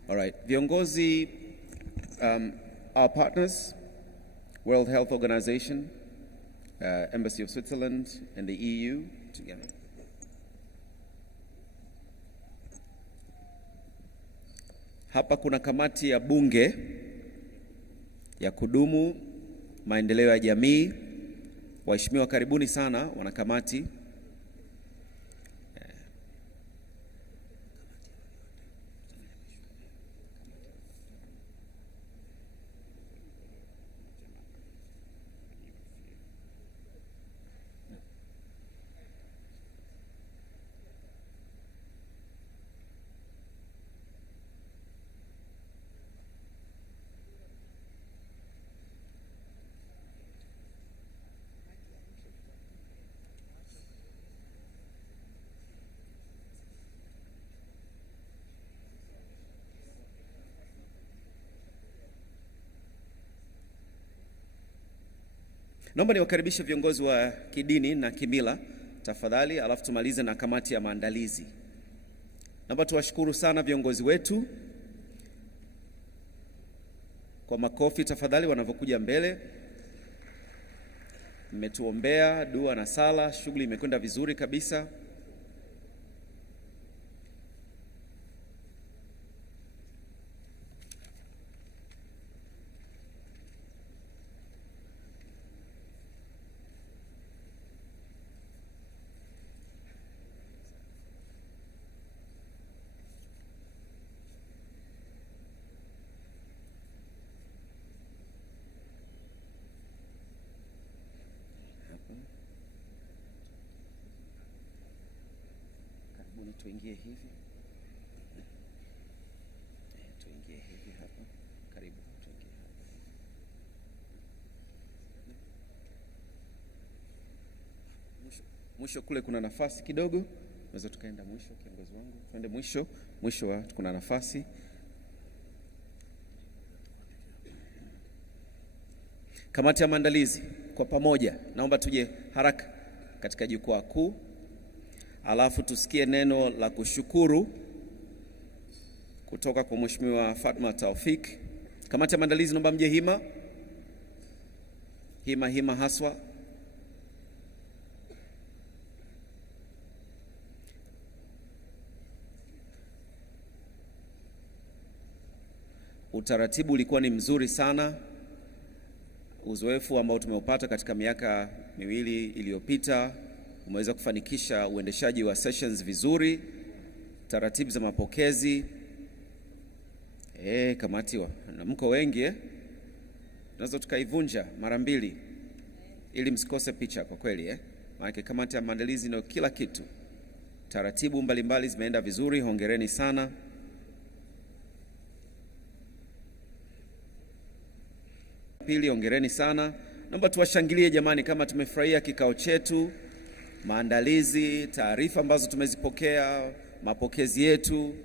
All right, viongozi, our partners, World Health Organization, Embassy of Switzerland, and the EU together. Hapa kuna kamati ya bunge ya kudumu maendeleo ya jamii. Waheshimiwa, karibuni sana wanakamati. Naomba niwakaribishe viongozi wa kidini na kimila tafadhali, alafu tumalize na kamati ya maandalizi. Naomba tuwashukuru sana viongozi wetu kwa makofi tafadhali wanavyokuja mbele. Mmetuombea dua na sala, shughuli imekwenda vizuri kabisa. Tuingie hivi. Tuingie hivi hapa. Karibu tuingie hapa. Mwisho kule kuna nafasi kidogo. Naweza tukaenda mwisho, kiongozi wangu. Twende mwisho kuna nafasi. Kamati ya maandalizi kwa pamoja, naomba tuje haraka katika jukwaa kuu, alafu tusikie neno la kushukuru kutoka kwa Mheshimiwa Fatma Taufik. Kamati ya maandalizi, naomba mje hima haswa. Utaratibu ulikuwa ni mzuri sana. Uzoefu ambao tumeupata katika miaka miwili iliyopita umeweza kufanikisha uendeshaji wa sessions vizuri, taratibu za mapokezi. Kamati na mko wengi tunaweza tukaivunja mara mbili ili msikose picha kwa kweli Maana kamati ya maandalizi ndio kila kitu. Taratibu mbalimbali zimeenda vizuri, hongereni sana. Pili, hongereni sana. Naomba tuwashangilie jamani, kama tumefurahia kikao chetu, maandalizi, taarifa ambazo tumezipokea, mapokezi yetu.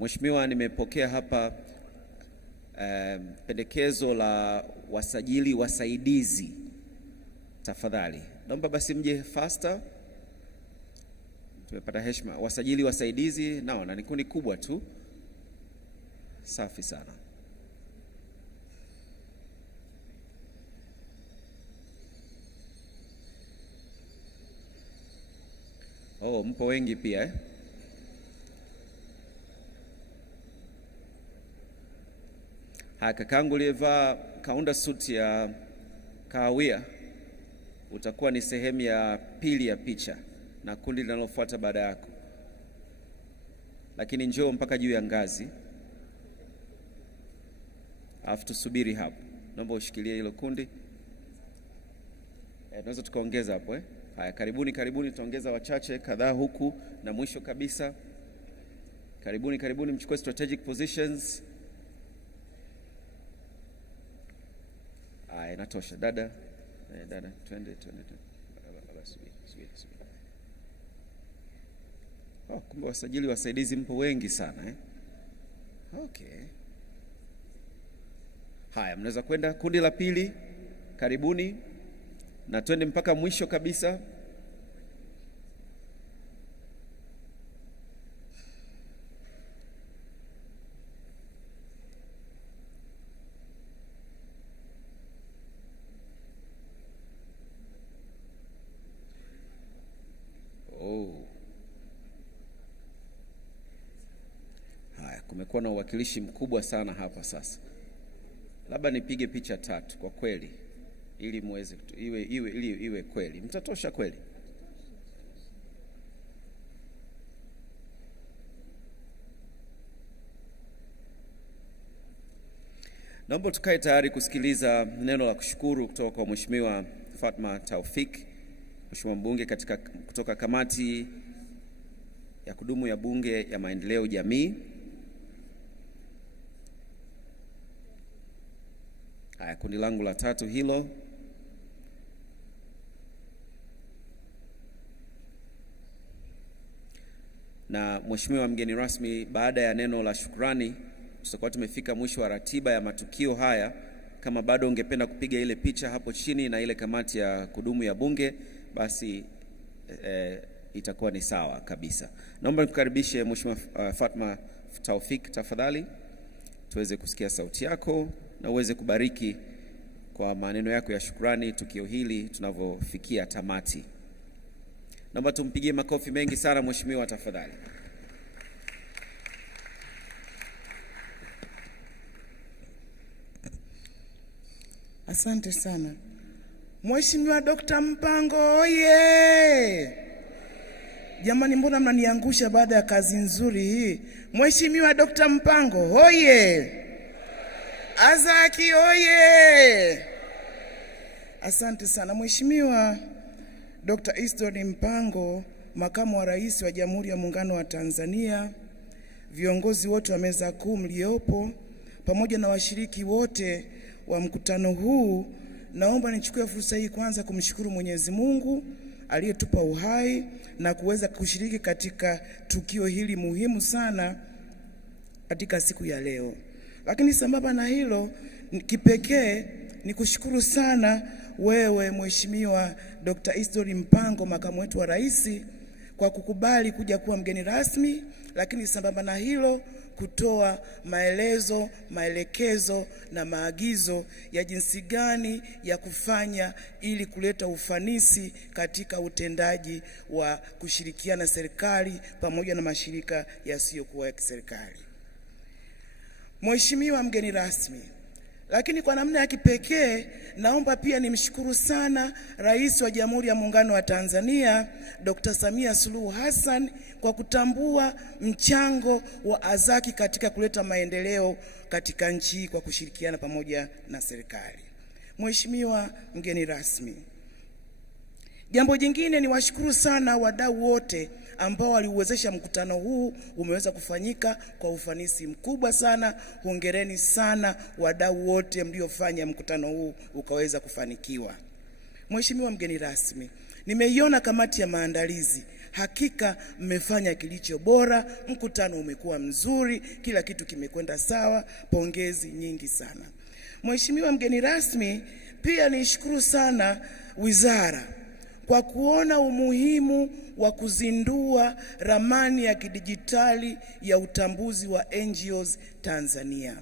Mheshimiwa, nimepokea hapa pendekezo la wasajili wasaidizi. Tafadhali naomba basi mje faster. Tumepata heshima wasajili wasaidizi, naona ni kundi kubwa tu. Safi sana. Mpo wengi pia Kakangu aliyevaa kaunda suit ya kahawia utakuwa ni sehemu ya pili ya picha na kundi linalofuata baada yako. Lakini njoo mpaka juu ya ngazi. Alafu tusubiri hapo. Naomba ushikilie hilo kundi. Tunaweza tukaongeza hapo Haya, karibuni tutaongeza wachache kadhaa huku na mwisho kabisa. Karibuni mchukue strategic positions. Inatosha dada. Twende. Subiri. Kumbe wasajili wasaidizi mpo wengi sana Okay. Haya, mnaweza kwenda kundi la pili. Karibuni na twende mpaka mwisho kabisa. Haya, kumekuwa na uwakilishi mkubwa sana hapa sasa. Labda nipige picha 3 kwa kweli ili muweze iwe kweli. Mtatosha kweli? Naomba tukae tayari kusikiliza neno la kushukuru kutoka kwa Mheshimiwa Fatma Taufik, Mheshimiwa mbunge kutoka kamati ya kudumu ya Bunge ya Maendeleo Jamii. Haya, kundi langu la 3 hilo. Na Mheshimiwa mgeni rasmi, baada ya neno la shukrani tutakuwa tumefika mwisho wa ratiba ya matukio haya. Kama bado ungependa kupiga ile picha hapo chini na ile kamati ya kudumu ya Bunge, basi itakuwa ni sawa kabisa. Naomba nikukaribishe Mheshimiwa Fatma Taufik, tafadhali tuweze kusikia sauti yako na uweze kubariki kwa maneno yako ya shukrani tukio hili tunavyofikia tamati. Naomba tumpigie makofi mengi sana Mheshimiwa, tafadhali. Asante sana. Mheshimiwa Dr. Mpango oye! Jamani, mbona mnaniangusha baada ya kazi nzuri hii? Mheshimiwa Dr. Mpango oye! Azaki oye! Asante sana Mheshimiwa Dr. Isdori Mpango, Makamu wa Rais wa Jamhuri ya Muungano wa Tanzania, viongozi wote wa meza kuu mliopo, pamoja na washiriki wote wa mkutano huu, naomba nichukue fursa hii kwanza kumshukuru Mwenyezi Mungu aliyetupa uhai na kuweza kushiriki katika tukio hili muhimu sana katika siku ya leo. Lakini sambamba na hilo, kipekee ni kushukuru sana wewe Mheshimiwa Dr. Isidori Mpango, makamu wetu wa rais, kwa kukubali kuja kuwa mgeni rasmi, lakini sambamba na hilo kutoa maelezo, maelekezo na maagizo ya jinsi gani ya kufanya ili kuleta ufanisi katika utendaji wa kushirikiana serikali pamoja na mashirika yasiyokuwa ya kiserikali. Mheshimiwa mgeni rasmi, lakini kwa namna ya kipekee naomba pia nimshukuru sana Rais wa Jamhuri ya Muungano wa Tanzania Dr. Samia Suluhu Hassan kwa kutambua mchango wa Azaki katika kuleta maendeleo katika nchi kwa kushirikiana pamoja na serikali. Mheshimiwa mgeni rasmi, jambo jingine ni washukuru sana wadau wote ambao waliuwezesha mkutano huu umeweza kufanyika kwa ufanisi mkubwa sana. Hongereni sana wadau wote mliofanya mkutano huu ukaweza kufanikiwa. Mheshimiwa mgeni rasmi, nimeiona kamati ya maandalizi. Hakika mmefanya kilicho bora, mkutano umekuwa mzuri, kila kitu kimekwenda sawa. Pongezi nyingi sana. Mheshimiwa mgeni rasmi, pia nishukuru sana wizara kwa kuona umuhimu wa kuzindua ramani ya kidijitali ya utambuzi wa NGOs Tanzania.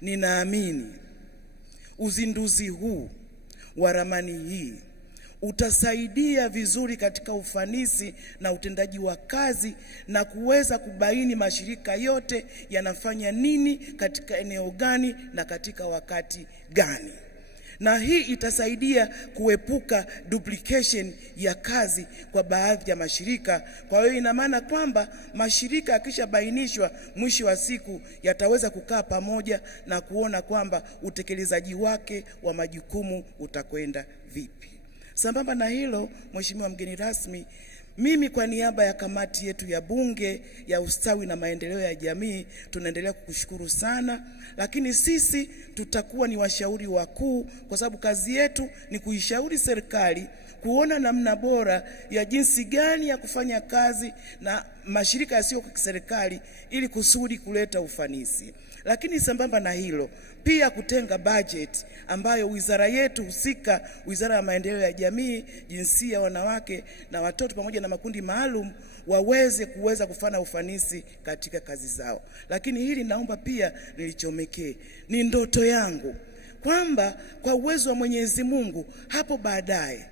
Ninaamini uzinduzi huu wa ramani hii utasaidia vizuri katika ufanisi na utendaji wa kazi na kuweza kubaini mashirika yote yanafanya nini katika eneo gani na katika wakati gani. Na hii itasaidia kuepuka duplication ya kazi kwa baadhi ya mashirika. Kwa hiyo ina maana kwamba mashirika yakishabainishwa, mwisho wa siku yataweza kukaa pamoja na kuona kwamba utekelezaji wake wa majukumu utakwenda vipi. Sambamba na hilo, Mheshimiwa mgeni rasmi, mimi kwa niaba ya kamati yetu ya Bunge ya Ustawi na Maendeleo ya Jamii tunaendelea kukushukuru sana, lakini sisi tutakuwa ni washauri wakuu, kwa sababu kazi yetu ni kuishauri serikali kuona namna bora ya jinsi gani ya kufanya kazi na mashirika yasiyo ya kiserikali ili kusudi kuleta ufanisi. Lakini sambamba na hilo pia kutenga budget ambayo wizara yetu husika, Wizara ya Maendeleo ya Jamii, Jinsia, Wanawake na Watoto pamoja na makundi maalum waweze kufanya ufanisi katika kazi zao. Lakini hili naomba pia nilichomekee. Ni ndoto yangu kwamba kwa uwezo wa Mwenyezi Mungu hapo baadaye,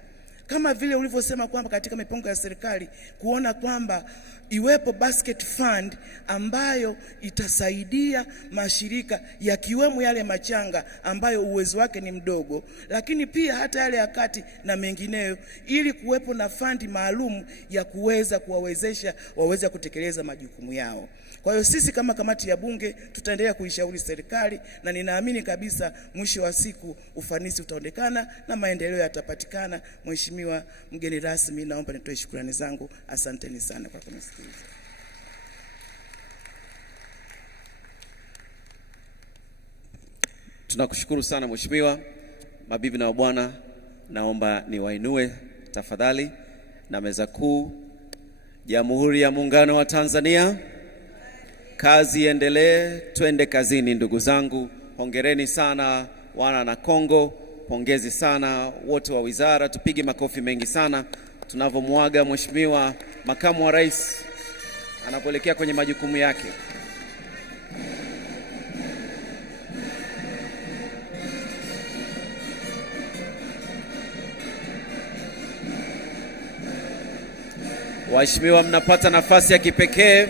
kama vile ulivyosema kwamba katika mipango ya serikali kuona kwamba iwepo basket fund ambayo itasaidia mashirika yakiwemo yale machanga ambayo uwezo wake ni mdogo, lakini pia hata yale ya kati na mengineyo, ili kuwepo na fund maalum ya kuweza kuwawezesha waweze kutekeleza majukumu yao. Kwa hiyo sisi kama kamati ya Bunge tutaendelea kuishauri serikali, na ninaamini kabisa mwisho wa siku ufanisi utaonekana na maendeleo yatapatikana. Mheshimiwa mgeni rasmi, naomba nitoe shukrani zangu. Asanteni sana kwa kunisikiliza. Tunakushukuru sana Mheshimiwa. Mabibi na mabwana, naomba niwainue tafadhali na meza kuu. Jamhuri ya Muungano wa Tanzania, kazi iendelee, twende kazini ndugu zangu. Hongereni sana wana na Kongo, pongezi sana wote wa wizara, tupige makofi mengi sana tunavyomuaga Mheshimiwa Makamu wa Rais anapoelekea kwenye majukumu yake. Waheshimiwa, mnapata nafasi ya kipekee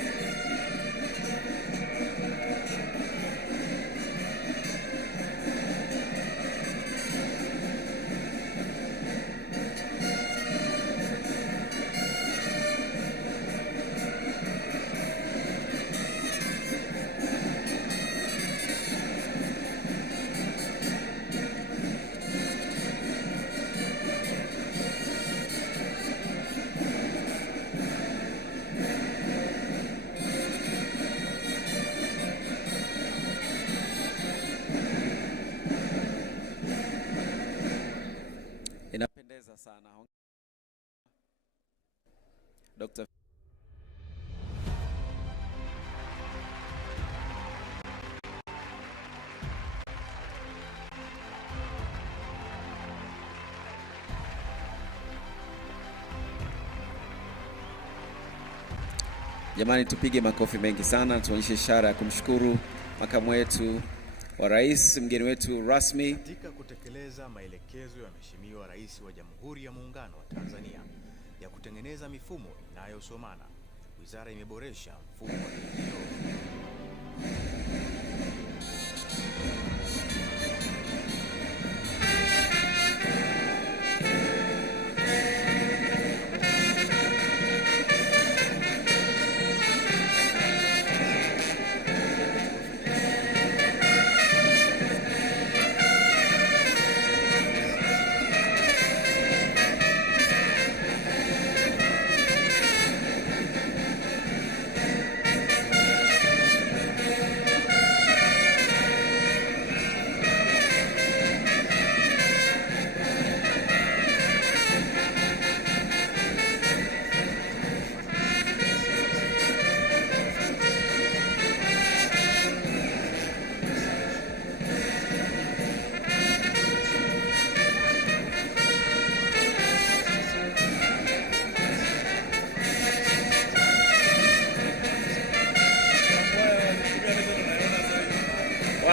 Umependeza sana. Dr. Jamani, tupige makofi mengi sana, tuonyeshe ishara ya kumshukuru makamu wetu wa rais, mgeni wetu rasmi. Katika kutekeleza maelekezo ya Mheshimiwa Rais wa Jamhuri ya Muungano wa Tanzania ya kutengeneza mifumo inayosomana, wizara imeboresha mfumo wa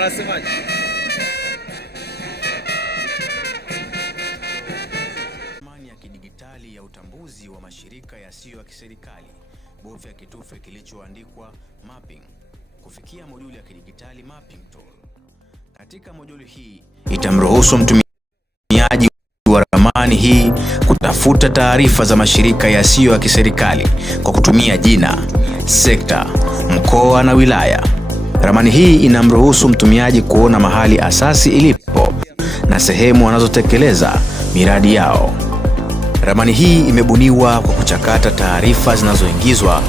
wanasemaje? Ramani ya kidigitali ya utambuzi wa mashirika yasiyo ya kiserikali. Bofya kitufe kilichoandikwa mapping kufikia moduli ya kidigitali mapping tool. Katika moduli hii itamruhusu mtumiaji wa ramani hii kutafuta taarifa za mashirika yasiyo ya kiserikali kwa kutumia jina, sekta, mkoa na wilaya. Ramani hii inamruhusu mtumiaji kuona mahali asasi ilipo na sehemu wanazotekeleza miradi yao. Ramani hii imebuniwa kwa kuchakata taarifa zinazoingizwa